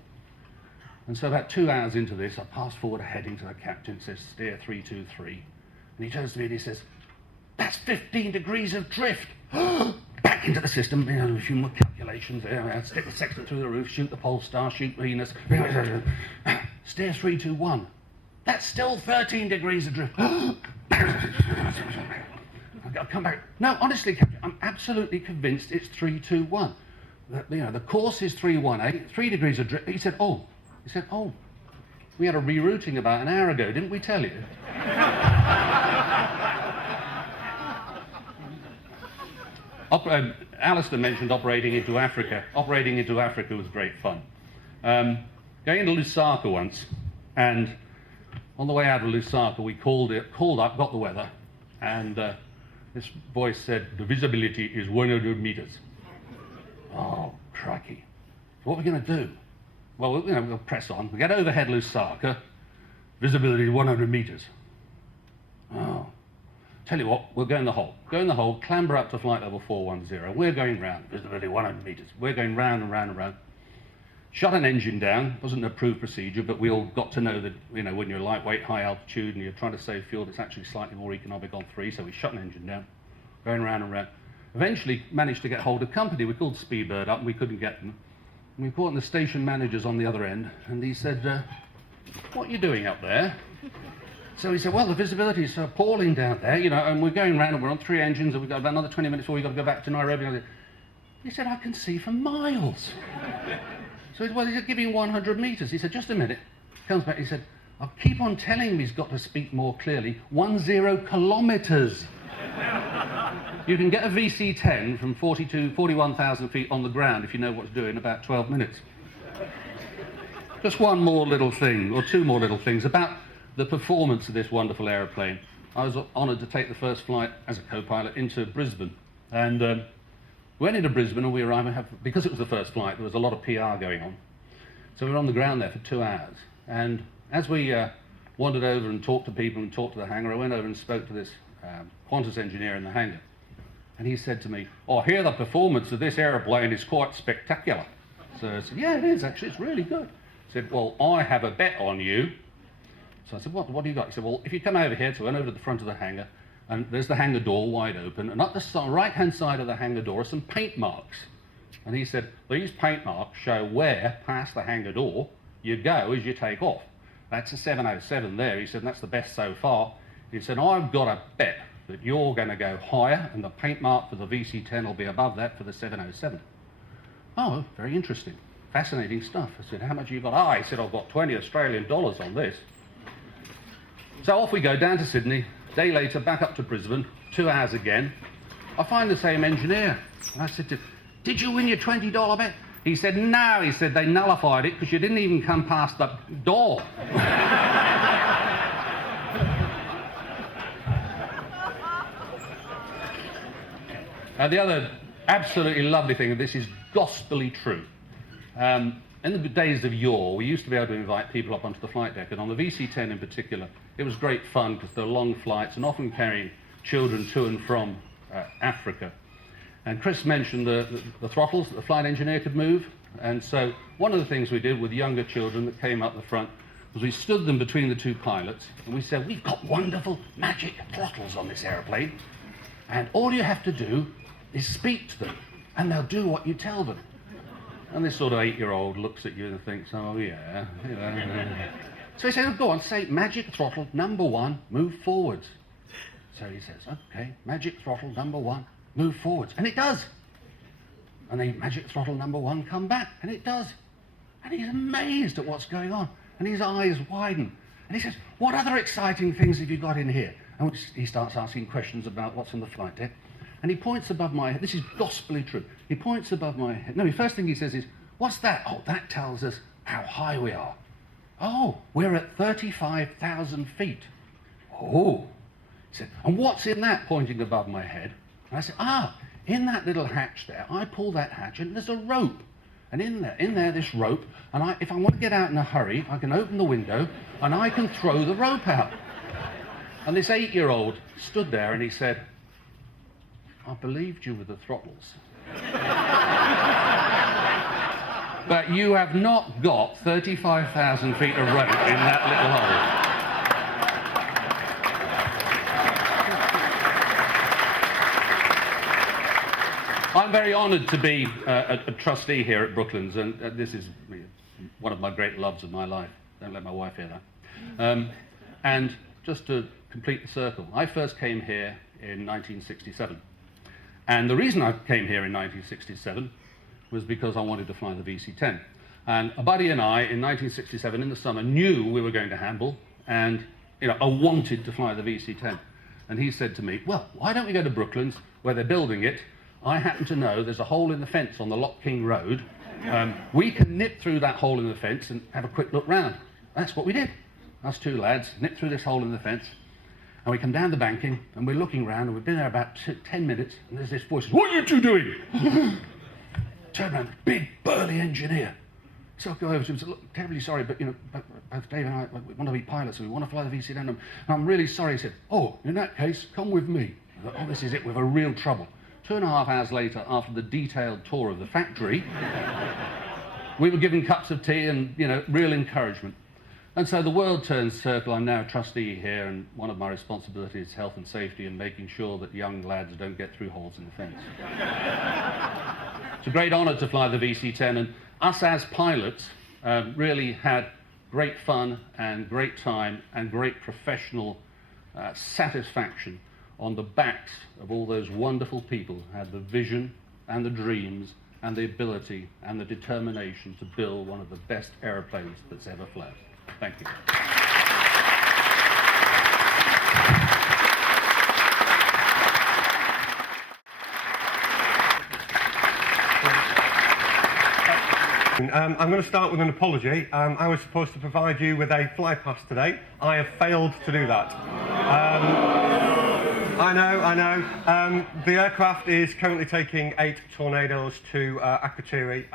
And so about 2 hours into this, I pass forward a heading to the captain, says, steer 323. And he turns to me and he says, that's 15 degrees of drift. Back into the system, you know, a few more calculations there, stick the sextant through the roof, shoot the pole star, shoot Venus, steer 321. That's still 13 degrees of drift. I'll come back. No, honestly, Captain, I'm absolutely convinced it's 321. You know, the course is 318, 3 degrees of drift. He said, oh, we had a rerouting about an hour ago, didn't we tell you? Alistair mentioned operating into Africa. Operating into Africa was great fun. Going into Lusaka once, and on the way out of Lusaka, we called up, got the weather, and this voice said, the visibility is 100 meters. Oh, crikey. So what are we going to do? Well, you know, we'll press on. We get overhead Lusaka, visibility 100 meters. Oh. Tell you what, we'll go in the hole. Go in the hole, clamber up to flight level 410. We're going round, visibility 100 meters. We're going round and round and round. Shut an engine down. Wasn't an approved procedure, but we all got to know that, you know, when you're lightweight, high altitude, and you're trying to save fuel, it's actually slightly more economic on 3, so we shut an engine down, going round and round. Eventually managed to get hold of company. We called Speedbird up, and we couldn't get them. And we caught in the station managers on the other end, and he said, what are you doing up there? So he said, well, the visibility is appalling down there, you know, and we're going round, and we're on 3 engines, and we've got about another 20 minutes before we've got to go back to Nairobi. He said, I can see for miles. So he said, well, he's giving 100 meters. He said, just a minute. Comes back, he said, I'll keep on telling him he's got to speak more clearly. 10 kilometers. You can get a VC10 from 41,000 feet on the ground if you know what to do in about 12 minutes. Just one more little thing, or 2 more little things about the performance of this wonderful aeroplane. I was honoured to take the first flight as a co-pilot into Brisbane. And we went into Brisbane, and we arrived, because it was the first flight, there was a lot of PR going on. So we were on the ground there for 2 hours. And as we wandered over and talked to people and talked to the hangar, I went over and spoke to this Qantas engineer in the hangar. And he said to me, oh, I hear the performance of this aeroplane is quite spectacular. So I said, yeah, it is actually, it's really good. He said, well, I have a bet on you. So I said, what do you got? He said, well, if you come over here, so I went over to the front of the hangar, and there's the hangar door wide open, and up the right-hand side of the hangar door are some paint marks. And he said, these paint marks show where, past the hangar door, you go as you take off. That's a 707 there. He said, and that's the best so far. He said, I've got a bet that you're going to go higher, and the paint mark for the VC10 will be above that for the 707. Oh, very interesting. Fascinating stuff. I said, how much have you got? Ah, he said, I've got 20 Australian dollars on this. So off we go, down to Sydney, day later, back up to Brisbane, 2 hours again. I find the same engineer. And I said to him, did you win your $20 bet? He said, no. He said, they nullified it because you didn't even come past the door. The other absolutely lovely thing, and this is gospelly true. In the days of yore, we used to be able to invite people up onto the flight deck, and on the VC10 in particular, it was great fun because there were long flights and often carrying children to and from Africa. And Chris mentioned the throttles that the flight engineer could move. And so one of the things we did with younger children that came up the front was we stood them between the two pilots and we said, we've got wonderful magic throttles on this airplane. And all you have to do is speak to them and they'll do what you tell them. And this sort of 8-year-old looks at you and thinks, oh yeah. You know. So he said, oh, go on, say magic throttle number 1, move forwards. So he says, okay, magic throttle number 1. Move forwards, and it does. And then magic throttle number 1, come back, and it does. And he's amazed at what's going on, and his eyes widen. And he says, what other exciting things have you got in here? And he starts asking questions about what's on the flight deck. And he points above my head. This is gospelly true. He points above my head. No, the first thing he says is, what's that? Oh, that tells us how high we are. Oh, we're at 35,000 feet. Oh. He said, and what's in that, pointing above my head? And I said, in that little hatch there, I pull that hatch and there's a rope. And in there, this rope, and if I want to get out in a hurry, I can open the window and I can throw the rope out. And this 8-year-old stood there and he said, I believed you with the throttles. But you have not got 35,000 feet of rope in that little hole. I'm very honoured to be a trustee here at Brooklands, and this is one of my great loves of my life. Don't let my wife hear that. And just to complete the circle, I first came here in 1967. And the reason I came here in 1967 was because I wanted to fly the VC10. And a buddy and I, in 1967, in the summer, knew we were going to Hamble, and I wanted to fly the VC10. And he said to me, well, why don't we go to Brooklands, where they're building it? I happen to know there's a hole in the fence on the Lock King Road. We can nip through that hole in the fence and have a quick look round. That's what we did. Us 2 lads nipped through this hole in the fence, and we come down the banking, and we're looking round, and we've been there about 10 minutes, and there's this voice, what are you 2 doing? Turn around, big, burly engineer. So I go over to him and say, look, terribly sorry, but, both Dave and I we want to be pilots, so we want to fly the VC10, and I'm really sorry. He said, oh, in that case, come with me. I thought, oh, this is it, we've a real trouble. 2.5 hours later, after the detailed tour of the factory, we were given cups of tea and, real encouragement. And so the world turns circle. I'm now a trustee here, and one of my responsibilities is health and safety and making sure that young lads don't get through holes in the fence. It's a great honour to fly the VC10, and us as pilots really had great fun and great time and great professional satisfaction on the backs of all those wonderful people who had the vision and the dreams and the ability and the determination to build one of the best aeroplanes that's ever flown. Thank you. I'm going to start with an apology. I was supposed to provide you with a fly pass today. I have failed to do that. I know. The aircraft is currently taking 8 Tornadoes to Akrotiri.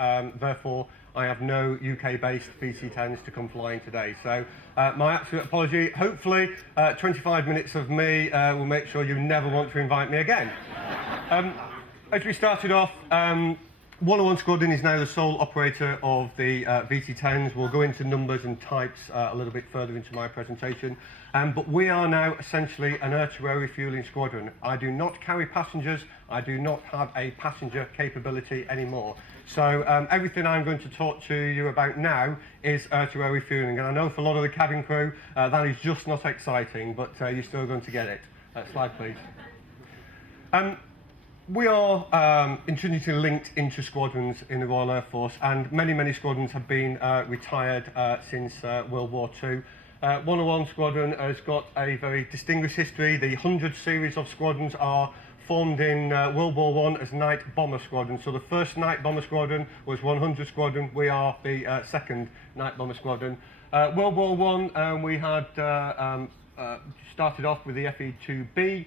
Therefore, I have no UK-based VC10s to come flying today. So my absolute apology. Hopefully, 25 minutes of me will make sure you never want to invite me again. As we started off, 101 Squadron is now the sole operator of the VC10s. We'll go into numbers and types a little bit further into my presentation. But we are now essentially an air-to-air refueling squadron. I do not carry passengers. I do not have a passenger capability anymore. So everything I'm going to talk to you about now is air-to-air refueling. And I know for a lot of the cabin crew, that is just not exciting, but you're still going to get it. Slide, please. We are intrinsically linked into squadrons in the Royal Air Force, and many squadrons have been retired since World War II. 101 Squadron has got a very distinguished history. The 100 series of squadrons are formed in World War I as Night Bomber Squadron. So the first Night Bomber Squadron was 100 Squadron. We are the second Night Bomber Squadron. World War I, we had started off with the FE-2B,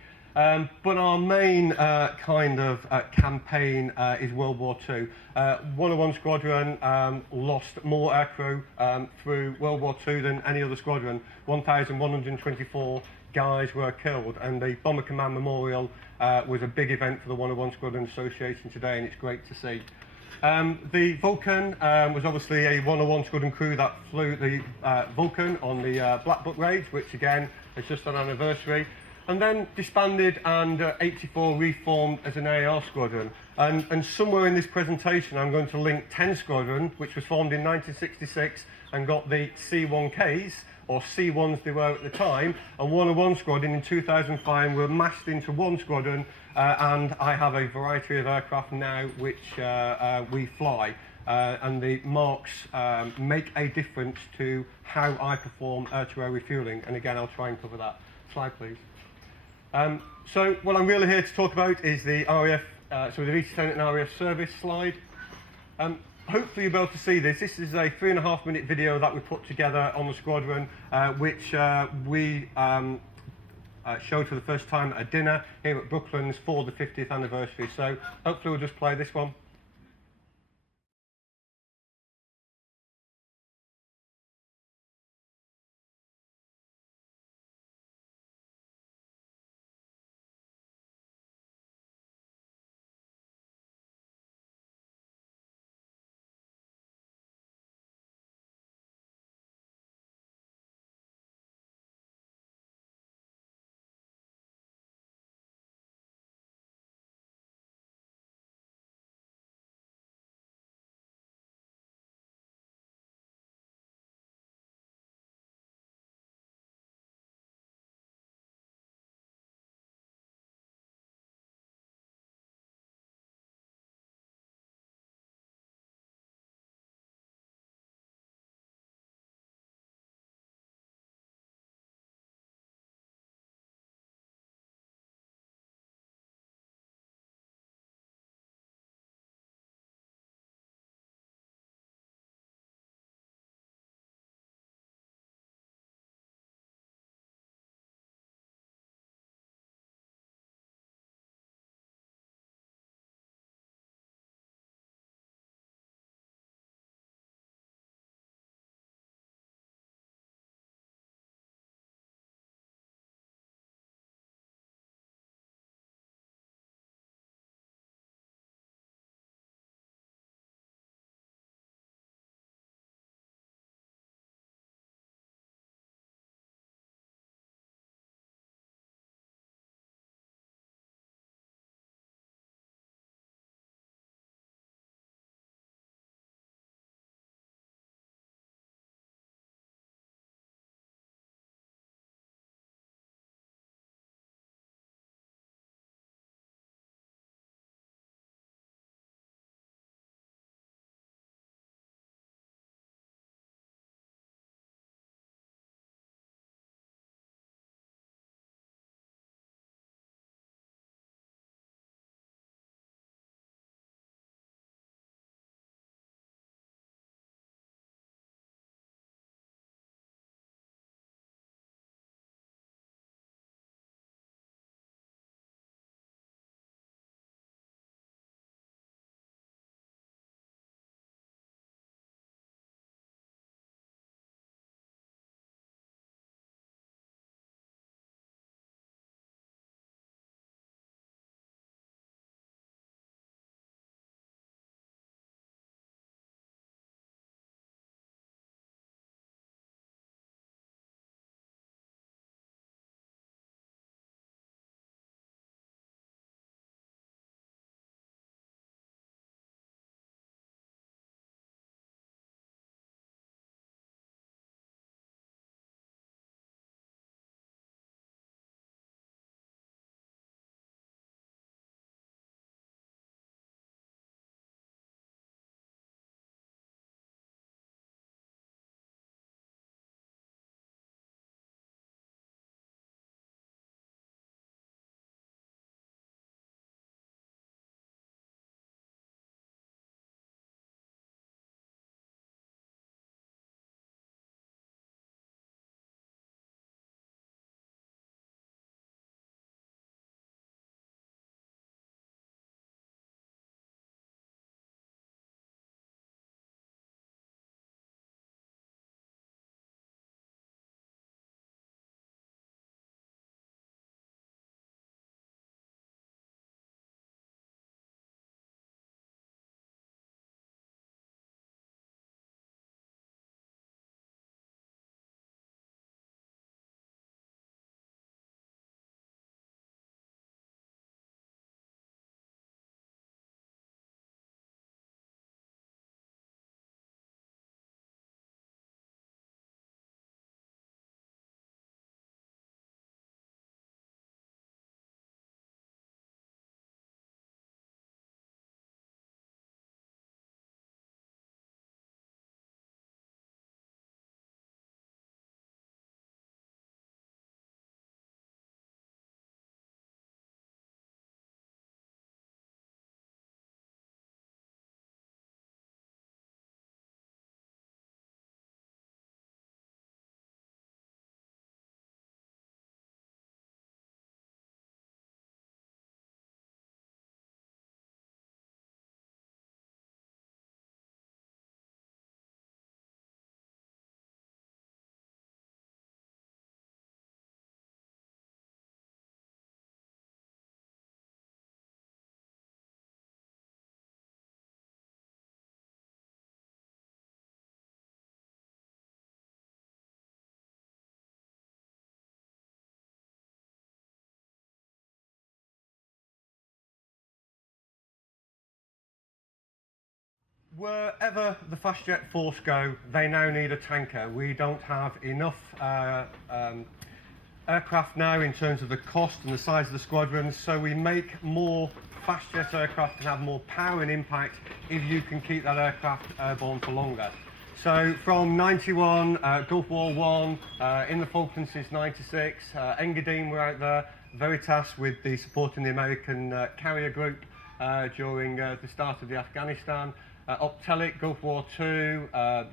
but our main kind of campaign is World War II. 101 Squadron lost more aircrew through World War II than any other squadron. 1,124 guys were killed, and the Bomber Command Memorial was a big event for the 101 Squadron Association today, and it's great to see. The Vulcan was obviously a 101 Squadron crew that flew the Vulcan on the Black Book raids, which again is just an anniversary, and then disbanded and 84 reformed as an AAR squadron. And somewhere in this presentation I'm going to link 10 Squadron, which was formed in 1966 and got the C1Ks, or C1s they were at the time, and 101 Squadron in 2005 were mashed into one squadron, and I have a variety of aircraft now which we fly, and the marks make a difference to how I perform air-to-air refueling, and again I'll try and cover that. Slide please. So what I'm really here to talk about is the RAF, so the VC10 and RAF service slide. Hopefully you'll be able to see this. This is a 3.5 minute video that we put together on the squadron, which we showed for the first time at a dinner here at Brooklands for the 50th anniversary. So hopefully we'll just play this one. Wherever the fast-jet force go, they now need a tanker. We don't have enough aircraft now in terms of the cost and the size of the squadrons, so we make more fast-jet aircraft and have more power and impact if you can keep that aircraft airborne for longer. So from 91, Gulf War I, in the Falklands since 96, Engadine were out there, Veritas with the supporting the American carrier group during the start of the Afghanistan. Optelic, Gulf War II,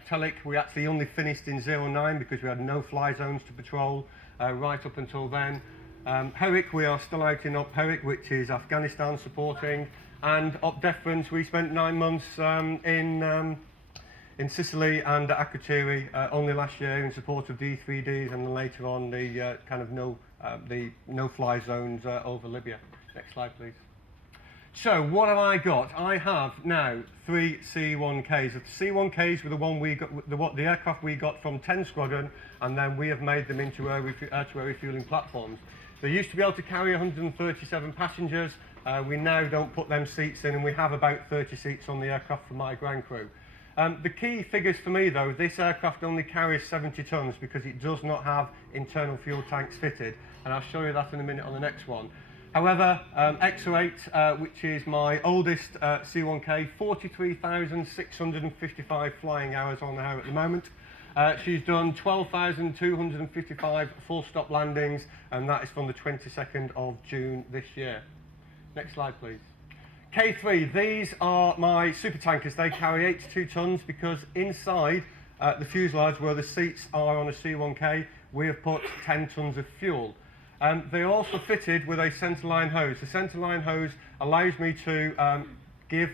Telic, we actually only finished in 09 because we had no fly zones to patrol right up until then. Herrick, we are still out in Op Herrick, which is Afghanistan supporting. And Op Deference, we spent 9 months in Sicily and Akrotiri only last year in support of D3Ds, and then later on the no-fly zones over Libya. Next slide, please. So what have I got? I have now 3 C1Ks. The C1Ks were the one we got, the aircraft we got from 10 Squadron, and then we have made them into air-to-air refueling platforms. They used to be able to carry 137 passengers. We now don't put them seats in, and we have about 30 seats on the aircraft for my ground crew. The key figures for me, though, this aircraft only carries 70 tonnes because it does not have internal fuel tanks fitted, and I'll show you that in a minute on the next one. However, XO8, which is my oldest C1K, 43,655 flying hours on her at the moment. She's done 12,255 full-stop landings, and that is from the 22nd of June this year. Next slide, please. K3, these are my super tankers. They carry 82 tonnes because inside the fuselage where the seats are on a C1K, we have put 10 tonnes of fuel. They are also fitted with a centerline hose. The centerline hose allows me to give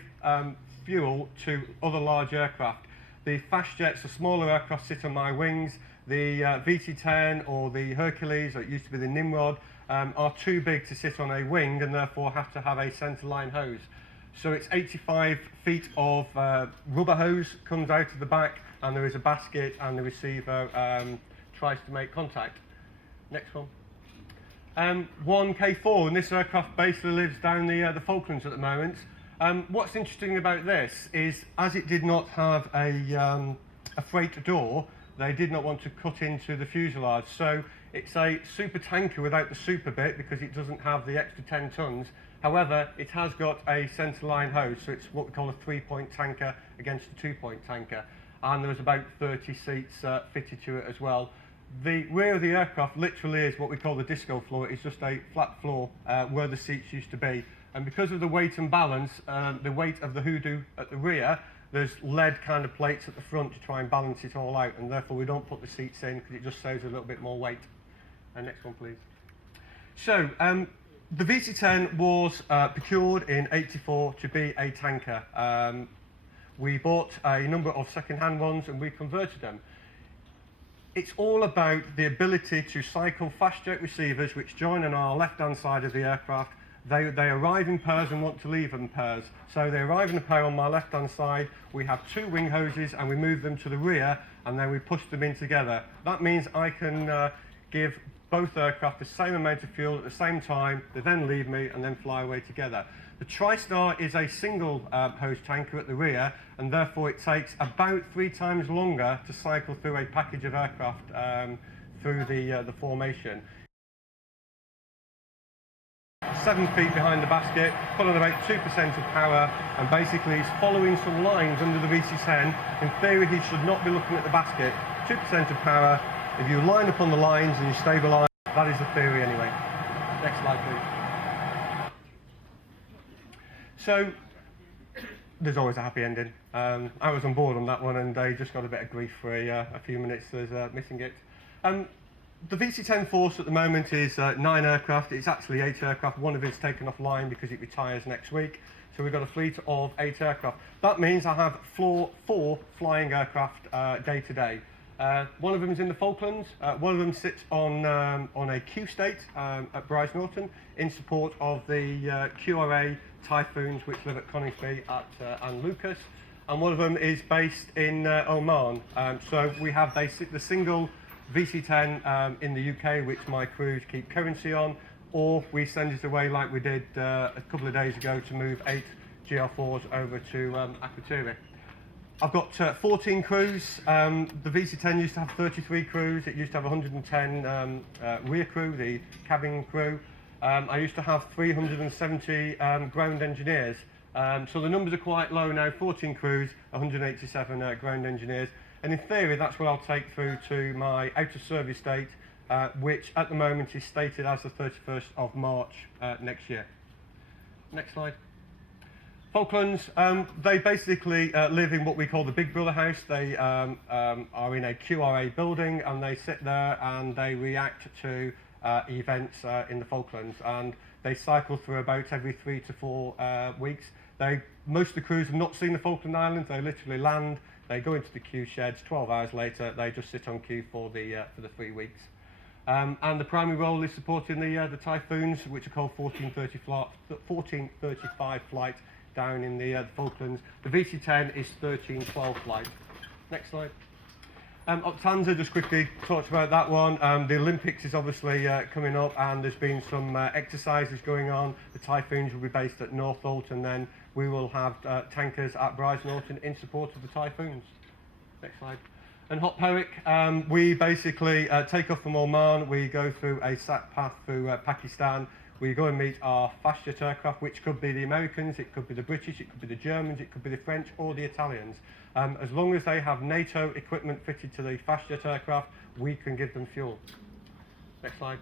fuel to other large aircraft. The fast jets, the smaller aircraft, sit on my wings. The VC10 or the Hercules, or it used to be the Nimrod, are too big to sit on a wing and therefore have to have a centerline hose. So it's 85 feet of rubber hose comes out of the back, and there is a basket, and the receiver tries to make contact. Next one. 1K4, and this aircraft basically lives down the Falklands at the moment. What's interesting about this is, as it did not have a freight door, they did not want to cut into the fuselage. So it's a super tanker without the super bit because it doesn't have the extra 10 tonnes. However, it has got a centerline hose, so it's what we call a 3-point tanker against a 2-point tanker. And there's about 30 seats fitted to it as well. The rear of the aircraft literally is what we call the disco floor. It's just a flat floor where the seats used to be. And because of the weight and balance, the weight of the hoodoo at the rear, there's lead kind of plates at the front to try and balance it all out, and therefore we don't put the seats in because it just saves a little bit more weight. Next one, please. So, the VC10 was procured in '84 to be a tanker. We bought a number of second-hand ones and we converted them. It's all about the ability to cycle fast jet receivers which join on our left-hand side of the aircraft. They arrive in pairs and want to leave in pairs. So they arrive in a pair on my left-hand side, we have 2 wing hoses and we move them to the rear and then we push them in together. That means I can give both aircraft the same amount of fuel at the same time, they then leave me and then fly away together. The TriStar is a single hose tanker at the rear, and therefore it takes about 3 times longer to cycle through a package of aircraft through the formation. 7 feet behind the basket, put on about 2% of power, and basically he's following some lines under the VC10. In theory, he should not be looking at the basket. 2% of power. If you line up on the lines and you stabilise, that is the theory anyway. Next slide, please. So, there's always a happy ending. I was on board on that one and I just got a bit of grief for a few minutes as missing it. The VC10 force at the moment is 9 aircraft. It's actually 8 aircraft. One of it's taken offline because it retires next week. So we've got a fleet of 8 aircraft. That means I have 4 flying aircraft day to day. One of them is in the Falklands. One of them sits on a Q state at Bryce Norton in support of the QRA Typhoons which live at Coningsby and Lucas. And one of them is based in Oman. So we have the single VC10 in the UK, which my crews keep currency on, or we send it away like we did a couple of days ago to move 8 GR4s over to Akrotiri. I've got 14 crews. The VC10 used to have 33 crews. It used to have 110 rear crew, the cabin crew. I used to have 370 ground engineers. So the numbers are quite low now, 14 crews, 187 ground engineers. And in theory, that's what I'll take through to my out of service date, which at the moment is stated as the 31st of March next year. Next slide. Falklands, they basically live in what we call the Big Brother house. They are in a QRA building, and they sit there and they react to events in the Falklands, and they cycle through about every 3 to 4 weeks. Most of the crews have not seen the Falkland Islands. They literally land, they go into the queue sheds, 12 hours later they just sit on queue for the 3 weeks. And the primary role is supporting the typhoons, which are called 1435 flight down in the Falklands. The VC10 is 1312 flight. Next slide. Lufthansa, just quickly talked about that one. The Olympics is obviously coming up, and there's been some exercises going on. The Typhoons will be based at Northolt, and then we will have tankers at Brize Norton in support of the Typhoons. Next slide. And Hot Perik, we basically take off from Oman. We go through a SAT path through Pakistan. We go and meet our fast jet aircraft, which could be the Americans, it could be the British, it could be the Germans, it could be the French or the Italians. As long as they have NATO equipment fitted to the fast jet aircraft, we can give them fuel. Next slide.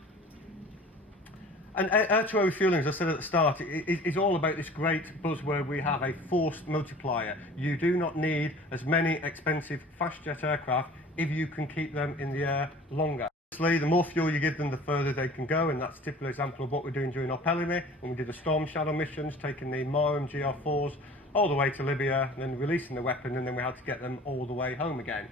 And air-to-air refueling, as I said at the start, is all about this great buzzword we have, a forced multiplier. You do not need as many expensive fast jet aircraft if you can keep them in the air longer. The more fuel you give them, the further they can go, and that's a typical example of what we're doing during Opelime when we did the Storm Shadow missions, taking the Marum GR4s all the way to Libya, and then releasing the weapon, and then we had to get them all the way home again.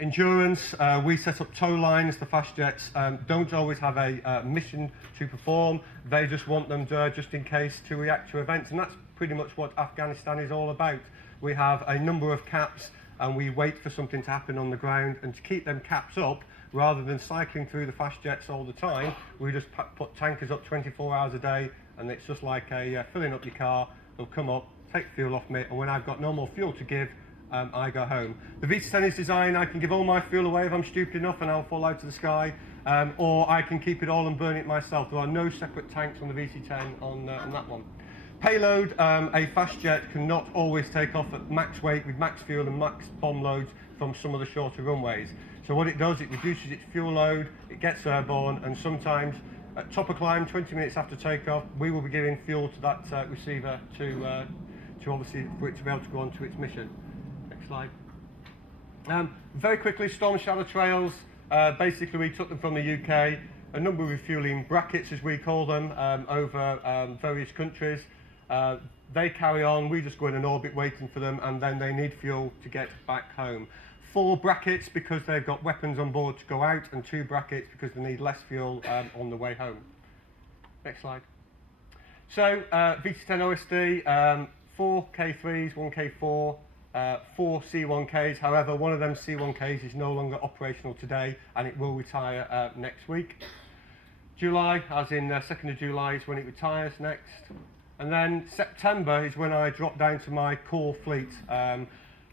Endurance, we set up tow lines. The fast jets don't always have a mission to perform. They just want them there just in case to react to events, and that's pretty much what Afghanistan is all about. We have a number of caps, and we wait for something to happen on the ground, and to keep them caps up, rather than cycling through the fast jets all the time, we just put tankers up 24 hours a day, and it's just like filling up your car. They'll come up, take fuel off me, and when I've got no more fuel to give, I go home. The VC10 is designed, I can give all my fuel away if I'm stupid enough and I'll fall out of the sky, or I can keep it all and burn it myself. There are no separate tanks on the VC10 on that one. Payload, a fast jet cannot always take off at max weight with max fuel and max bomb loads from some of the shorter runways. So what it does, it reduces its fuel load, it gets airborne, and sometimes at top of climb, 20 minutes after takeoff, we will be giving fuel to that receiver to obviously for it to be able to go on to its mission. Next slide. Very quickly, Storm Shadow trails. Basically, we took them from the UK, a number of refueling brackets, as we call them, over various countries. They carry on, we just go in an orbit waiting for them, and then they need fuel to get back home. 4 brackets because they've got weapons on board to go out, and 2 brackets because they need less fuel on the way home. Next slide. So, VC10 OSD, 4 K3s, 1 K4, 4 C1Ks. However, one of them C1Ks is no longer operational today, and it will retire next week. July, as in 2nd of July, is when it retires next. And then September is when I drop down to my core fleet.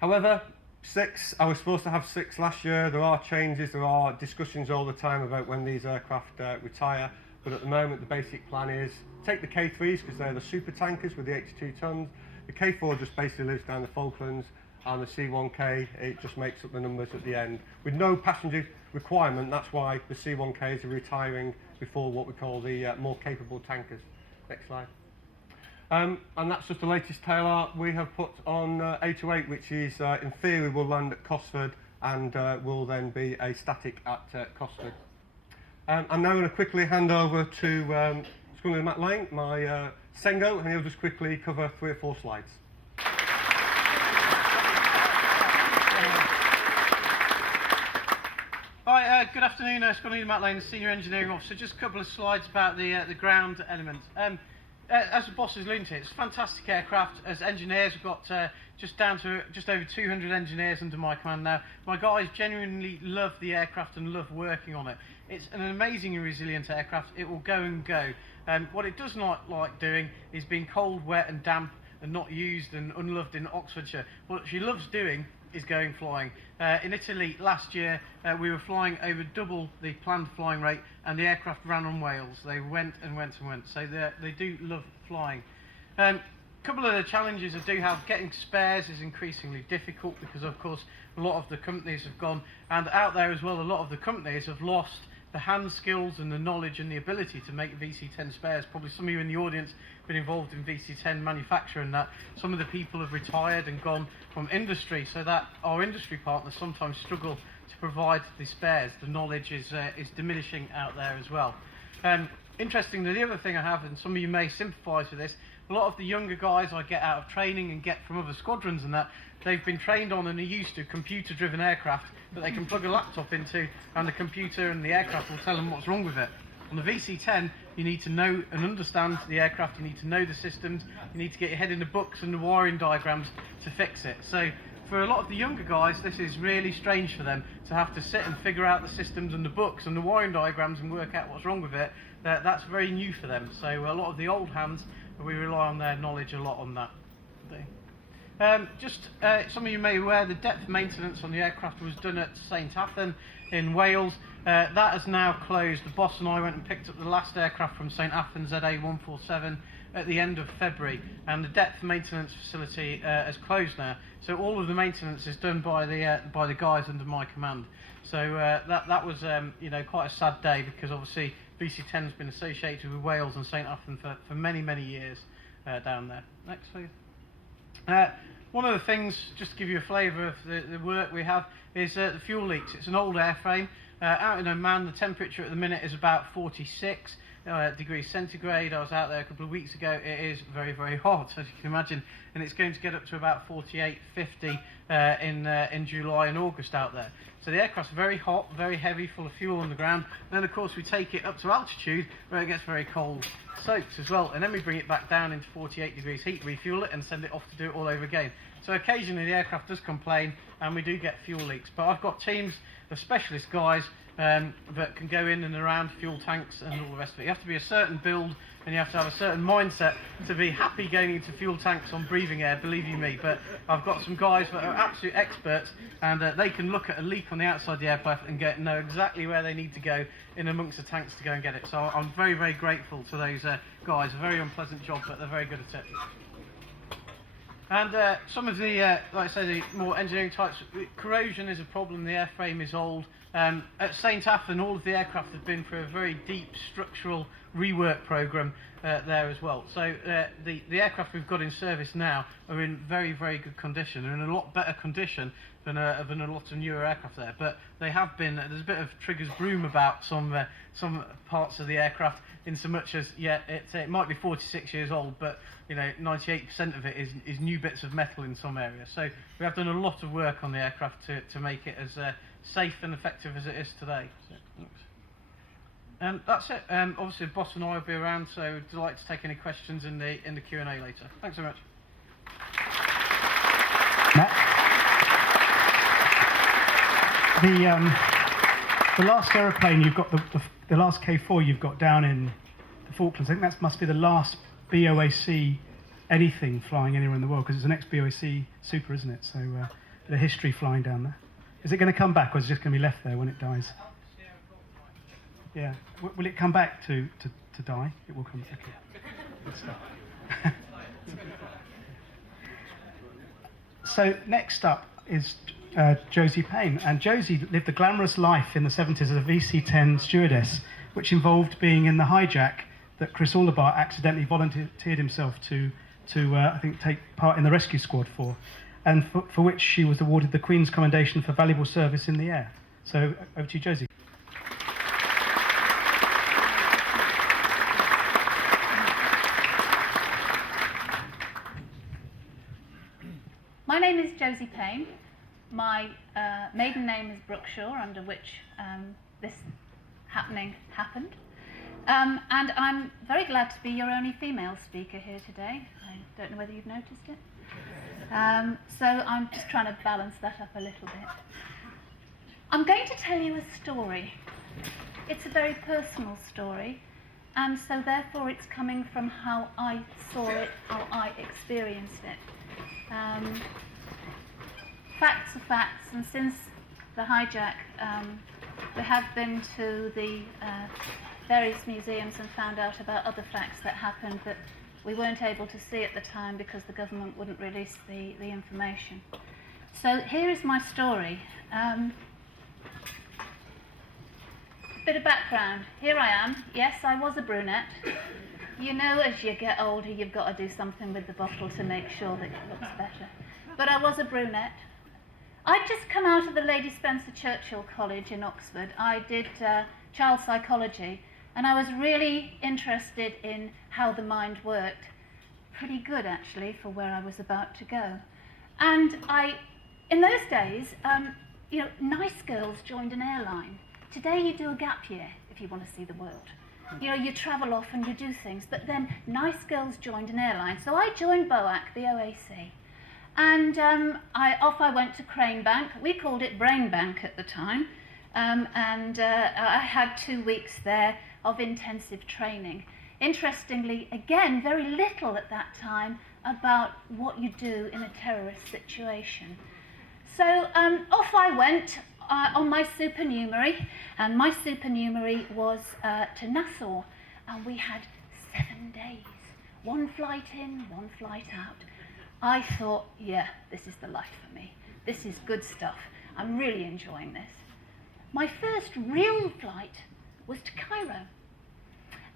However, 6, I was supposed to have 6 last year. There are changes, there are discussions all the time about when these aircraft retire, but at the moment the basic plan is take the K3s because they're the super tankers with the 82 tons. The K4 just basically lives down the Falklands, and the C1K, it just makes up the numbers at the end. With no passenger requirement, that's why the C1Ks are retiring before what we call the more capable tankers. Next slide. And that's just the latest tail art we have put on 808, which is, in theory, will land at Cosford and will then be a static at Cosford. I'm now going to quickly hand over to Matt Lane, my Sengo, and he'll just quickly cover 3 or 4 slides. Hi, good afternoon. Matt Lane, Senior Engineering Officer. Just a couple of slides about the ground element. As the boss has alluded to, it's a fantastic aircraft. As engineers, we've got just over 200 engineers under my command now. My guys genuinely love the aircraft and love working on it. It's an amazingly resilient aircraft. It will go and go. What it does not like doing is being cold, wet and damp and not used and unloved in Oxfordshire. What she loves doing is going flying. In Italy last year, we were flying over double the planned flying rate, and the aircraft ran on Wales. They went and went and went. So they do love flying. A couple of the challenges I do have, getting spares is increasingly difficult because, of course, a lot of the companies have gone, and out there as well, a lot of the companies have lost the hand skills and the knowledge and the ability to make VC10 spares. Probably some of you in the audience have been involved in VC10 manufacture, and that some of the people have retired and gone from industry, so that our industry partners sometimes struggle to provide the spares. The knowledge is diminishing out there as well. Interestingly, the other thing I have, and some of you may sympathise with this, a lot of the younger guys I get out of training and get from other squadrons and that, they've been trained on and are used to computer-driven aircraft that they can plug a laptop into, and the computer and the aircraft will tell them what's wrong with it. On the VC10, you need to know and understand the aircraft, you need to know the systems, you need to get your head in the books and the wiring diagrams to fix it. So for a lot of the younger guys, this is really strange for them to have to sit and figure out the systems and the books and the wiring diagrams and work out what's wrong with it. That's very new for them. So a lot of the old hands, we rely on their knowledge a lot on that. Some of you may be aware the depth maintenance on the aircraft was done at St Athan in Wales. That has now closed. The boss and I went and picked up the last aircraft from St Athan, ZA147, at the end of February, and the depth maintenance facility has closed now. So all of the maintenance is done by the guys under my command. So that was quite a sad day, because obviously VC10 has been associated with Wales and St Athan for many years down there. Next, please. One of the things, just to give you a flavour of the work we have, is the fuel leaks. It's an old airframe. Out in Oman, the temperature at the minute is about 46 degrees centigrade. I was out there a couple of weeks ago. It is very hot, as you can imagine, and it's going to get up to about 48, 50 in July and August out there. So the aircraft's very hot, very heavy, full of fuel on the ground. Then of course we take it up to altitude where it gets very cold, soaked as well, and then we bring it back down into 48 degrees heat, refuel it, and send it off to do it all over again. So occasionally the aircraft does complain, and we do get fuel leaks. But I've got teams of specialist guys that can go in and around fuel tanks and all the rest of it. You have to be a certain build, and you have to have a certain mindset to be happy going into fuel tanks on breathing air, believe you me. But I've got some guys that are absolute experts, and they can look at a leak on the outside of the aircraft and know exactly where they need to go in amongst the tanks to go and get it. So I'm very grateful to those guys. A very unpleasant job, but they're very good at it. And some of the, like I say, the more engineering types, corrosion is a problem. The airframe is old. At St Athan, all of the aircraft have been through a very deep structural rework programme there as well. So the aircraft we've got in service now are in very good condition. They're in a lot better condition than a lot of newer aircraft there. But they have been, there's a bit of triggers broom about some parts of the aircraft, in so much as, it might be 46 years old, but 98% of it is new bits of metal in some areas. So we have done a lot of work on the aircraft to make it as safe and effective as it is today. So, and that's it. Obviously, the boss and I will be around, so delighted to take any questions in the Q&A later. Thanks so much. Matt? The last aeroplane you've got, the last K4 you've got down in the Falklands, I think that must be the last BOAC anything flying anywhere in the world, because it's an ex-BOAC Super, isn't it? So the history flying down there. Is it going to come back, or is it just going to be left there when it dies? Yeah. Will it come back to die? It will come back. Okay. Good stuff. So next up is Josie Payne. And Josie lived a glamorous life in the 70s as a VC10 stewardess, which involved being in the hijack that Chris Orlebar accidentally volunteered himself to I think, take part in the rescue squad for, and for which she was awarded the Queen's Commendation for valuable service in the air. So over to you, Josie. My name is Josie Payne. My maiden name is Brookshaw, under which this happening happened. And I'm very glad to be your only female speaker here today. I don't know whether you've noticed it. So I'm just trying to balance that up a little bit. I'm going to tell you a story. It's a very personal story, and so therefore it's coming from how I saw it, how I experienced it. Facts are facts, and since the hijack, we have been to the various museums and found out about other facts that happened that we weren't able to see at the time because the government wouldn't release the information. So here is my story. Bit of background. Here I am. Yes, I was a brunette. You know, as you get older, you've got to do something with the bottle to make sure that it looks better. But I was a brunette. I'd just come out of the Lady Spencer Churchill College in Oxford. I did child psychology, and I was really interested in how the mind worked. Pretty good, actually, for where I was about to go. And in those days, you know, nice girls joined an airline. Today you do a gap year if you want to see the world. You know, you travel off and you do things, but then nice girls joined an airline. So I joined BOAC, B-O-A-C, and off I went to Crane Bank. We called it Brain Bank at the time, and I had 2 weeks there of intensive training. Interestingly, again, very little at that time about what you do in a terrorist situation. So off I went on my supernumerary, and my supernumerary was to Nassau, and we had 7 days. 1 flight in, 1 flight out. I thought, yeah, this is the life for me. This is good stuff. I'm really enjoying this. My first real flight was to Cairo,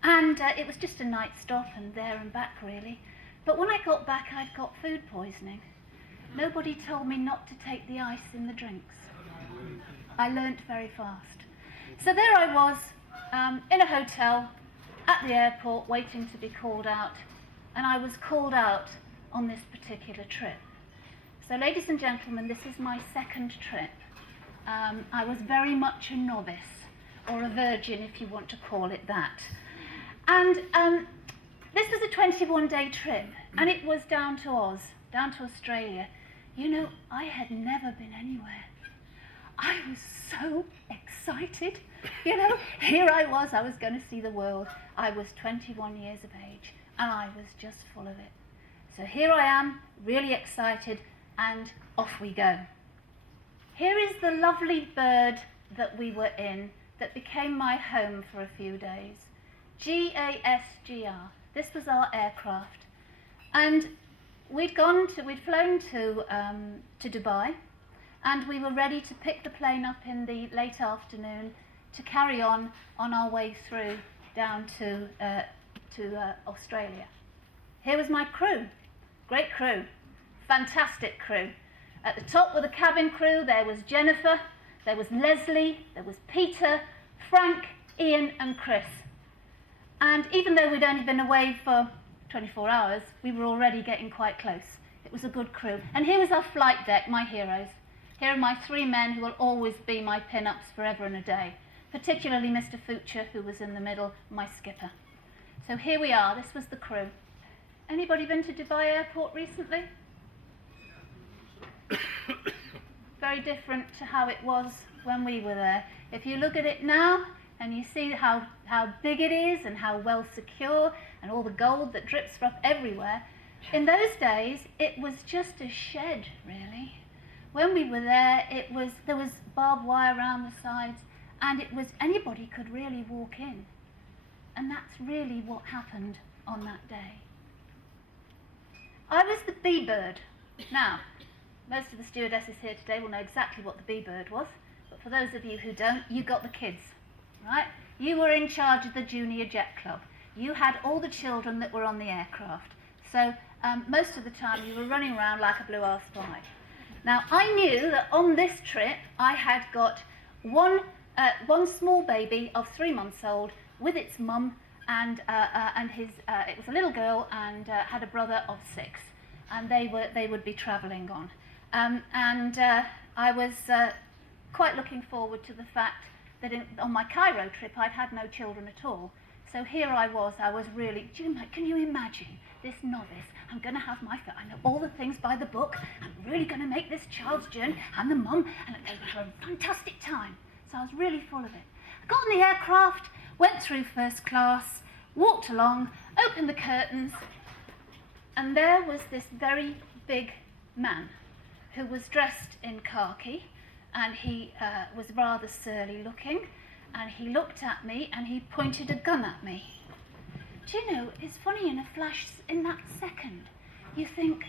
and it was just a night stop and there and back really. But when I got back, I'd got food poisoning. Nobody told me not to take the ice in the drinks. I learnt very fast. So there I was, in a hotel at the airport waiting to be called out, and I was called out on this particular trip. So ladies and gentlemen, this is my 2nd trip. I was very much a novice, or a virgin if you want to call it that. And this was a 21-day trip, and it was down to Oz, down to Australia. You know, I had never been anywhere. I was so excited. You know, here I was going to see the world. I was 21 years of age, and I was just full of it. So here I am, really excited, and off we go. Here is the lovely bird that we were in that became my home for a few days. G-ASIX. This was our aircraft. And we'd flown to Dubai, and we were ready to pick the plane up in the late afternoon to carry on our way through down to Australia. Here was my crew. Great crew. Fantastic crew. At the top were the cabin crew. There was Jennifer, there was Leslie, there was Peter, Frank, Ian and Chris. And even though we'd only been away for 24 hours, we were already getting quite close. It was a good crew. And here was our flight deck, my heroes. Here are my 3 men who will always be my pin-ups forever and a day, particularly Mr. Fucher, who was in the middle, my skipper. So here we are. This was the crew. Anybody been to Dubai Airport recently? Very different to how it was when we were there. If you look at it now and you see how big it is and how well secure and all the gold that drips from everywhere, in those days it was just a shed, really. When we were there, there was barbed wire around the sides, and anybody could really walk in. And that's really what happened on that day. I was the B-bird. Now, most of the stewardesses here today will know exactly what the B-bird was, but for those of you who don't, you got the kids, right? You were in charge of the Junior Jet Club. You had all the children that were on the aircraft. So most of the time you were running around like a blue-ass spy. Now, I knew that on this trip I had got one small baby of 3 months old with its mum, and it was a little girl, and had a brother of 6, and they would be travelling on. I was quite looking forward to the fact that on my Cairo trip I'd had no children at all. So here I was really, can you imagine this novice? I'm going to have I know all the things by the book. I'm really going to make this child's journey, and the mum, and they would have a fantastic time. So I was really full of it. I got on the aircraft, went through first class, walked along, opened the curtains, and there was this very big man who was dressed in khaki, and he was rather surly looking, and he looked at me and he pointed a gun at me. Do you know, it's funny, in a flash, in that second, you think,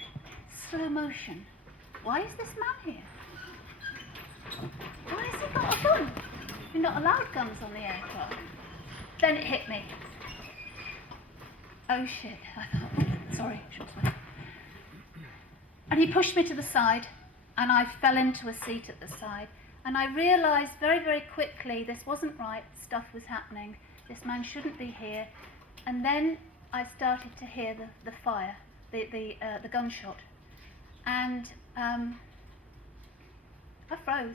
slow motion, why is this man here? Why has he got a gun? You're not allowed guns on the aircraft. Then it hit me. Oh shit, I thought, oh, sorry, short swear. And he pushed me to the side, and I fell into a seat at the side, and I realised very, very quickly this wasn't right, stuff was happening, this man shouldn't be here, and then I started to hear the fire, the gunshot, and I froze.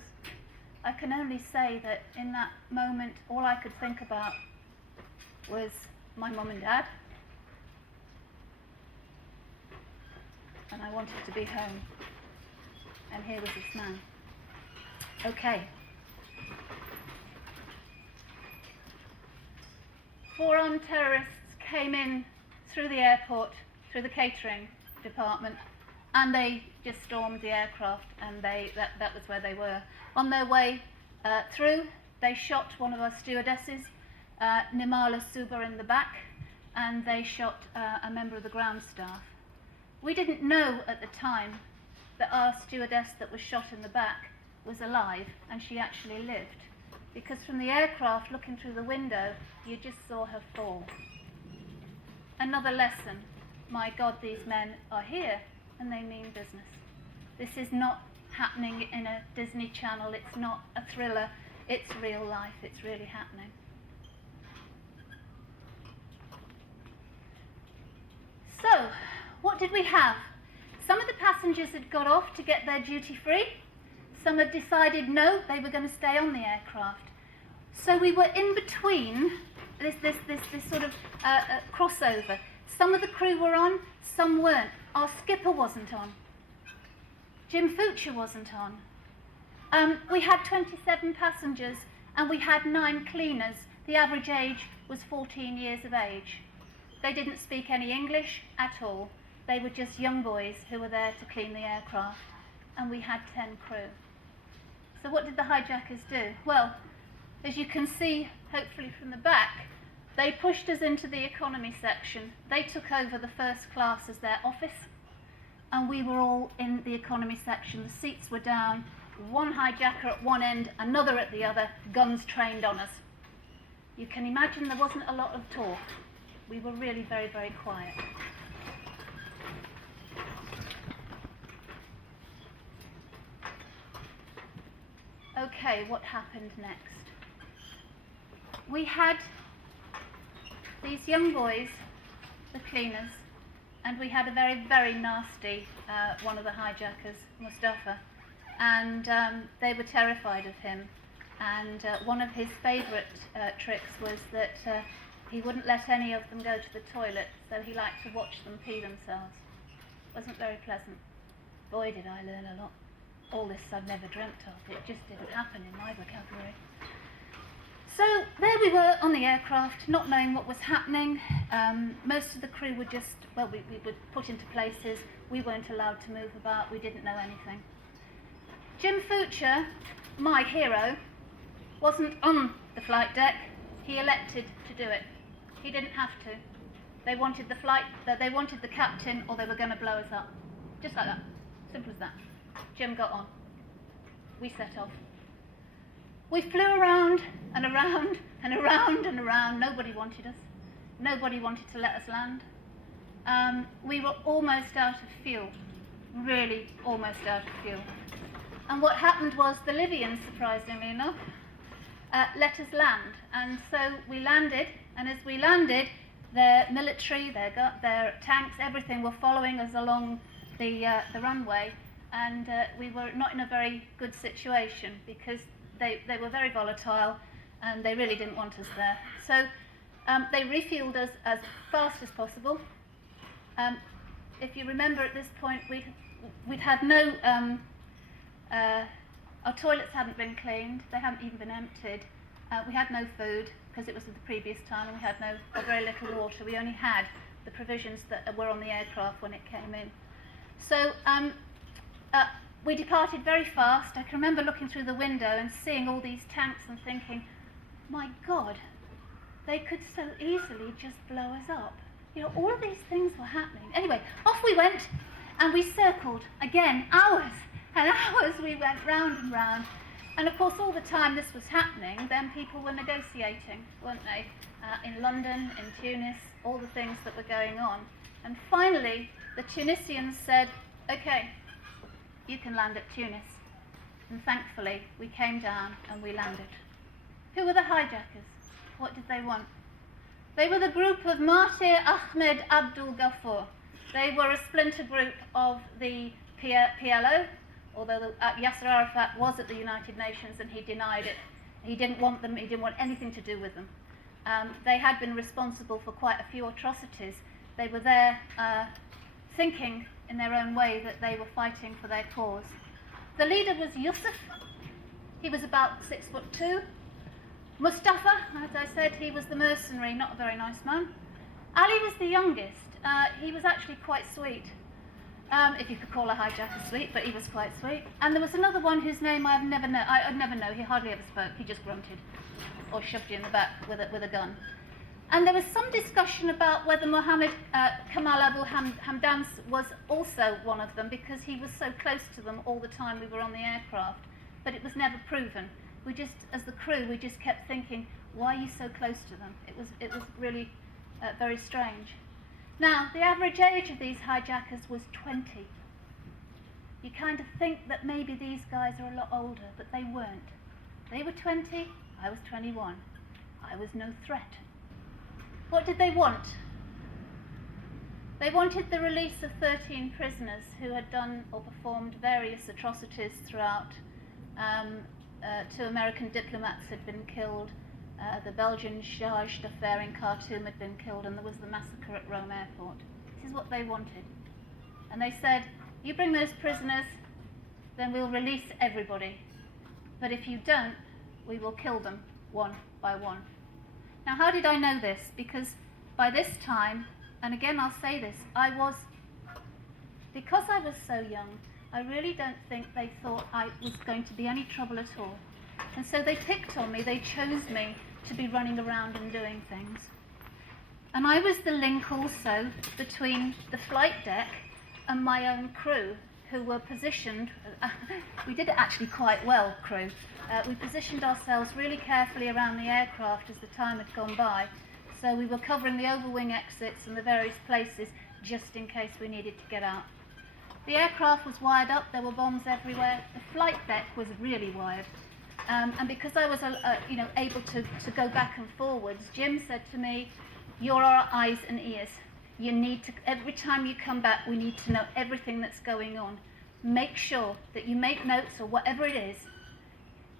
I can only say that in that moment all I could think about was my mum and dad, and I wanted to be home, and here was this man. Okay. 4 armed terrorists came in through the airport, through the catering department, and they just stormed the aircraft, and that was where they were. On their way through, they shot one of our stewardesses, Nimala Suba, in the back, and they shot a member of the ground staff. We didn't know at the time that our stewardess that was shot in the back was alive, and she actually lived, because from the aircraft looking through the window you just saw her fall. Another lesson. My God, these men are here and they mean business. This is not happening in a Disney Channel, it's not a thriller, it's real life, it's really happening. So, what did we have? Some of the passengers had got off to get their duty free. Some had decided no, they were going to stay on the aircraft. So we were in between this sort of crossover. Some of the crew were on, some weren't. Our skipper wasn't on. Jim Fucher wasn't on. We had 27 passengers and we had 9 cleaners. The average age was 14 years of age. They didn't speak any English at all. They were just young boys who were there to clean the aircraft, and we had 10 crew. So what did the hijackers do? Well, as you can see, hopefully from the back, they pushed us into the economy section. They took over the first class as their office, and we were all in the economy section. The seats were down, one hijacker at one end, another at the other, guns trained on us. You can imagine there wasn't a lot of talk. We were really very, very quiet. Okay, what happened next? We had these young boys, the cleaners, and we had a very, very nasty one of the hijackers, Mustafa, and they were terrified of him. And one of his favourite tricks was that he wouldn't let any of them go to the toilet, so he liked to watch them pee themselves. Wasn't very pleasant. Boy, did I learn a lot. All this I'd never dreamt of. It just didn't happen in my vocabulary. So there we were on the aircraft, not knowing what was happening. Most of the crew were just, well, we were put into places. We weren't allowed to move about. We didn't know anything. Jim Fucher, my hero, wasn't on the flight deck. He elected to do it. He didn't have to. They wanted the captain, or they were going to blow us up. Just like that. Simple as that. Jim got on. We set off. We flew around and around and around and around. Nobody wanted us. Nobody wanted to let us land. We were almost out of fuel. Really almost out of fuel. And what happened was the Libyans, surprisingly enough, let us land. And so we landed, and as we landed, their military, their tanks, everything were following us along the runway. And we were not in a very good situation because they were very volatile and they really didn't want us there. So they refueled us as fast as possible. If you remember, at this point we'd had no, our toilets hadn't been cleaned, they hadn't even been emptied. We had no food because it was the previous time and we had no or very little water. We only had the provisions that were on the aircraft when it came in. So we departed very fast. I can remember looking through the window and seeing all these tanks and thinking, my God, they could so easily just blow us up. You know, all of these things were happening. Anyway, off we went and we circled again, hours and hours. We went round and round. And of course, all the time this was happening, then people were negotiating, weren't they? In London, in Tunis, all the things that were going on. And finally, the Tunisians said, okay, you can land at Tunis. And thankfully, we came down and we landed. Who were the hijackers? What did they want? They were the group of Martyr Ahmed Abdul Ghaffur. They were a splinter group of the PLO, although Yasser Arafat was at the United Nations and he denied it. He didn't want them, he didn't want anything to do with them. They had been responsible for quite a few atrocities. They were there thinking in their own way that they were fighting for their cause. The leader was Yusuf. He was about 6'2". Mustafa, as I said, he was the mercenary, not a very nice man. Ali was the youngest. He was actually quite sweet, if you could call a hijacker sweet, but he was quite sweet. And there was another one whose name I'd never know. He hardly ever spoke. He just grunted or shoved you in the back with a gun. And there was some discussion about whether Mohammed Kamal Abu Hamdan was also one of them, because he was so close to them all the time we were on the aircraft, but it was never proven. We just, as the crew, we just kept thinking, why are you so close to them? It was really very strange. Now, the average age of these hijackers was 20. You kind of think that maybe these guys are a lot older, but they weren't. They were 20, I was 21. I was no threat. What did they want? They wanted the release of 13 prisoners who had done or performed various atrocities throughout. 2 American diplomats had been killed, the Belgian charge d'affaires in Khartoum had been killed, and there was the massacre at Rome airport. This is what they wanted. And they said, you bring those prisoners, then we'll release everybody. But if you don't, we will kill them one by one. Now, how did I know this? Because by this time, and again I'll say this, because I was so young, I really don't think they thought I was going to be any trouble at all. And so they picked on me, they chose me to be running around and doing things. And I was the link also between the flight deck and my own crew, who were positioned, we did it actually quite well, crew. We positioned ourselves really carefully around the aircraft as the time had gone by. So we were covering the overwing exits and the various places just in case we needed to get out. The aircraft was wired up, there were bombs everywhere. The flight deck was really wired. And because I was able to go back and forwards, Jim said to me, you're our eyes and ears. You need to, every time you come back, we need to know everything that's going on. Make sure that you make notes or whatever it is.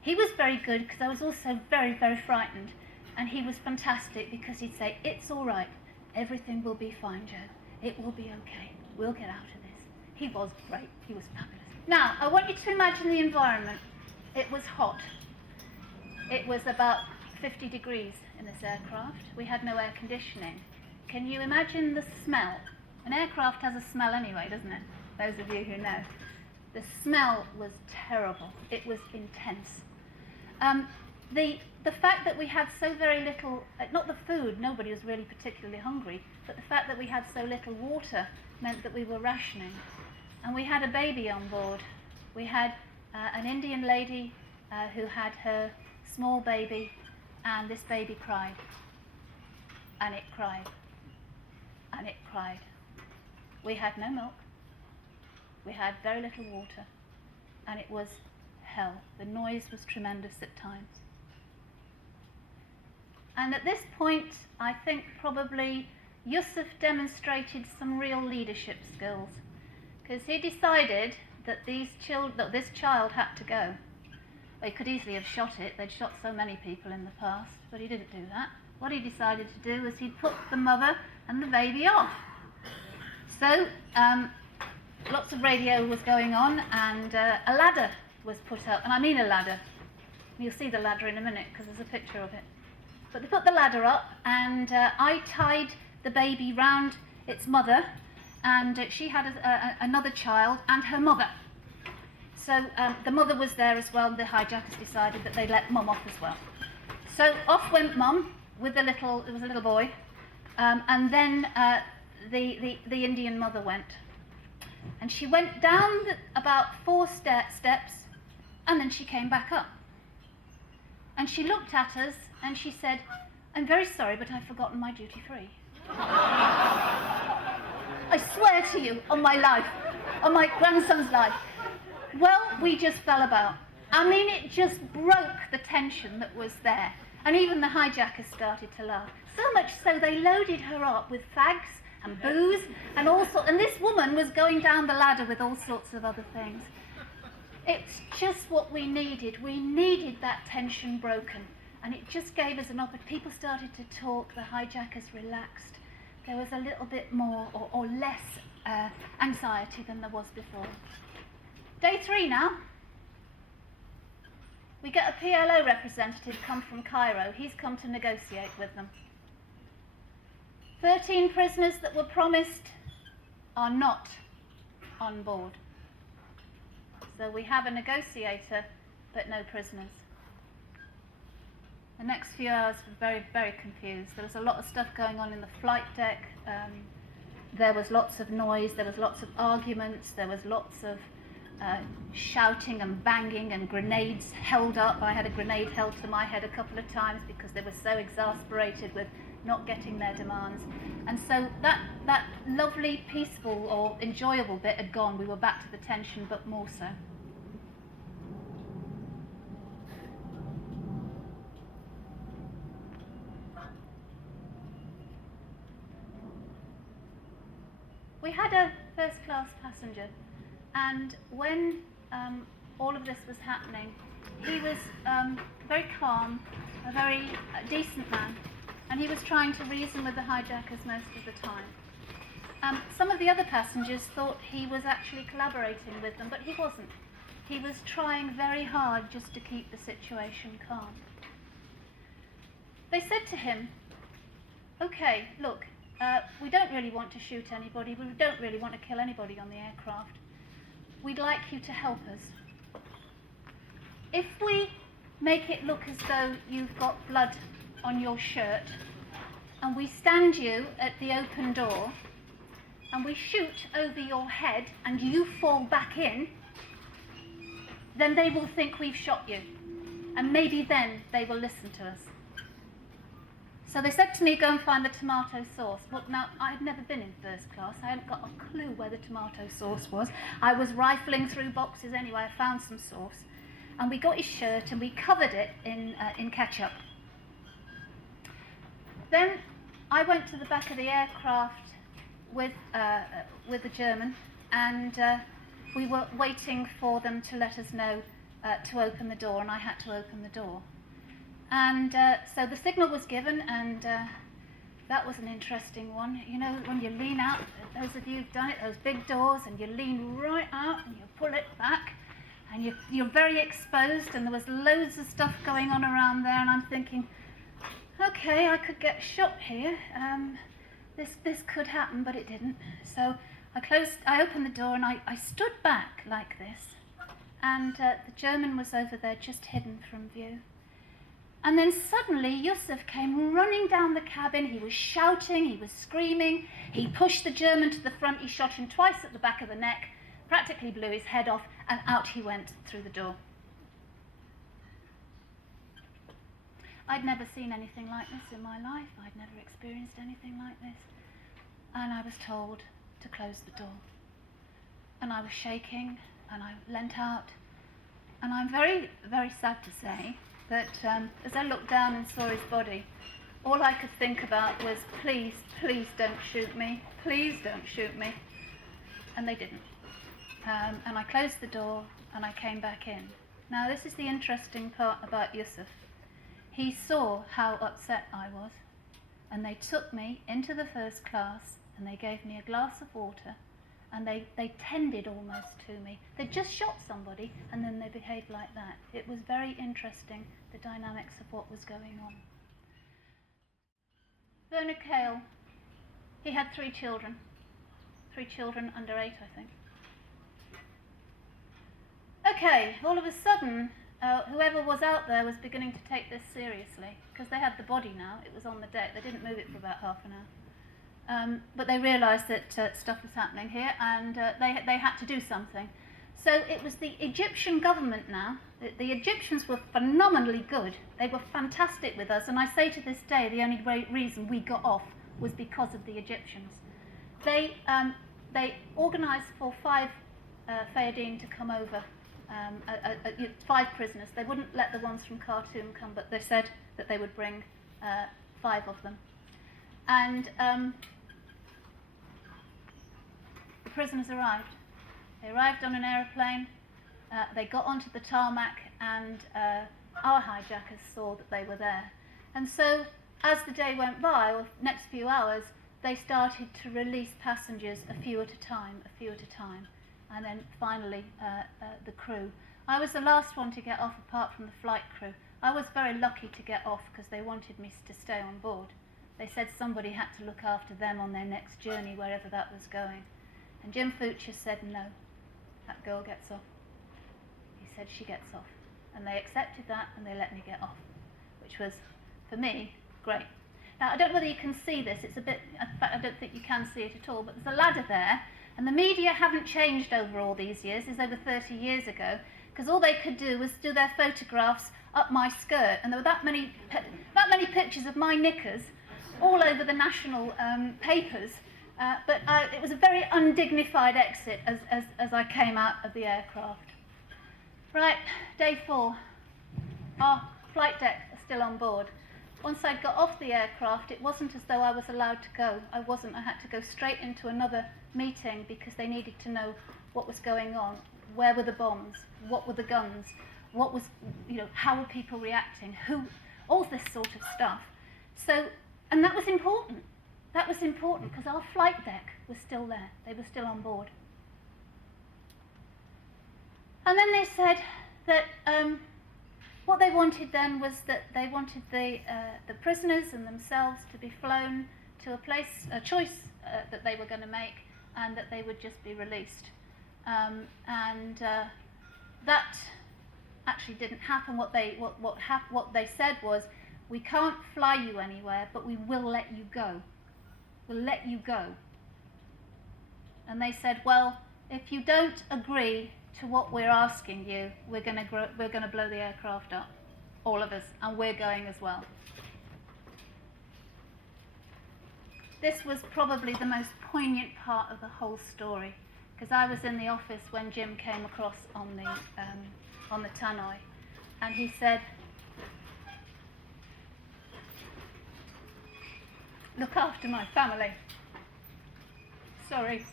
He was very good because I was also very, very frightened. And he was fantastic because he'd say, it's all right. Everything will be fine, Joe. It will be okay. We'll get out of this. He was great. He was fabulous. Now, I want you to imagine the environment. It was hot. It was about 50 degrees in this aircraft. We had no air conditioning. Can you imagine the smell? An aircraft has a smell anyway, doesn't it? Those of you who know. The smell was terrible. It was intense. The fact that we had so very little, not the food, nobody was really particularly hungry, but the fact that we had so little water meant that we were rationing. And we had a baby on board. We had an Indian lady who had her small baby, and this baby cried. And it cried. And it cried. We had no milk. We had very little water. And it was hell. The noise was tremendous at times. And at this point, I think probably Yusuf demonstrated some real leadership skills, because he decided that this child had to go. They could easily have shot it. They'd shot so many people in the past, but he didn't do that. What he decided to do was he'd put the mother and the baby off. So lots of radio was going on, and a ladder was put up, and I mean a ladder. You'll see the ladder in a minute because there's a picture of it. But they put the ladder up, and I tied the baby round its mother, and she had another child and her mother. So the mother was there as well. The hijackers decided that they'd let Mum off as well. So off went Mum with the little, it was a little boy, and then the Indian mother went. And she went down about 4 steps, and then she came back up. And she looked at us, and she said, "I'm very sorry, but I've forgotten my duty free." I swear to you, on my life, on my grandson's life. Well, we just fell about. I mean, it just broke the tension that was there. And even the hijackers started to laugh. So much so they loaded her up with fags and booze and all sorts. And this woman was going down the ladder with all sorts of other things. It's just what we needed. We needed that tension broken. And it just gave us an opportunity. People started to talk. The hijackers relaxed. There was a little bit more or less anxiety than there was before. Day 3 now. We get a PLO representative come from Cairo. He's come to negotiate with them. 13 prisoners that were promised are not on board. So we have a negotiator, but no prisoners. The next few hours were very, very confused. There was a lot of stuff going on in the flight deck. There was lots of noise. There was lots of arguments. There was lots of shouting and banging and grenades held up. I had a grenade held to my head a couple of times because they were so exasperated with not getting their demands. And so that lovely, peaceful or enjoyable bit had gone. We were back to the tension, but more so. We had a first-class passenger, and when all of this was happening, he was very calm, a very decent man, and he was trying to reason with the hijackers most of the time. Some of the other passengers thought he was actually collaborating with them, but he wasn't. He was trying very hard just to keep the situation calm. They said to him, "Okay, look, we don't really want to shoot anybody, we don't really want to kill anybody on the aircraft. We'd like you to help us. If we make it look as though you've got blood on your shirt, and we stand you at the open door, and we shoot over your head, and you fall back in, then they will think we've shot you, and maybe then they will listen to us." So they said to me, "Go and find the tomato sauce." Well, now, I had never been in first class. I hadn't got a clue where the tomato sauce was. I was rifling through boxes anyway. I found some sauce. And we got his shirt and we covered it in ketchup. Then I went to the back of the aircraft with the German, and we were waiting for them to let us know to open the door, and I had to open the door. And so the signal was given, and that was an interesting one. You know, when you lean out, those of you who've done it, those big doors, and you lean right out and you pull it back, and you're very exposed, and there was loads of stuff going on around there, and I'm thinking, okay, I could get shot here. This could happen, but it didn't. So I opened the door, and I stood back like this, and the German was over there just hidden from view. And then suddenly Yusuf came running down the cabin. He was shouting, he was screaming. He pushed the German to the front. He shot him twice at the back of the neck, practically blew his head off, and out he went through the door. I'd never seen anything like this in my life. I'd never experienced anything like this. And I was told to close the door. And I was shaking, and I leant out. And I'm very, very sad to say that as I looked down and saw his body, all I could think about was, please, please don't shoot me, please don't shoot me. And they didn't. And I closed the door and I came back in. Now this is the interesting part about Yusuf. He saw how upset I was, and they took me into the first class and they gave me a glass of water, and they tended almost to me. They just shot somebody and then they behaved like that. It was very interesting, the dynamics of what was going on. Bernard Cale, he had 3 children. 3 children under 8, I think. Okay, all of a sudden, whoever was out there was beginning to take this seriously, because they had the body now, it was on the deck, they didn't move it for about half an hour. But they realised that stuff was happening here, and they had to do something. So it was the Egyptian government now. The Egyptians were phenomenally good. They were fantastic with us, and I say to this day, the only reason we got off was because of the Egyptians. They organised for 5 Fayadeen to come over, 5 prisoners. They wouldn't let the ones from Khartoum come, but they said that they would bring 5 of them. And the prisoners arrived. They arrived on an aeroplane, they got onto the tarmac, and our hijackers saw that they were there. And so, as the day went by, or next few hours, they started to release passengers a few at a time, and then finally the crew. I was the last one to get off apart from the flight crew. I was very lucky to get off because they wanted me to stay on board. They said somebody had to look after them on their next journey, wherever that was going. And Jim Fuchs said, no, that girl gets off. He said, she gets off. And they accepted that, and they let me get off, which was, for me, great. Now, I don't know whether you can see this. It's a bit, in fact, I don't think you can see it at all, but there's a ladder there, and the media haven't changed over all these years. It's over 30 years ago, because all they could do was do their photographs up my skirt, and there were that many pictures of my knickers all over the national papers. But it was a very undignified exit as I came out of the aircraft. Right, day 4. Our flight deck are still on board. Once I got off the aircraft, it wasn't as though I was allowed to go. I wasn't. I had to go straight into another meeting because they needed to know what was going on. Where were the bombs? What were the guns? What was, how were people reacting? All this sort of stuff. So, and that was important. That was important because our flight deck was still there. They were still on board. And then they said that what they wanted then was that they wanted the prisoners and themselves to be flown to a choice that they were going to make, and that they would just be released. That actually didn't happen. What they said was, we can't fly you anywhere, but we will let you go. We'll let you go. And they said, well, if you don't agree to what we're asking you, we're going to blow the aircraft up, all of us, and we're going as well. This was probably the most poignant part of the whole story, because I was in the office when Jim came across on the tannoy, and he said, look after my family. Sorry,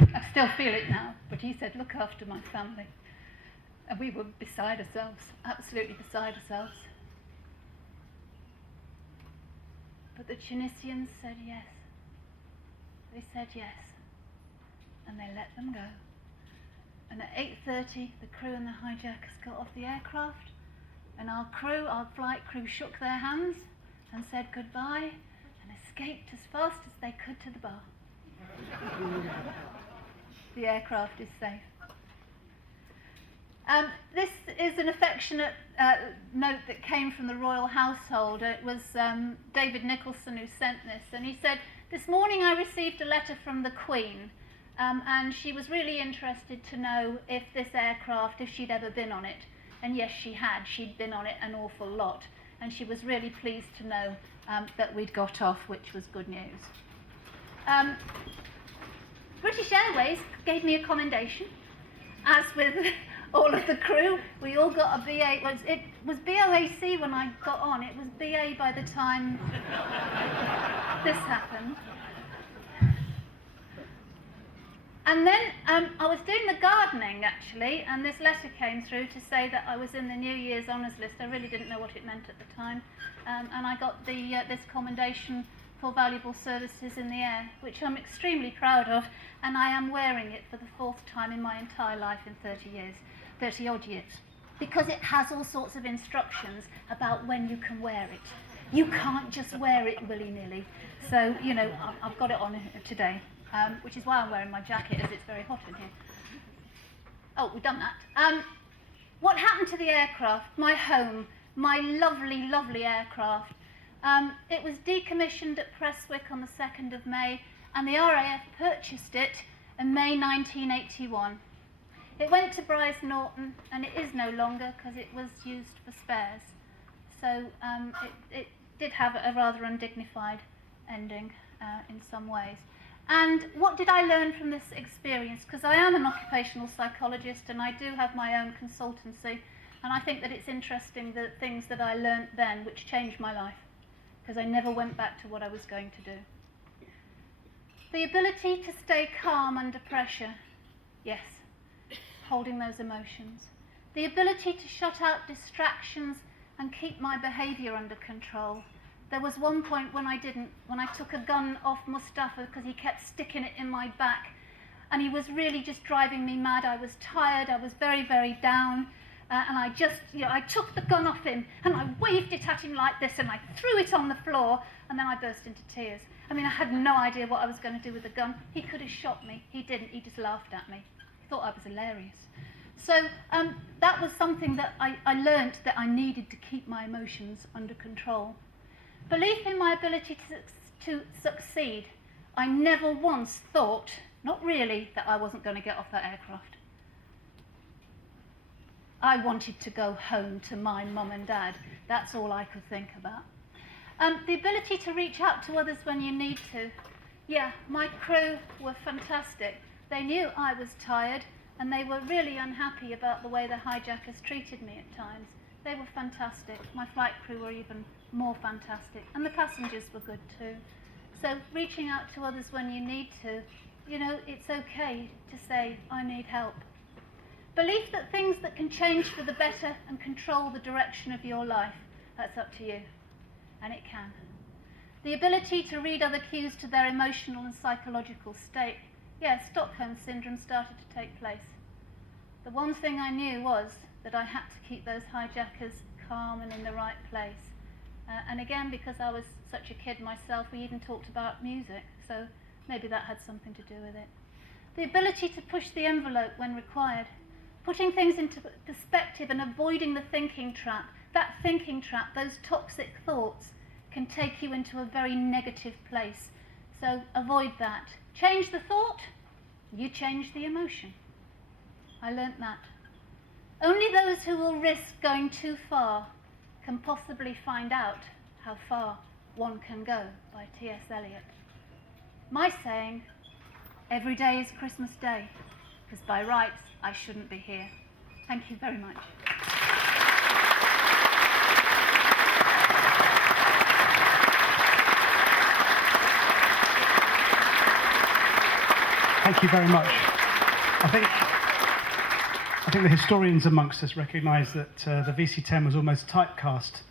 I still feel it now, but he said, look after my family. And we were beside ourselves, absolutely beside ourselves. But the Tunisians said yes. They said yes. And they let them go. And at 8:30, the crew and the hijackers got off the aircraft, and our flight crew shook their hands and said goodbye, and escaped as fast as they could to the bar. The aircraft is safe. This is an affectionate note that came from the royal household. It was David Nicholson who sent this, and he said, this morning I received a letter from the Queen, and she was really interested to know if this aircraft, if she'd ever been on it. And yes, she had. She'd been on it an awful lot, and she was really pleased to know that we'd got off, which was good news. British Airways gave me a commendation, as with all of the crew. We all got a BA. Well, it was BOAC when I got on. It was BA by the time this happened. And then I was doing the gardening, actually, and this letter came through to say that I was in the New Year's honours list. I really didn't know what it meant at the time. And I got this commendation for valuable services in the air, which I'm extremely proud of, and I am wearing it for the 4th time in my entire life in 30 odd years, because it has all sorts of instructions about when you can wear it. You can't just wear it willy-nilly. So, you know, I've got it on today, which is why I'm wearing my jacket, as it's very hot in here. Oh, we've done that. What happened to the aircraft? My home, my lovely, lovely aircraft. It was decommissioned at Prestwick on the 2nd of May, and the RAF purchased it in May 1981. It went to Bryce Norton, and it is no longer because it was used for spares. So it did have a rather undignified ending in some ways. And what did I learn from this experience? Because I am an occupational psychologist and I do have my own consultancy, and I think that it's interesting the things that I learned then which changed my life, because I never went back to what I was going to do. The ability to stay calm under pressure, yes, holding those emotions. The ability to shut out distractions and keep my behaviour under control. There was one point when I didn't, when I took a gun off Mustafa because he kept sticking it in my back, and he was really just driving me mad. I was tired, I was very, very down, and I just, you know, I took the gun off him and I waved it at him like this and I threw it on the floor, and then I burst into tears. I mean, I had no idea what I was going to do with the gun. He could have shot me. He didn't. He just laughed at me. He thought I was hilarious. So that was something that I learnt, that I needed to keep my emotions under control. Belief in my ability to succeed. I never once thought, not really, that I wasn't going to get off that aircraft. I wanted to go home to my mum and dad. That's all I could think about. The ability to reach out to others when you need to. Yeah, my crew were fantastic. They knew I was tired, and they were really unhappy about the way the hijackers treated me at times. They were fantastic. My flight crew were even more fantastic, and the passengers were good too. So reaching out to others when you need to, you know, it's okay to say, I need help. Belief that things that can change for the better and control the direction of your life, that's up to you, and it can. The ability to read other cues to their emotional and psychological state. Yeah, Stockholm Syndrome started to take place. The one thing I knew was that I had to keep those hijackers calm and in the right place. And again, because I was such a kid myself, we even talked about music, so maybe that had something to do with it. The ability to push the envelope when required, putting things into perspective and avoiding the thinking trap. That thinking trap, those toxic thoughts, can take you into a very negative place. So avoid that. Change the thought, you change the emotion. I learnt that. Only those who will risk going too far can possibly find out how far one can go, by T.S. Eliot. My saying, every day is Christmas Day, because by rights I shouldn't be here. Thank you very much. Thank you very much. I think the historians amongst us recognise that the VC10 was almost typecast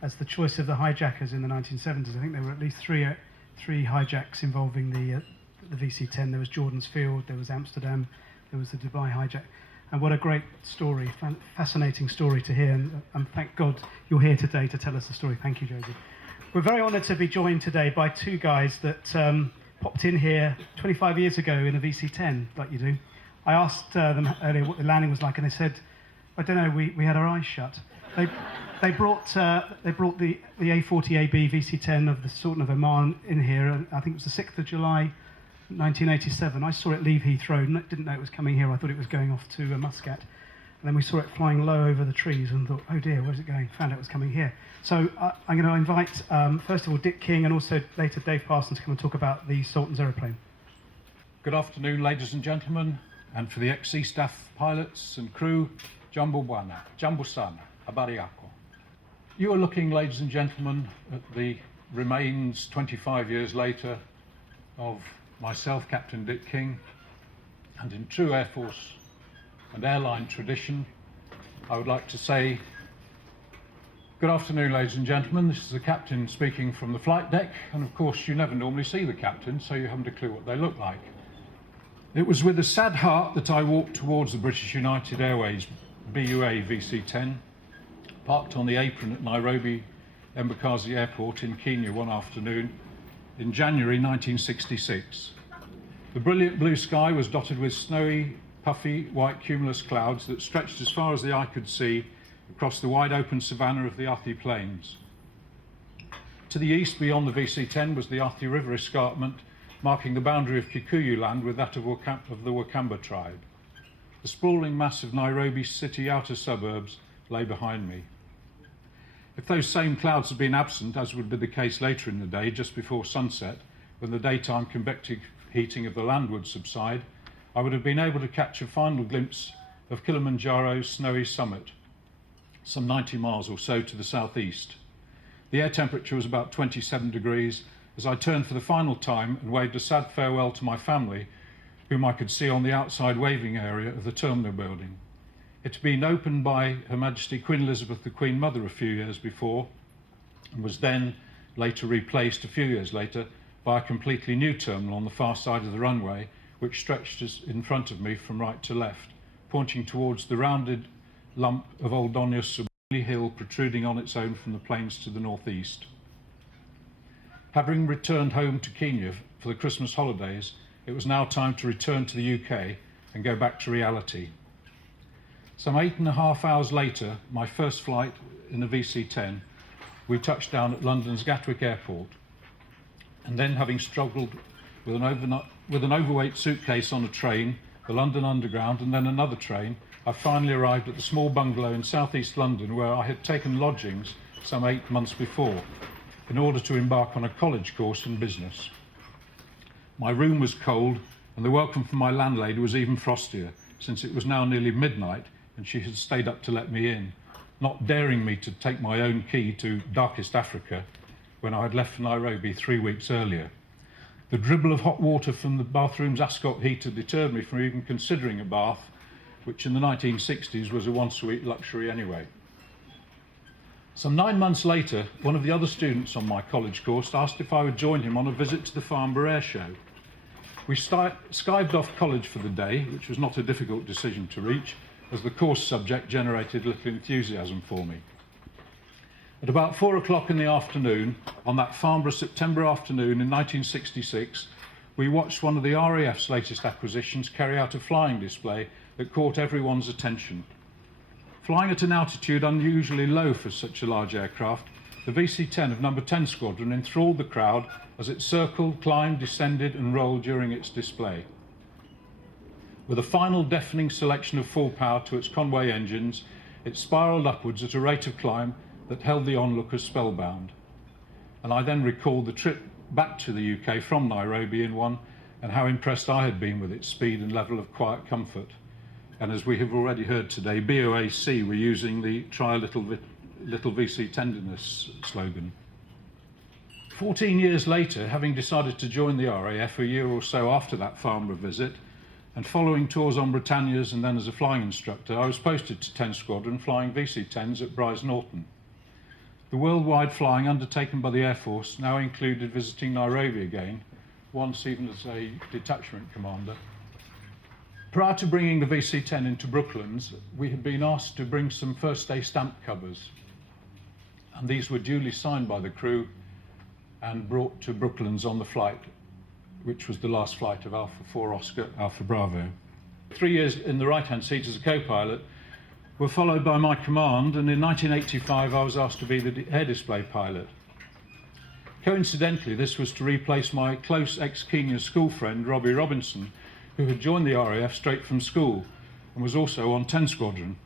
as the choice of the hijackers in the 1970s. I think there were at least three hijacks involving the VC10. There was Jordan's Field, there was Amsterdam, there was the Dubai hijack. And what a great story, fascinating story to hear. And thank God you're here today to tell us the story. Thank you, Josie. We're very honoured to be joined today by two guys that popped in here 25 years ago in a VC10, like you do. I asked them earlier what the landing was like, and they said, I don't know, we had our eyes shut. They brought the A40AB VC10 of the Sultan of Oman in here, and I think it was the 6th of July, 1987. I saw it leave Heathrow, didn't know it was coming here. I thought it was going off to Muscat. And then we saw it flying low over the trees and thought, oh dear, where's it going? Found out it was coming here. So I'm going to invite, first of all, Dick King and also later Dave Parsons to come and talk about the Sultan's aeroplane. Good afternoon, ladies and gentlemen, and for the XC staff pilots and crew, Jambo Bwana, Jambo Sana, Habari Yako. You are looking, ladies and gentlemen, at the remains 25 years later of myself, Captain Dick King, and in true Air Force and airline tradition, I would like to say, good afternoon, ladies and gentlemen. This is the captain speaking from the flight deck, and of course you never normally see the captain, so you haven't a clue what they look like. It was with a sad heart that I walked towards the British United Airways BUA VC10, parked on the apron at Nairobi Embakasi Airport in Kenya one afternoon in January 1966. The brilliant blue sky was dotted with snowy, puffy, white cumulus clouds that stretched as far as the eye could see across the wide open savanna of the Athi Plains. To the east, beyond the VC10, was the Athi River escarpment, marking the boundary of Kikuyu land with that of the Wakamba tribe. The sprawling mass of Nairobi city outer suburbs lay behind me. If those same clouds had been absent, as would be the case later in the day, just before sunset, when the daytime convective heating of the land would subside, I would have been able to catch a final glimpse of Kilimanjaro's snowy summit, some 90 miles or so to the southeast. The air temperature was about 27 degrees as I turned for the final time and waved a sad farewell to my family, whom I could see on the outside waving area of the terminal building. It had been opened by Her Majesty Queen Elizabeth, the Queen Mother, a few years before, and was then later replaced a few years later by a completely new terminal on the far side of the runway, which stretched in front of me from right to left, pointing towards the rounded lump of Old Donyas Hill protruding on its own from the plains to the northeast. Having returned home to Kenya for the Christmas holidays, it was now time to return to the UK and go back to reality. Some 8.5 hours later, my first flight in the VC10, we touched down at London's Gatwick Airport. And then, having struggled with an overweight suitcase on a train, the London Underground, and then another train, I finally arrived at the small bungalow in southeast London where I had taken lodgings some 8 months before in order to embark on a college course in business. My room was cold, and the welcome from my landlady was even frostier, since it was now nearly midnight and she had stayed up to let me in, not daring me to take my own key to darkest Africa when I had left for Nairobi 3 weeks earlier. The dribble of hot water from the bathroom's Ascot heater deterred me from even considering a bath, which in the 1960s was a once-a-week luxury anyway. Some 9 months later, one of the other students on my college course asked if I would join him on a visit to the Farnborough Air Show. We skived off college for the day, which was not a difficult decision to reach, as the course subject generated little enthusiasm for me. At about 4 o'clock in the afternoon, on that Farnborough September afternoon in 1966, we watched one of the RAF's latest acquisitions carry out a flying display that caught everyone's attention. Flying at an altitude unusually low for such a large aircraft, the VC10 of No. 10 Squadron enthralled the crowd as it circled, climbed, descended and rolled during its display. With a final deafening selection of full power to its Conway engines, it spiralled upwards at a rate of climb that held the onlookers spellbound. And I then recalled the trip back to the UK from Nairobi in one, and how impressed I had been with its speed and level of quiet comfort. And as we have already heard today, BOAC were using the Try a Little VC Tenderness slogan. 14 years later, having decided to join the RAF a year or so after that Farnborough visit, and following tours on Britannias and then as a flying instructor, I was posted to 10 Squadron flying VC10s at Brize Norton. The worldwide flying undertaken by the Air Force now included visiting Nairobi again, once even as a detachment commander. Prior to bringing the VC10 into Brooklands, we had been asked to bring some first day stamp covers, and these were duly signed by the crew and brought to Brooklands on the flight, which was the last flight of Alpha 4 Oscar Alpha Bravo. 3 years in the right-hand seat as a co-pilot were followed by my command, and in 1985 I was asked to be the air display pilot. Coincidentally, this was to replace my close ex-Kenya school friend Robbie Robinson, who had joined the RAF straight from school and was also on 10 Squadron.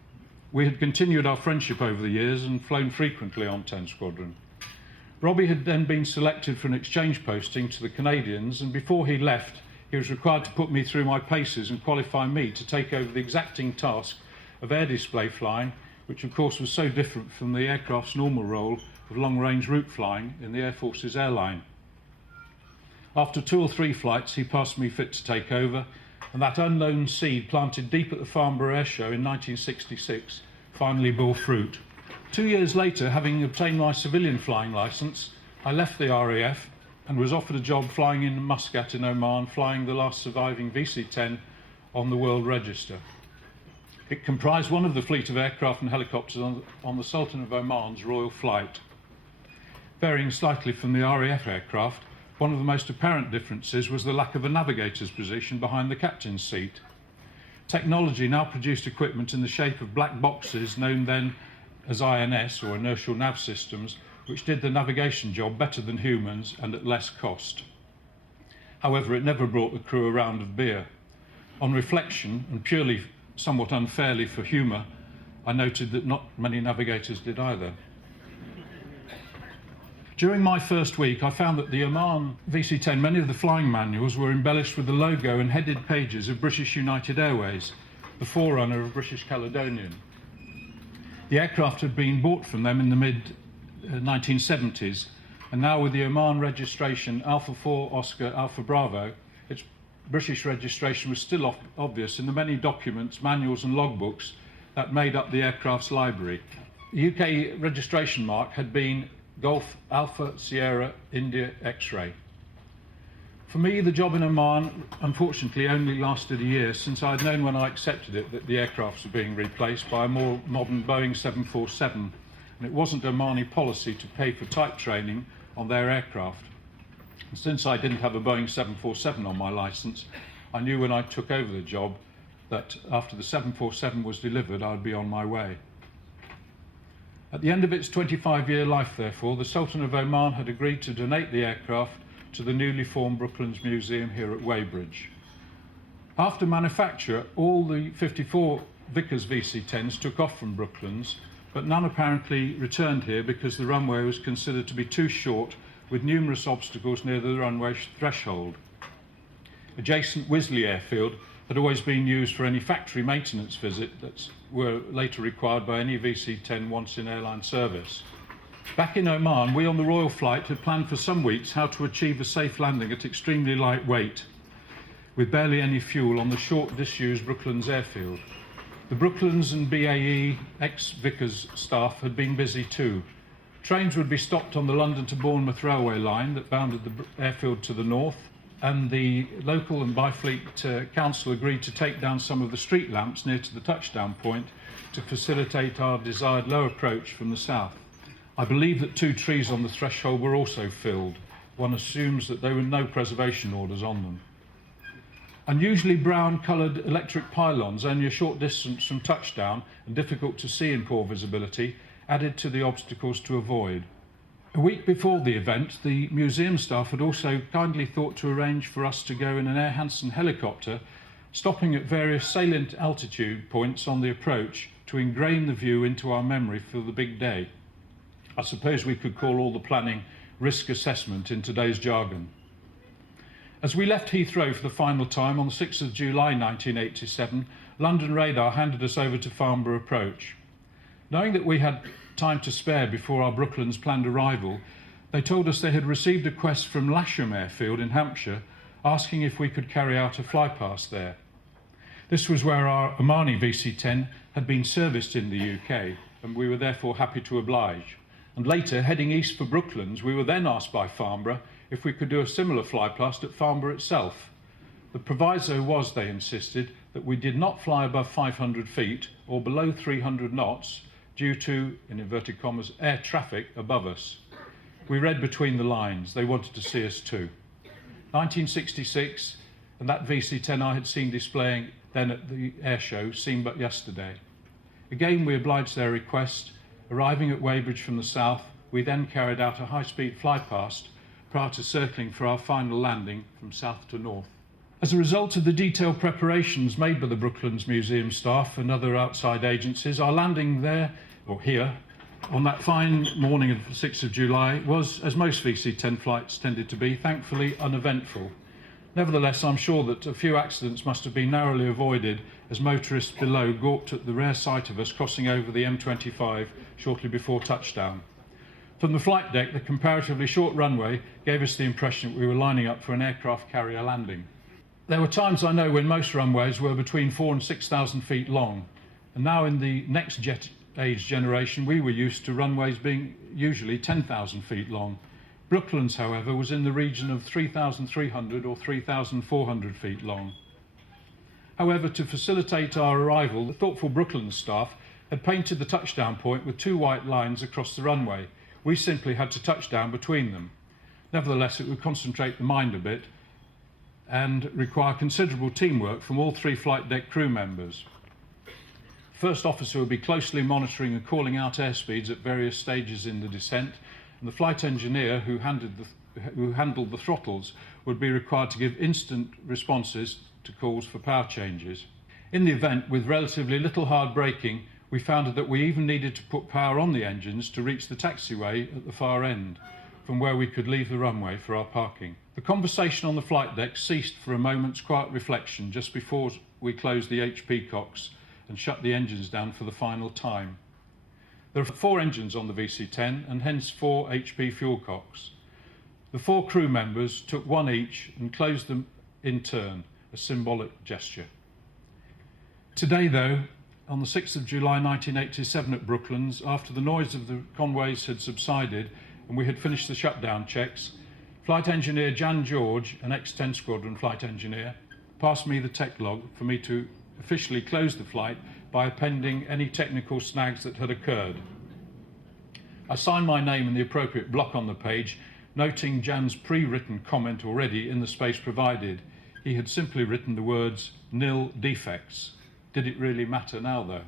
We had continued our friendship over the years and flown frequently on 10 Squadron. Robbie had then been selected for an exchange posting to the Canadians, and before he left, he was required to put me through my paces and qualify me to take over the exacting task of air display flying, which of course was so different from the aircraft's normal role of long-range route flying in the Air Force's Airline. After 2 or 3 flights, he passed me fit to take over, and that unknown seed planted deep at the Farnborough Air Show in 1966 finally bore fruit. 2 years later, having obtained my civilian flying licence, I left the RAF and was offered a job flying in Muscat in Oman, flying the last surviving VC10 on the World Register. It comprised one of the fleet of aircraft and helicopters on the Sultan of Oman's royal flight. Varying slightly from the RAF aircraft, one of the most apparent differences was the lack of a navigator's position behind the captain's seat. Technology now produced equipment in the shape of black boxes known then as INS, or inertial nav systems, which did the navigation job better than humans and at less cost. However, it never brought the crew a round of beer. On reflection, and purely somewhat unfairly for humour, I noted that not many navigators did either. During my first week, I found that the Oman VC10, many of the flying manuals were embellished with the logo and headed pages of British United Airways, the forerunner of British Caledonian. The aircraft had been bought from them in the mid-1970s, and now with the Oman registration Alpha 4 Oscar Alpha Bravo, its British registration was still obvious in the many documents, manuals and logbooks that made up the aircraft's library. The UK registration mark had been Golf Alpha Sierra India X-ray. For me, the job in Oman unfortunately only lasted a year, since I had known when I accepted it that the aircrafts were being replaced by a more modern Boeing 747, and it wasn't Omani policy to pay for type training on their aircraft. And since I didn't have a Boeing 747 on my licence, I knew when I took over the job that after the 747 was delivered, I'd be on my way. At the end of its 25-year life, therefore, the Sultan of Oman had agreed to donate the aircraft to the newly formed Brooklands Museum here at Weybridge. After manufacture, all the 54 Vickers VC10s took off from Brooklands, but none apparently returned here because the runway was considered to be too short, with numerous obstacles near the runway threshold. Adjacent Wisley Airfield had always been used for any factory maintenance visit that were later required by any VC10 once in airline service. Back in Oman, we on the Royal flight had planned for some weeks how to achieve a safe landing at extremely light weight, with barely any fuel on the short disused Brooklands airfield. The Brooklands and BAE ex-Vickers staff had been busy too. Trains would be stopped on the London to Bournemouth railway line that bounded the airfield to the north, and the local and Byfleet council agreed to take down some of the street lamps near to the touchdown point to facilitate our desired low approach from the south. I believe that 2 trees on the threshold were also filled. One assumes that there were no preservation orders on them. Unusually brown-coloured electric pylons only a short distance from touchdown and difficult to see in poor visibility added to the obstacles to avoid. A week before the event, the museum staff had also kindly thought to arrange for us to go in an Air Hansen helicopter, stopping at various salient altitude points on the approach to ingrain the view into our memory for the big day. I suppose we could call all the planning risk assessment in today's jargon. As we left Heathrow for the final time on the 6th of July 1987, London Radar handed us over to Farnborough Approach. Knowing that we had time to spare before our Brooklands planned arrival, they told us they had received a request from Lasham Airfield in Hampshire asking if we could carry out a flypast there. This was where our Omani VC10 had been serviced in the UK, and we were therefore happy to oblige. And later, heading east for Brooklands, we were then asked by Farnborough if we could do a similar flypast at Farnborough itself. The proviso was, they insisted, that we did not fly above 500 feet or below 300 knots due to, in inverted commas, air traffic above us. We read between the lines. They wanted to see us too. 1966, and that VC10 I had seen displaying then at the air show seemed but yesterday. Again, we obliged their request. Arriving at Weybridge from the south, we then carried out a high-speed flypast prior to circling for our final landing from south to north. As a result of the detailed preparations made by the Brooklands Museum staff and other outside agencies, our landing there, or here, on that fine morning of the 6th of July was, as most VC10 flights tended to be, thankfully uneventful. Nevertheless, I'm sure that a few accidents must have been narrowly avoided as motorists below gawped at the rare sight of us crossing over the M25 shortly before touchdown. From the flight deck, the comparatively short runway gave us the impression that we were lining up for an aircraft carrier landing. There were times, I know, when most runways were between 4,000 and 6,000 feet long, and now in the next jet age generation, we were used to runways being usually 10,000 feet long. Brooklands, however, was in the region of 3,300 or 3,400 feet long. However, to facilitate our arrival, the thoughtful Brooklands staff had painted the touchdown point with 2 white lines across the runway, We simply had to touch down between them. Nevertheless, it would concentrate the mind a bit and require considerable teamwork from all 3 flight deck crew members. First officer would be closely monitoring and calling out airspeeds at various stages in the descent, and the flight engineer who handled the throttles would be required to give instant responses to calls for power changes. In the event, with relatively little hard braking, we found that we even needed to put power on the engines to reach the taxiway at the far end, from where we could leave the runway for our parking. The conversation on the flight deck ceased for a moment's quiet reflection just before we closed the HP cocks and shut the engines down for the final time. There are 4 engines on the VC10 and hence 4 HP fuel cocks. The 4 crew members took one each and closed them in turn, a symbolic gesture. Today though, on the 6th of July 1987 at Brooklands, after the noise of the convoys had subsided and we had finished the shutdown checks, Flight Engineer Jan George, an ex-10 Squadron flight engineer, passed me the tech log for me to officially close the flight by appending any technical snags that had occurred. I signed my name in the appropriate block on the page, noting Jan's pre-written comment already in the space provided. He had simply written the words, "nil defects." Did it really matter now though?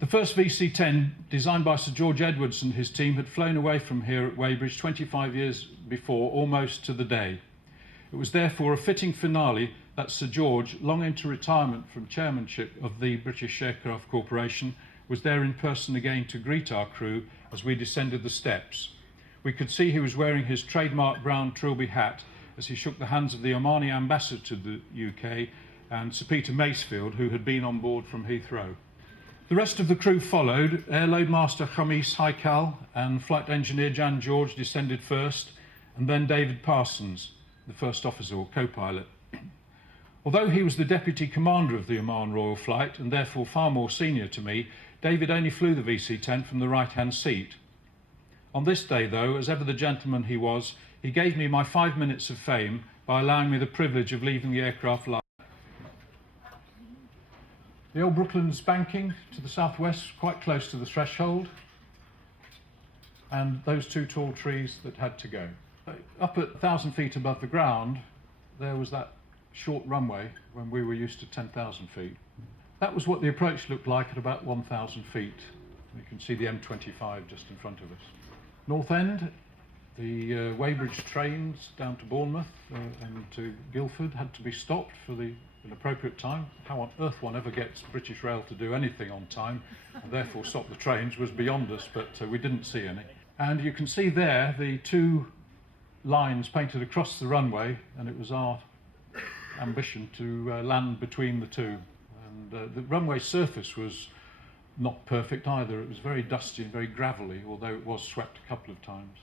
The first VC10, designed by Sir George Edwards and his team, had flown away from here at Weybridge 25 years before, almost to the day. It was therefore a fitting finale that Sir George, long into retirement from chairmanship of the British Aircraft Corporation, was there in person again to greet our crew as we descended the steps. We could see he was wearing his trademark brown trilby hat as he shook the hands of the Omani ambassador to the UK and Sir Peter Macefield, who had been on board from Heathrow. The rest of the crew followed. Airload Master Khamis Haikal and Flight Engineer Jan George descended first, and then David Parsons, the first officer or co-pilot. Although he was the Deputy Commander of the Oman Royal Flight and therefore far more senior to me, David only flew the VC10 from the right-hand seat. On this day though, as ever the gentleman he was, he gave me my 5 minutes of fame by allowing me the privilege of leaving the aircraft alive. The old Brooklands banking to the southwest, quite close to the threshold, and those 2 tall trees that had to go. Up at 1,000 feet above the ground, there was that short runway when we were used to 10,000 feet. That was what the approach looked like at about 1,000 feet. You can see the M25 just in front of us. North end, the Weybridge trains down to Bournemouth and to Guildford had to be stopped for an appropriate time. How on earth one ever gets British Rail to do anything on time and therefore stop the trains was beyond us, but we didn't see any. And you can see there the 2 lines painted across the runway, and it was our ambition to land between the 2. And the runway surface was not perfect either. It was very dusty and very gravelly, although it was swept a couple of times.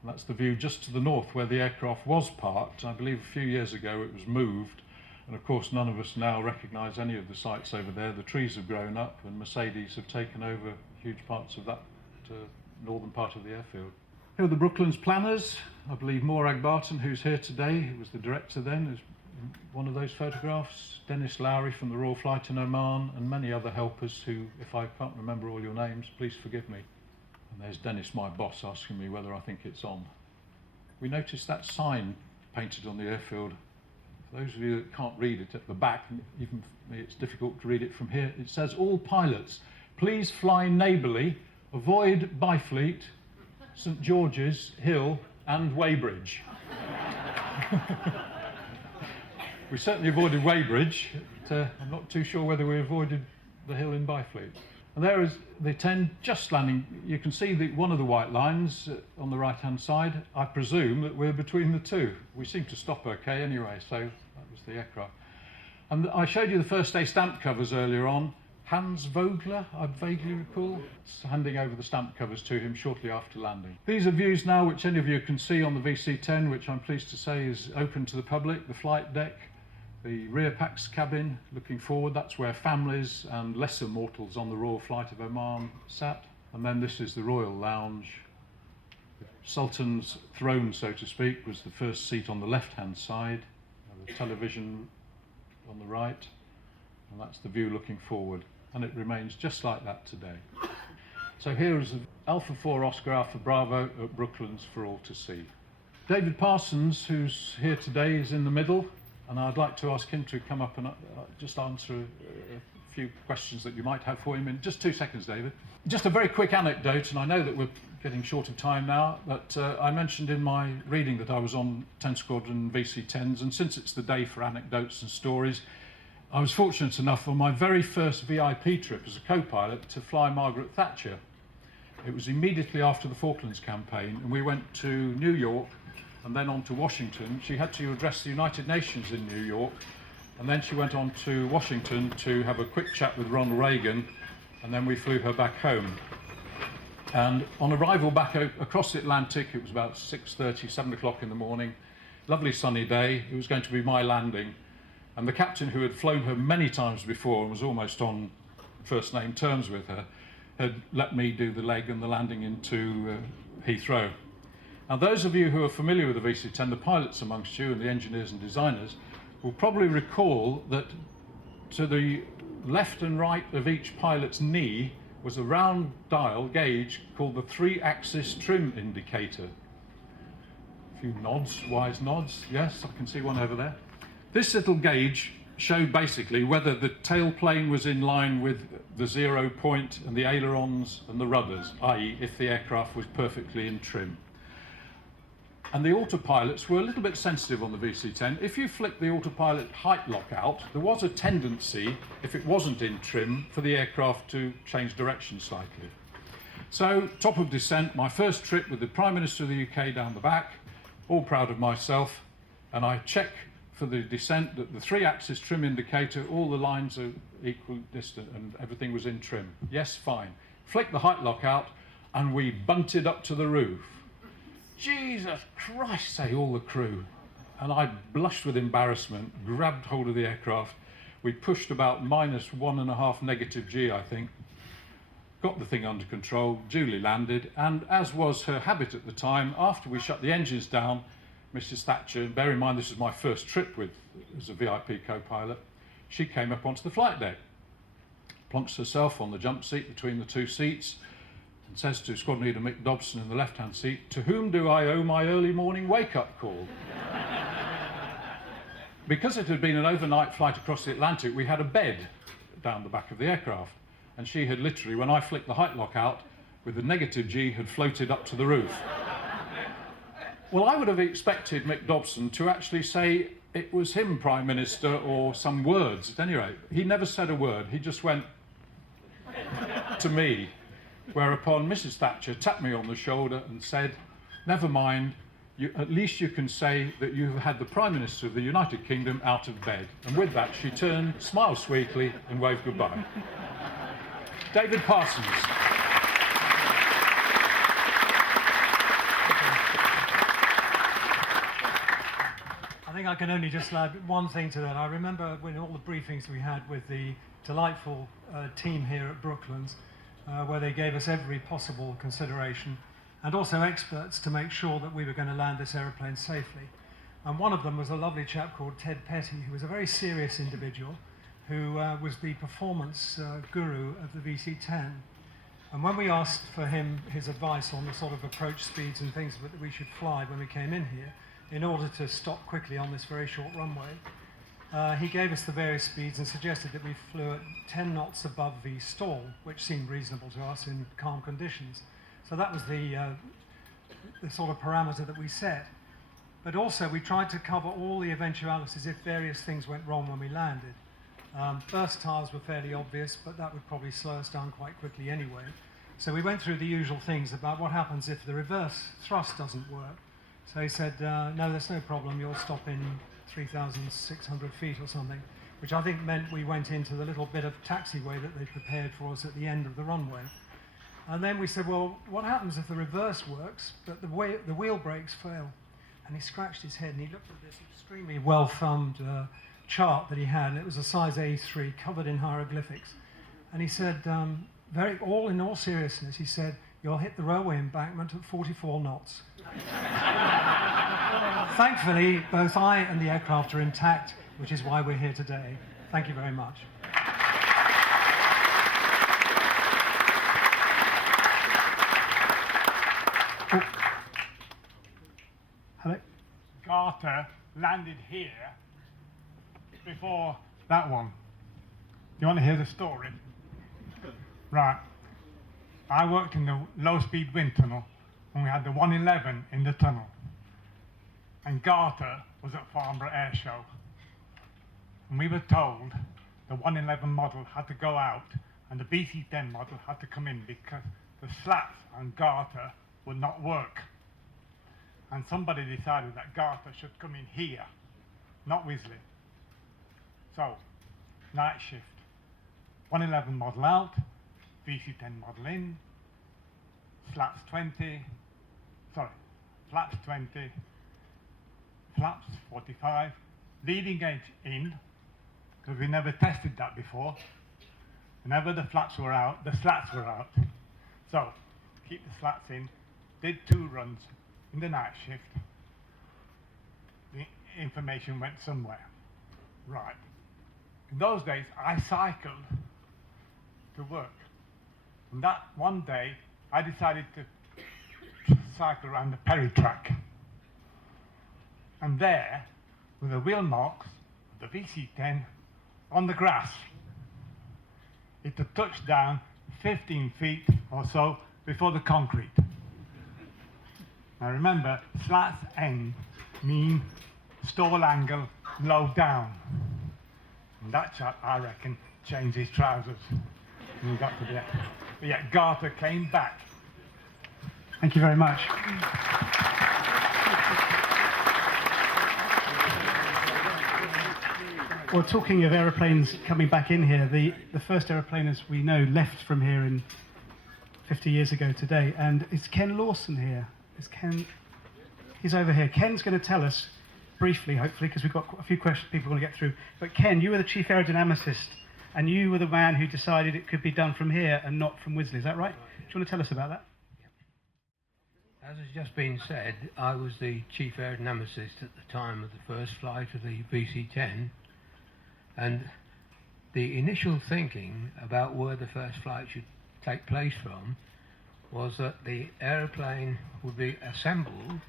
And that's the view just to the north where the aircraft was parked. I believe a few years ago it was moved, and of course none of us now recognise any of the sites over there. The trees have grown up and Mercedes have taken over huge parts of that northern part of the airfield. Here are the Brooklands planners. I believe Morag Barton, who's here today, who was the director then, is one of those photographs. Dennis Lowry from the Royal Flight in Oman, and many other helpers who, if I can't remember all your names, please forgive me. And there's Dennis, my boss, asking me whether I think it's on. We noticed that sign painted on the airfield. For those of you that can't read it at the back, and even for me it's difficult to read it from here, it says, "All pilots, please fly neighbourly, avoid Byfleet, St George's, Hill and Weybridge." We certainly avoided Weybridge, but I'm not too sure whether we avoided the hill in Byfleet. And there is the 10 just landing. You can see one of the white lines on the right-hand side. I presume that we're between the 2. We seem to stop okay anyway, so that was the aircraft. And I showed you the first day stamp covers earlier on. Hans Vogler, I vaguely recall, handing over the stamp covers to him shortly after landing. These are views now which any of you can see on the VC10, which I'm pleased to say is open to the public. The flight deck, the rear pax cabin looking forward, that's where families and lesser mortals on the Royal Flight of Oman sat. And then this is the Royal Lounge. The Sultan's throne, so to speak, was the first seat on the left-hand side, the television on the right, and that's the view looking forward. And it remains just like that today. So here is Alpha 4 Oscar Alpha Bravo at Brooklands for all to see. David Parsons, who's here today, is in the middle, and I'd like to ask him to come up and just answer a few questions that you might have for him in just 2 seconds, David. Just a very quick anecdote, and I know that we're getting short of time now, but I mentioned in my reading that I was on 10 Squadron VC10s, and since it's the day for anecdotes and stories, I was fortunate enough on my very first VIP trip as a co-pilot to fly Margaret Thatcher. It was immediately after the Falklands campaign, and we went to New York and then on to Washington. She had to address the United Nations in New York, and then she went on to Washington to have a quick chat with Ronald Reagan, and then we flew her back home. And on arrival back across the Atlantic, it was about 6:30, 7 o'clock in the morning, lovely sunny day. It was going to be my landing, and the captain, who had flown her many times before and was almost on first name terms with her, had let me do the leg and the landing into Heathrow. Now, those of you who are familiar with the VC10, the pilots amongst you and the engineers and designers, will probably recall that to the left and right of each pilot's knee was a round dial gauge called the 3-axis trim indicator. A few nods, wise nods. Yes, I can see one over there. This little gauge showed basically whether the tail plane was in line with the 0 point and the ailerons and the rudders, i.e. if the aircraft was perfectly in trim. And the autopilots were a little bit sensitive on the VC10. If you flick the autopilot height lock out, there was a tendency, if it wasn't in trim, for the aircraft to change direction slightly. So, top of descent, my first trip with the Prime Minister of the UK down the back, all proud of myself, and I check for the descent that the 3-axis trim indicator, all the lines are equal distant and everything was in trim. Yes, fine. Flick the height lock out and we bunted up to the roof. Jesus Christ, say all the crew. And I blushed with embarrassment, grabbed hold of the aircraft. We pushed about -1.5 negative G, I think. Got the thing under control, duly landed, and as was her habit at the time, after we shut the engines down, Mrs. Thatcher, bear in mind this was my first trip with as a VIP co-pilot, she came up onto the flight deck, plonks herself on the jump seat between the two seats, and says to Squadron Leader Mick Dobson in the left-hand seat, "To whom do I owe my early morning wake-up call?" Because it had been an overnight flight across the Atlantic, we had a bed down the back of the aircraft, and she had literally, when I flicked the height lock out, with the negative G, had floated up to the roof. Well, I would have expected Mick Dobson to actually say it was him, Prime Minister, or some words, at any rate. He never said a word. He just went to me, whereupon Mrs. Thatcher tapped me on the shoulder and said, "Never mind, at least you can say that you have had the Prime Minister of the United Kingdom out of bed." And with that, she turned, smiled sweetly, and waved goodbye. David Parsons. I think I can only just add one thing to that. I remember when all the briefings we had with the delightful team here at Brooklands, where they gave us every possible consideration, and also experts to make sure that we were going to land this aeroplane safely. And one of them was a lovely chap called Ted Petty, who was a very serious individual, who was the performance guru of the VC10. And when we asked for him his advice on the sort of approach speeds and things that we should fly when we came in here, in order to stop quickly on this very short runway, he gave us the various speeds and suggested that we flew at 10 knots above the stall, which seemed reasonable to us in calm conditions. So that was the sort of parameter that we set. But also we tried to cover all the eventualities if various things went wrong when we landed. Burst tires were fairly obvious, but that would probably slow us down quite quickly anyway. So we went through the usual things about what happens if the reverse thrust doesn't work. So he said, no, there's no problem, you'll stop in 3,600 feet or something, which I think meant we went into the little bit of taxiway that they prepared for us at the end of the runway. And then we said, well, what happens if the reverse works, but the wheel brakes fail? And he scratched his head and he looked at this extremely well-thumbed chart that he had, and it was a size A3 covered in hieroglyphics. And he said, in all seriousness, he said, "You'll hit the railway embankment at 44 knots. Thankfully, both I and the aircraft are intact, which is why we're here today. Thank you very much. Oh. Hello? G-ARTA landed here before that one. Do you want to hear the story? Right. I worked in the low-speed wind tunnel when we had the 111 in the tunnel. And G-ARTA was at Farnborough Air Show. And we were told the 111 model had to go out and the VC10 model had to come in because the slats on G-ARTA would not work. And somebody decided that G-ARTA should come in here, not Wisley. So, night shift. 111 model out, VC10 model in, flaps 20, flaps 45, leading edge in, because we never tested that before. Whenever the flaps were out, the slats were out. So, keep the slats in, did 2 runs in the night shift. The information went somewhere. Right. In those days, I cycled to work. And that one day, I decided to cycle around the Perry track. And there were the wheel marks of the VC10 on the grass. It had touched down 15 feet or so before the concrete. Now remember, slats end mean stall angle low down. And that chap, I reckon, changed his trousers. And he got to the end. But yet G-ARTA came back. Thank you very much. Well, talking of aeroplanes coming back in here, the first aeroplane, as we know, left from here in 50 years ago today. And it's Ken Lawson here. Is Ken? He's over here. Ken's going to tell us briefly, hopefully, because we've got a few questions people want to get through. But Ken, you were the chief aerodynamicist, and you were the man who decided it could be done from here and not from Wisley. Is that right? Do you want to tell us about that? As has just been said, I was the chief aerodynamicist at the time of the first flight of the VC10, and the initial thinking about where the first flight should take place from was that the aeroplane would be assembled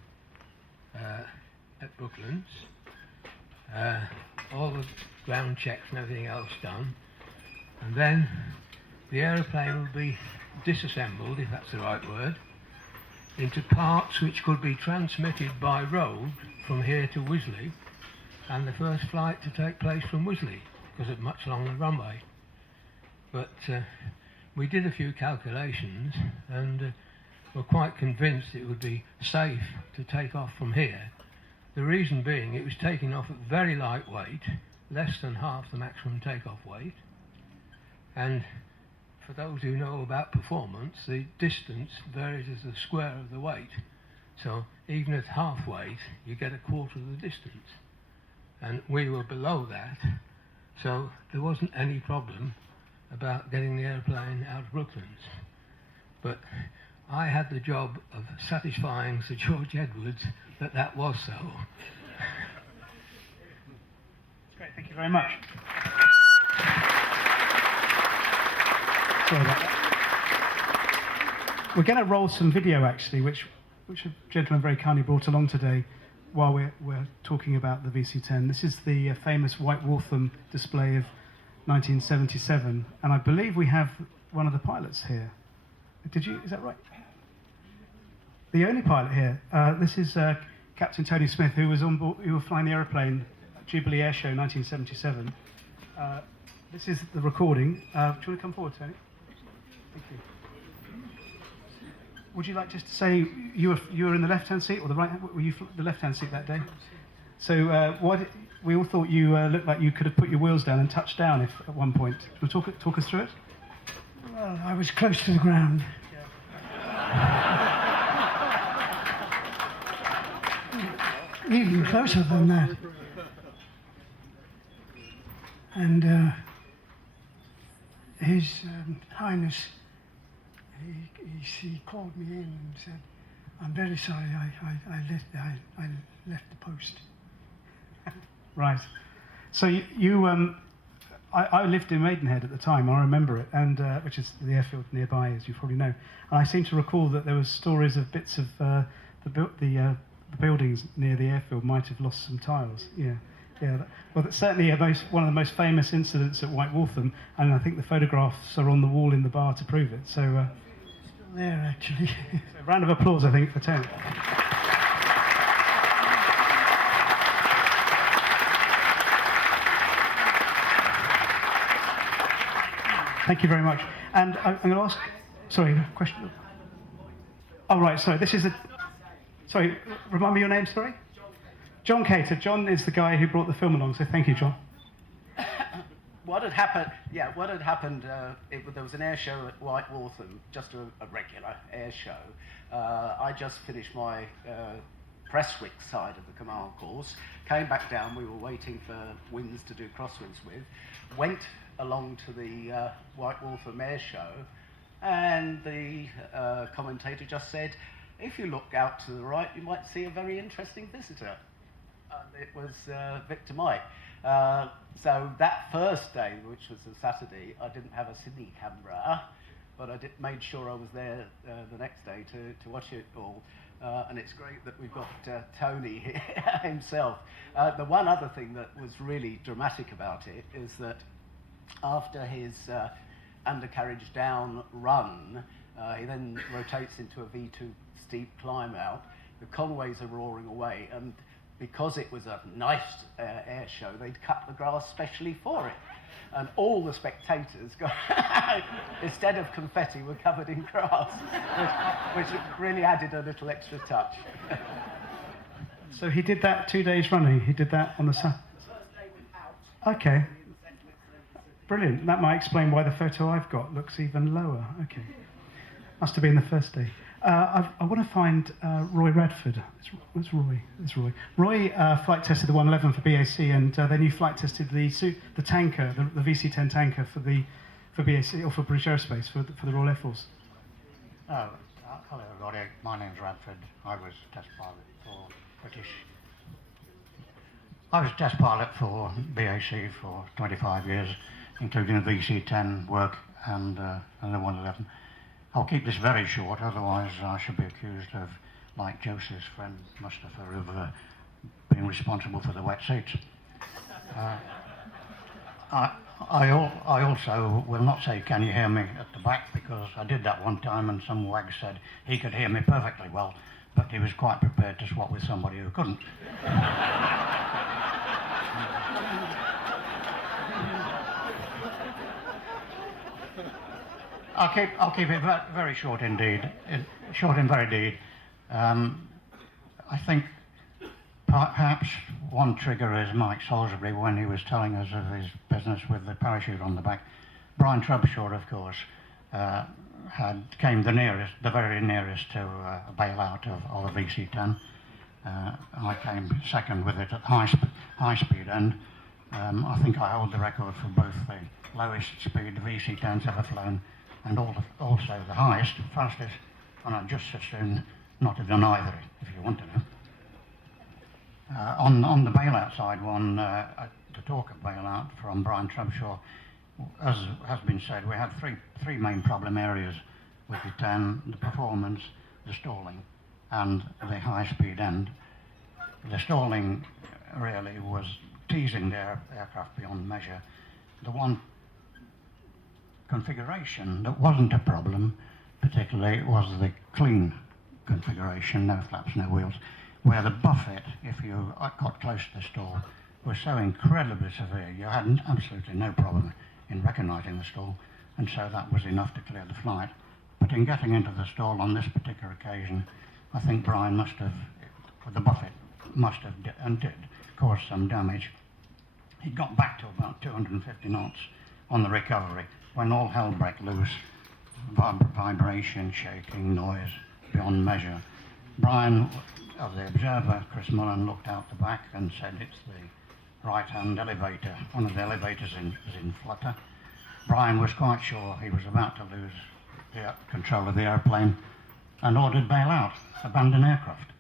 at Brooklands, all the ground checks and everything else done, and then the aeroplane would be disassembled, if that's the right word, into parts which could be transmitted by road from here to Wisley, and the first flight to take place from Wisley because of much longer runway. But we did a few calculations and were quite convinced it would be safe to take off from here. The reason being it was taking off at very light weight, less than half the maximum takeoff weight, and for those who know about performance, the distance varies as the square of the weight. So even at half weight, you get a quarter of the distance. And we were below that, so there wasn't any problem about getting the airplane out of Brooklands. But I had the job of satisfying Sir George Edwards that that was so. That's great, thank you very much. Sorry about that. We're going to roll some video actually, which a gentleman very kindly brought along today while we're talking about the VC10. This is the famous White Waltham display of 1977, and I believe we have one of the pilots here. Is that right? The only pilot here. This is Captain Tony Smith, who was on board, who was flying the aeroplane at Jubilee Air Show 1977. This is the recording. Do you want to come forward, Tony? Thank you. Would you like just to say you were in the left-hand seat or the right? Were you the left-hand seat that day? So we all thought you looked like you could have put your wheels down and touched down if at one point. Do you want to talk us through it? Well, I was close to the ground. Even closer than that. And His Highness, he called me in and said, "I'm very sorry, I left the post." Right. So you I lived in Maidenhead at the time. I remember it, and which is the airfield nearby, as you probably know. And I seem to recall that there was stories of bits of the buildings near the airfield might have lost some tiles. Yeah. Well, that's certainly one of the most famous incidents at White Waltham, and I think the photographs are on the wall in the bar to prove it. So, Still there, actually. so round of applause, I think, for Tony. Thank you very much. And I'm going to ask, sorry, question. Oh, right, sorry, this is sorry, remind me your name, sorry? John Cater. John is the guy who brought the film along, so thank you, John. What had happened, there was an air show at White Waltham, just a regular air show. I just finished my Prestwick side of the command course, came back down, we were waiting for winds to do crosswinds with, went along to the White Waltham air show, and the commentator just said, if you look out to the right, you might see a very interesting visitor. And it was Victor Mike. So that first day, which was a Saturday, I didn't have a Sydney camera, but I made sure I was there the next day to watch it all. And it's great that we've got Tony here himself. The one other thing that was really dramatic about it is that after his undercarriage down run, he then rotates into a V2 steep climb out. The Conways are roaring away, and because it was a nice air show, they'd cut the grass specially for it. And all the spectators, instead of confetti, were covered in grass, which really added a little extra touch. So he did that 2 days running? He did that on the Saturday? Okay. Brilliant. That might explain why the photo I've got looks even lower. Okay. Must have been the first day. I want to find Roy Radford. Where's Roy? There's Roy. Roy flight tested the 111 for BAC, and then you flight tested the tanker, the VC10 tanker for BAC, or for British Aerospace, for the Royal Air Force. Hello everybody, my name's Radford. I was test pilot for BAC for 25 years, including the VC10 work and the 111. I'll keep this very short, otherwise I should be accused of, like Josie's friend Mustafa, of being responsible for the wet seats. I also will not say, can you hear me at the back, because I did that one time and some wag said he could hear me perfectly well, but he was quite prepared to swap with somebody who couldn't. I'll keep it very short indeed. Short and very deed. I think perhaps one trigger is Mike Salisbury when he was telling us of his business with the parachute on the back. Brian Trubshaw, of course, came the very nearest to a bailout of a VC10. I came second with it at high speed end. I think I hold the record for both the lowest speed VC10s ever flown and also the highest, fastest, and I'd just as soon not have done either, if you want to know. On the bailout side, to talk of bailout from Brian Trubshaw, as has been said, we had three main problem areas with the 10, the performance, the stalling, and the high-speed end. The stalling really was teasing the aircraft beyond measure. The one configuration that wasn't a problem, particularly, was the clean configuration, no flaps, no wheels, where the buffet, if you got close to the stall, was so incredibly severe, you had absolutely no problem in recognising the stall, and so that was enough to clear the flight. But in getting into the stall on this particular occasion, I think Brian must have, with the buffet, did cause some damage. He got back to about 250 knots on the recovery when all hell broke loose. Vibration, shaking, noise beyond measure. Brian, of the observer, Chris Mullen, looked out the back and said it's the right-hand elevator. One of the elevators is in flutter. Brian was quite sure he was about to lose the control of the airplane and ordered bail out, abandon aircraft.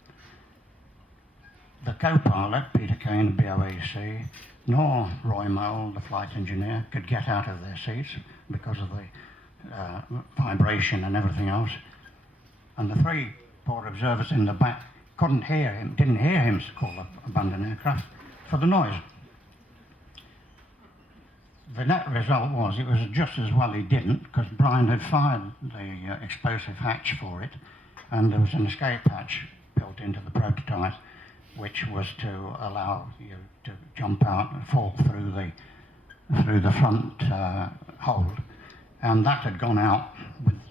the co-pilot, Peter Kane, BOAC, nor Roy Mole, the flight engineer, could get out of their seats because of the vibration and everything else. And the 3 port observers in the back didn't hear him call up abandon aircraft for the noise. The net result was it was just as well he didn't, because Brian had fired the explosive hatch for it, and there was an escape hatch built into the prototype, which was to allow you to jump out and fall through the front hold, and that had gone out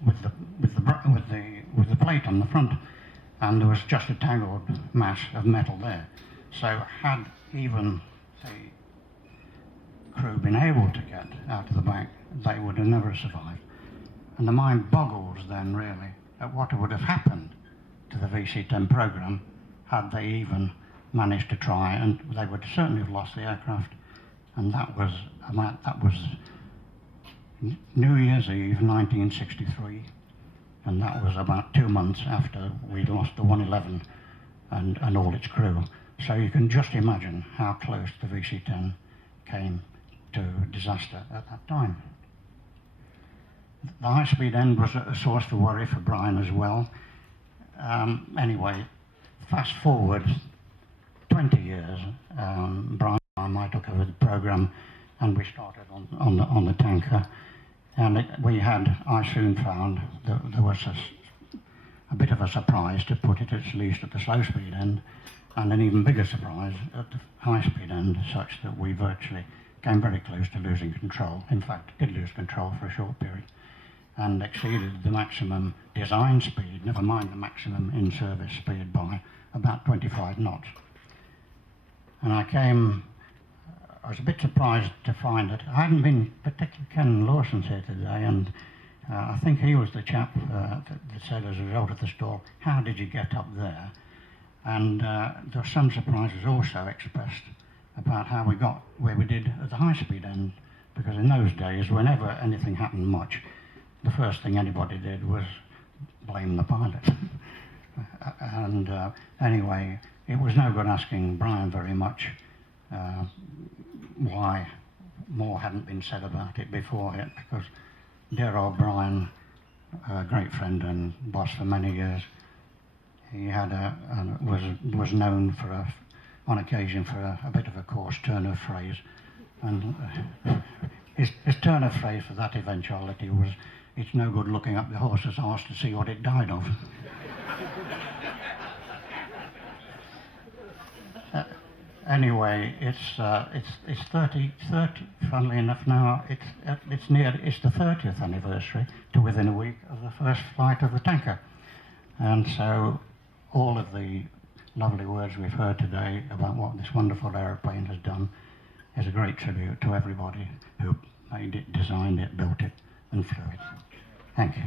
with the plate on the front, and there was just a tangled mass of metal there. So had even the crew been able to get out of the back, they would have never survived. And the mind boggles then really at what would have happened to the VC10 program had they even managed to try, and they would certainly have lost the aircraft. And that was New Year's Eve 1963, and that was about 2 months after we'd lost the 111 and all its crew. So you can just imagine how close the VC10 came to disaster at that time. The high-speed end was a source for worry for Brian as well. Anyway, fast forward 20 years, Brian and I took over the program, and we started on the tanker. And I soon found that there was a bit of a surprise, to put it at least, at the slow-speed end, and an even bigger surprise at the high-speed end, such that we virtually came very close to losing control. In fact, did lose control for a short period, and exceeded the maximum design speed, never mind the maximum in-service speed, by about 25 knots. And I was a bit surprised to find that I hadn't been, particularly Ken Lawson's here today, and I think he was the chap that said as a result of the storm, how did you get up there? And there were some surprises also expressed about how we got where we did at the high-speed end, because in those days, whenever anything happened much, the first thing anybody did was blame the pilot. And anyway, it was no good asking Brian very much why more hadn't been said about it before it, because dear old Brian, a great friend and boss for many years, he had was known for on occasion for a bit of a coarse turn of phrase, and his turn of phrase for that eventuality was, "It's no good looking up the horse's arse to see what it died of." Anyway, it's 30. Funnily enough, now it's the 30th anniversary, to within a week of the first flight of the tanker, and so all of the lovely words we've heard today about what this wonderful aeroplane has done is a great tribute to everybody who made it, designed it, built it, and flew it. Thank you.